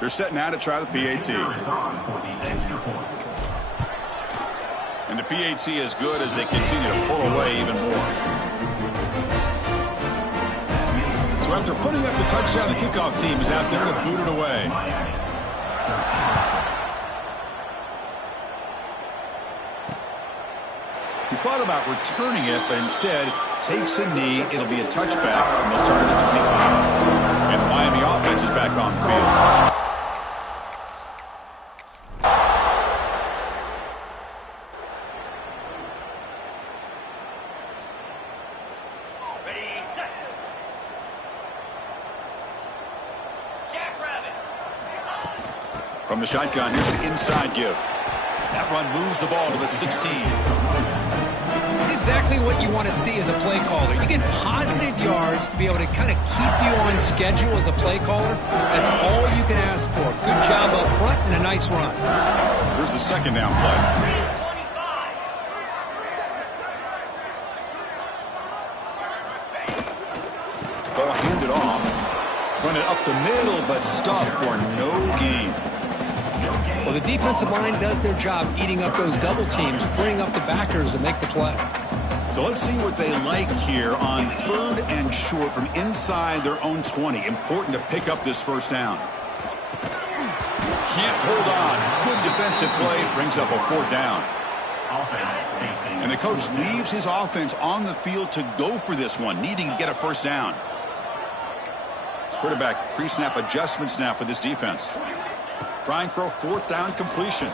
They're setting out to try the PAT. And the PAT is good as they continue to pull away even more. So after putting up the touchdown, the kickoff team is out there to boot it away. He thought about returning it, but instead takes a knee. It'll be a touchback, and they'll start at the 25. And the Miami offense is back on the field. From the shotgun, here's an inside give. That run moves the ball to the 16. It's exactly what you want to see as a play caller. You get positive yards to be able to kind of keep you on schedule as a play caller. That's all you can ask for. Good job up front and a nice run. Here's the 2nd down play. Ball handed off. Run it up the middle, but stuffed for no gain. Well, the defensive line does their job eating up those double teams, freeing up the backers to make the play. So let's see what they like here on 3rd and short from inside their own 20. Important to pick up this 1st down. Can't hold on. Good defensive play brings up a 4th down. And the coach leaves his offense on the field to go for this one, needing to get a 1st down. Quarterback pre-snap adjustments now for this defense. Trying for a 4th down completion.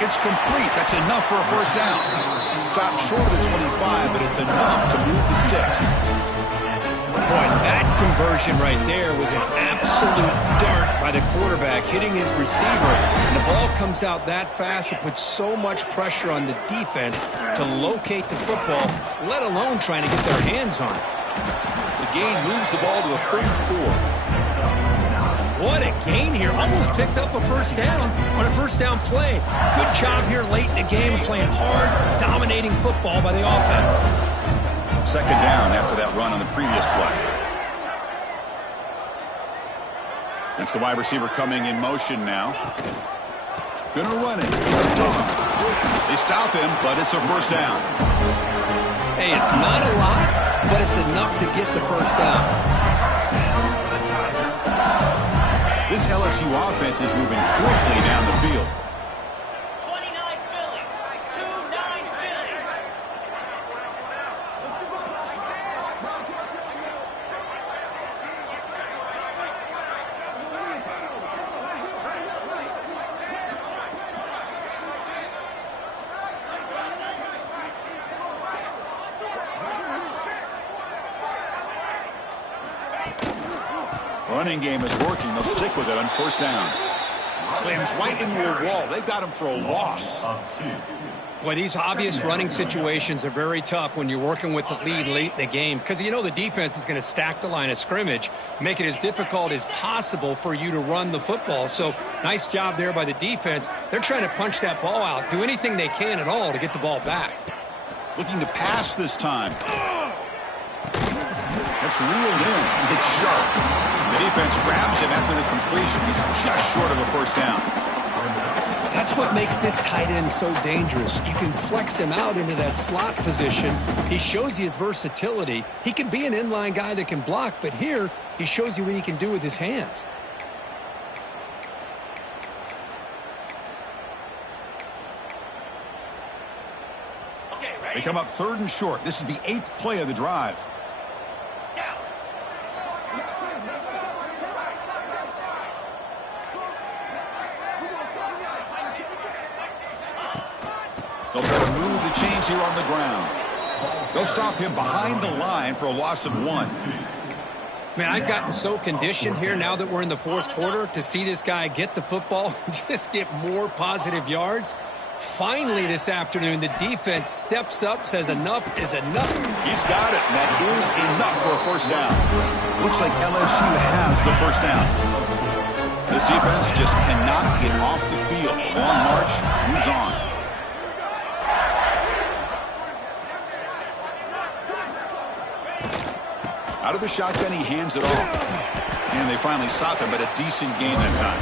It's complete. That's enough for a 1st down. Stopped short of the 25, but it's enough to move the sticks. Boy, that conversion right there was an absolute dart by the quarterback, hitting his receiver. And the ball comes out that fast to put so much pressure on the defense to locate the football, let alone trying to get their hands on it. The gain moves the ball to the 34. What a gain here. Almost picked up a 1st down on a 1st down play. Good job here late in the game, playing hard, dominating football by the offense. 2nd down after that run on the previous play. That's the wide receiver coming in motion now. Gonna run it. It's done. They stop him, but it's a 1st down. Hey, it's not a lot, but it's enough to get the 1st down. This LSU offense is moving quickly down the field. 29 Philly. 2-9 Philly. Running game is working. They'll stick with it on 1st down. Slams right into a wall. They've got him for a loss. Boy, these obvious running situations are very tough when you're working with the lead late in the game because you know the defense is going to stack the line of scrimmage, make it as difficult as possible for you to run the football. So nice job there by the defense. They're trying to punch that ball out, do anything they can at all to get the ball back. Looking to pass this time. That's reeled in. It's sharp. The defense grabs him after the completion. He's just short of a first down. That's what makes this tight end so dangerous. You can flex him out into that slot position. He shows you his versatility. He can be an inline guy that can block, but here he shows you what he can do with his hands. They come up 3rd and short. This is the 8th play of the drive. They'll try to move the chains here on the ground. They'll stop him behind the line for a loss of 1. Man, I've gotten so conditioned here now that we're in the 4th quarter to see this guy get the football, just get more positive yards. Finally this afternoon, the defense steps up, says enough is enough. He's got it, and that is enough for a first down. Looks like LSU has the first down. This defense just cannot get off the field. Long march moves on. Out of the shotgun, he hands it off. And they finally stop him, but a decent gain that time.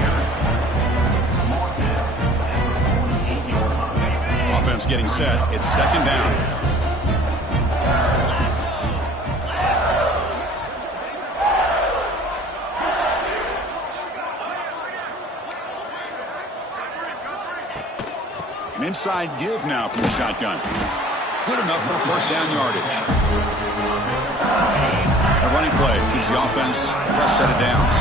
Offense getting set. It's 2nd down. An inside give now from the shotgun. Good enough for first down yardage. A running play gives the offense a fresh set of downs.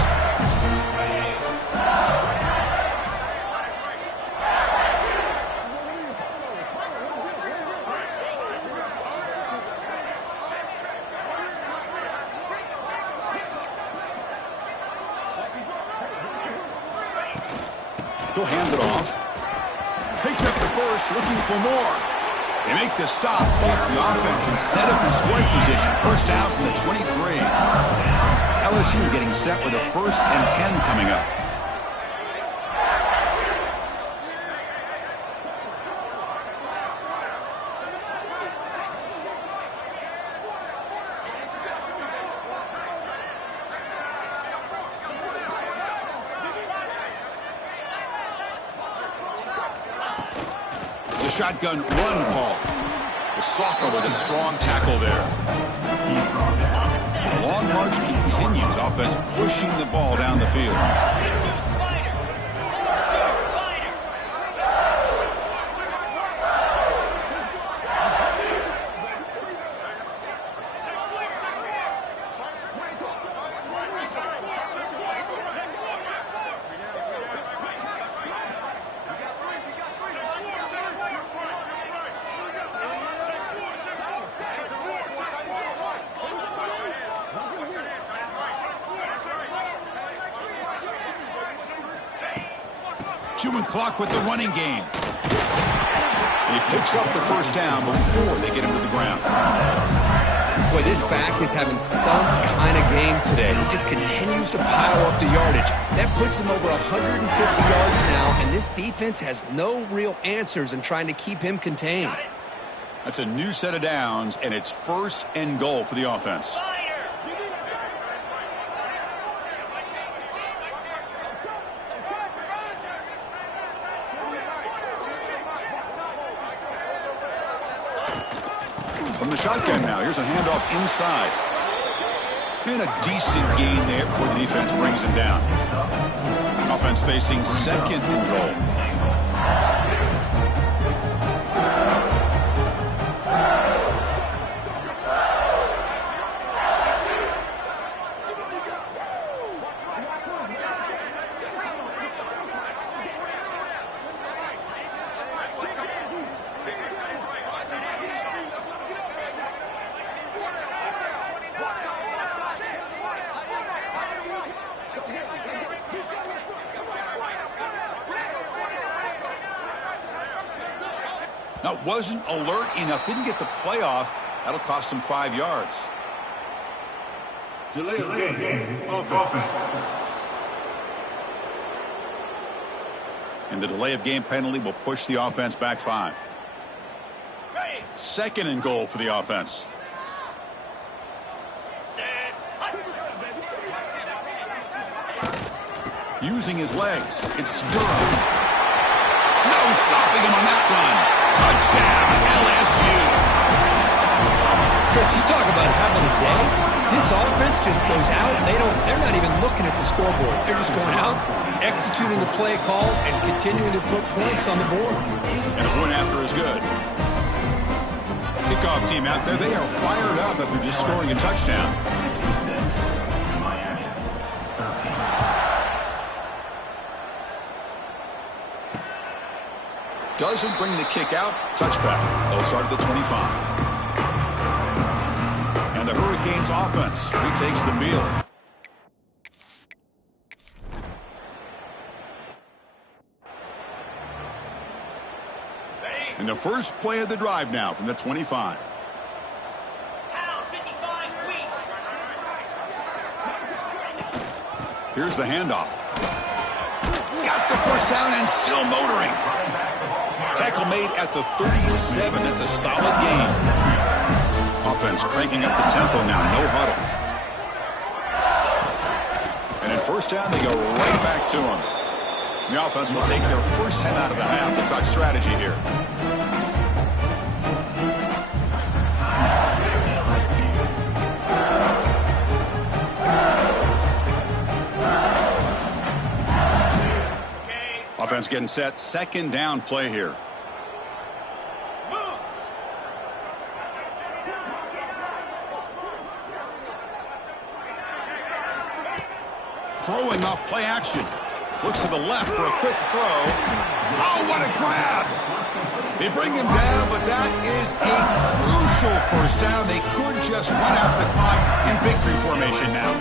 He'll hand it off. Picks up the first, looking for more. They make the stop, but the offense is set up in scoring position. First down from the 23. LSU getting set with a 1st and 10 coming up. Shotgun run call. The Sophomore with a strong tackle there. The long march continues. Offense pushing the ball down the field. Chewing clock with the running game. And he picks up the first down before they get him to the ground. Boy, this back is having some kind of game today. He just continues to pile up the yardage. That puts him over 150 yards now, and this defense has no real answers in trying to keep him contained. That's a new set of downs, and it's 1st and goal for the offense. From the shotgun now, here's a handoff inside. And a decent gain there before the defense brings him down. Offense facing 2nd and goal. Now, wasn't alert enough, didn't get the playoff. That'll cost him 5 yards. Delay of game. Offense. And the delay of game penalty will push the offense back 5. Second and goal for the offense. Using his legs, it's Durham. No stopping him on that run. Touchdown, LSU. Chris, you talk about having a day. This offense just goes out. They're not even looking at the scoreboard. They're just going out, executing the play call, and continuing to put points on the board. And a point after is good. Kickoff team out there, they are fired up after just scoring a touchdown. Doesn't bring the kick out. Touchback. They'll start at the 25. And the Hurricanes offense retakes the field. And the first play of the drive now from the 25. Here's the handoff. Got the first down and still motoring. Tackle made at the 37. That's a solid gain. Offense cranking up the tempo now. No huddle. And at first down, they go right back to him. The offense will take their first 10 out of the half. They'll talk strategy here. Offense getting set. Second down play here. Throwing off play action. Looks to the left for a quick throw. Oh, what a grab. They bring him down, but that is a crucial first down. They could just run out the clock in victory formation now.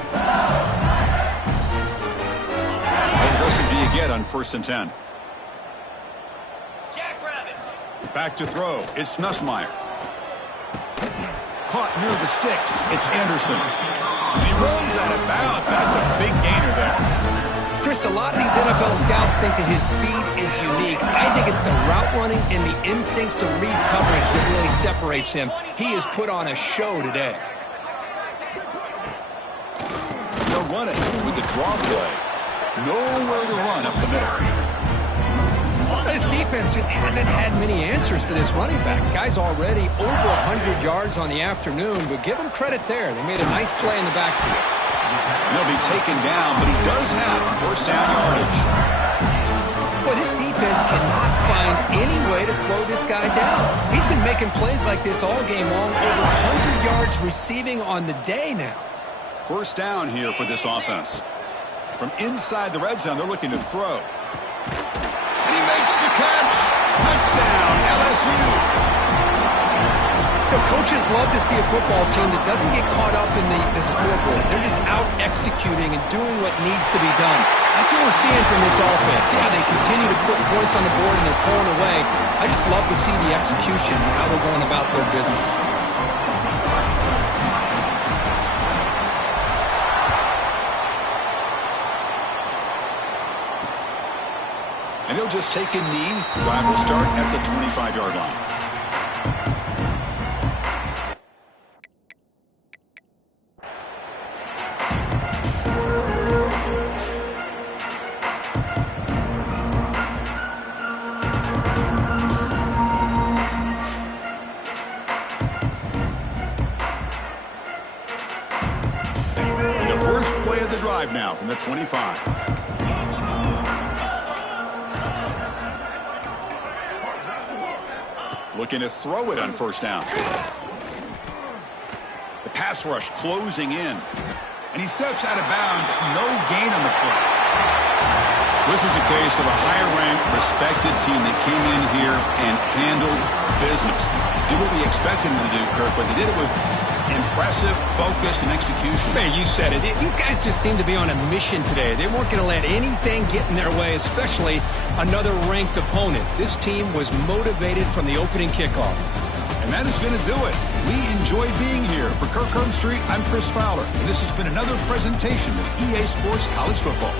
How aggressive do you get on 1st and 10? Back to throw. It's Nussmeier. Caught near the sticks. It's Anderson. He runs out of bounds. That's a big gainer there. Chris, a lot of these NFL scouts think that his speed is unique. I think it's the route running and the instincts to read coverage that really separates him. He has put on a show today. They'll run it with the draw play. Nowhere to run up the middle. This defense just hasn't had many answers for this running back. Guy's already over 100 yards on the afternoon, but give him credit there. They made a nice play in the backfield. He'll be taken down, but he does have first down yardage. Boy, this defense cannot find any way to slow this guy down. He's been making plays like this all game long, over 100 yards receiving on the day now. First down here for this offense. From inside the red zone, they're looking to throw. And he makes the catch. Touchdown, LSU. You know, coaches love to see a football team that doesn't get caught up in the scoreboard. They're just out executing and doing what needs to be done. That's what we're seeing from this offense. Yeah, they continue to put points on the board and they're pulling away. I just love to see the execution and how they're going about their business. And he'll just take a knee. Drive will start at the 25-yard line. And the first play of the drive now from the 25. Looking to throw it on first down. The pass rush closing in. And he steps out of bounds. No gain on the play. This was a case of a higher-ranked, respected team that came in here and handled business. Did what we expected them to do, Kirk, but they did it with impressive focus and execution. Man, you said it. These guys just seem to be on a mission today. They weren't going to let anything get in their way, especially another ranked opponent. This team was motivated from the opening kickoff. And that is going to do it. We enjoy being here. For Kirk Herbstreit, I'm Chris Fowler. And this has been another presentation of EA Sports College Football.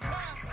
this time.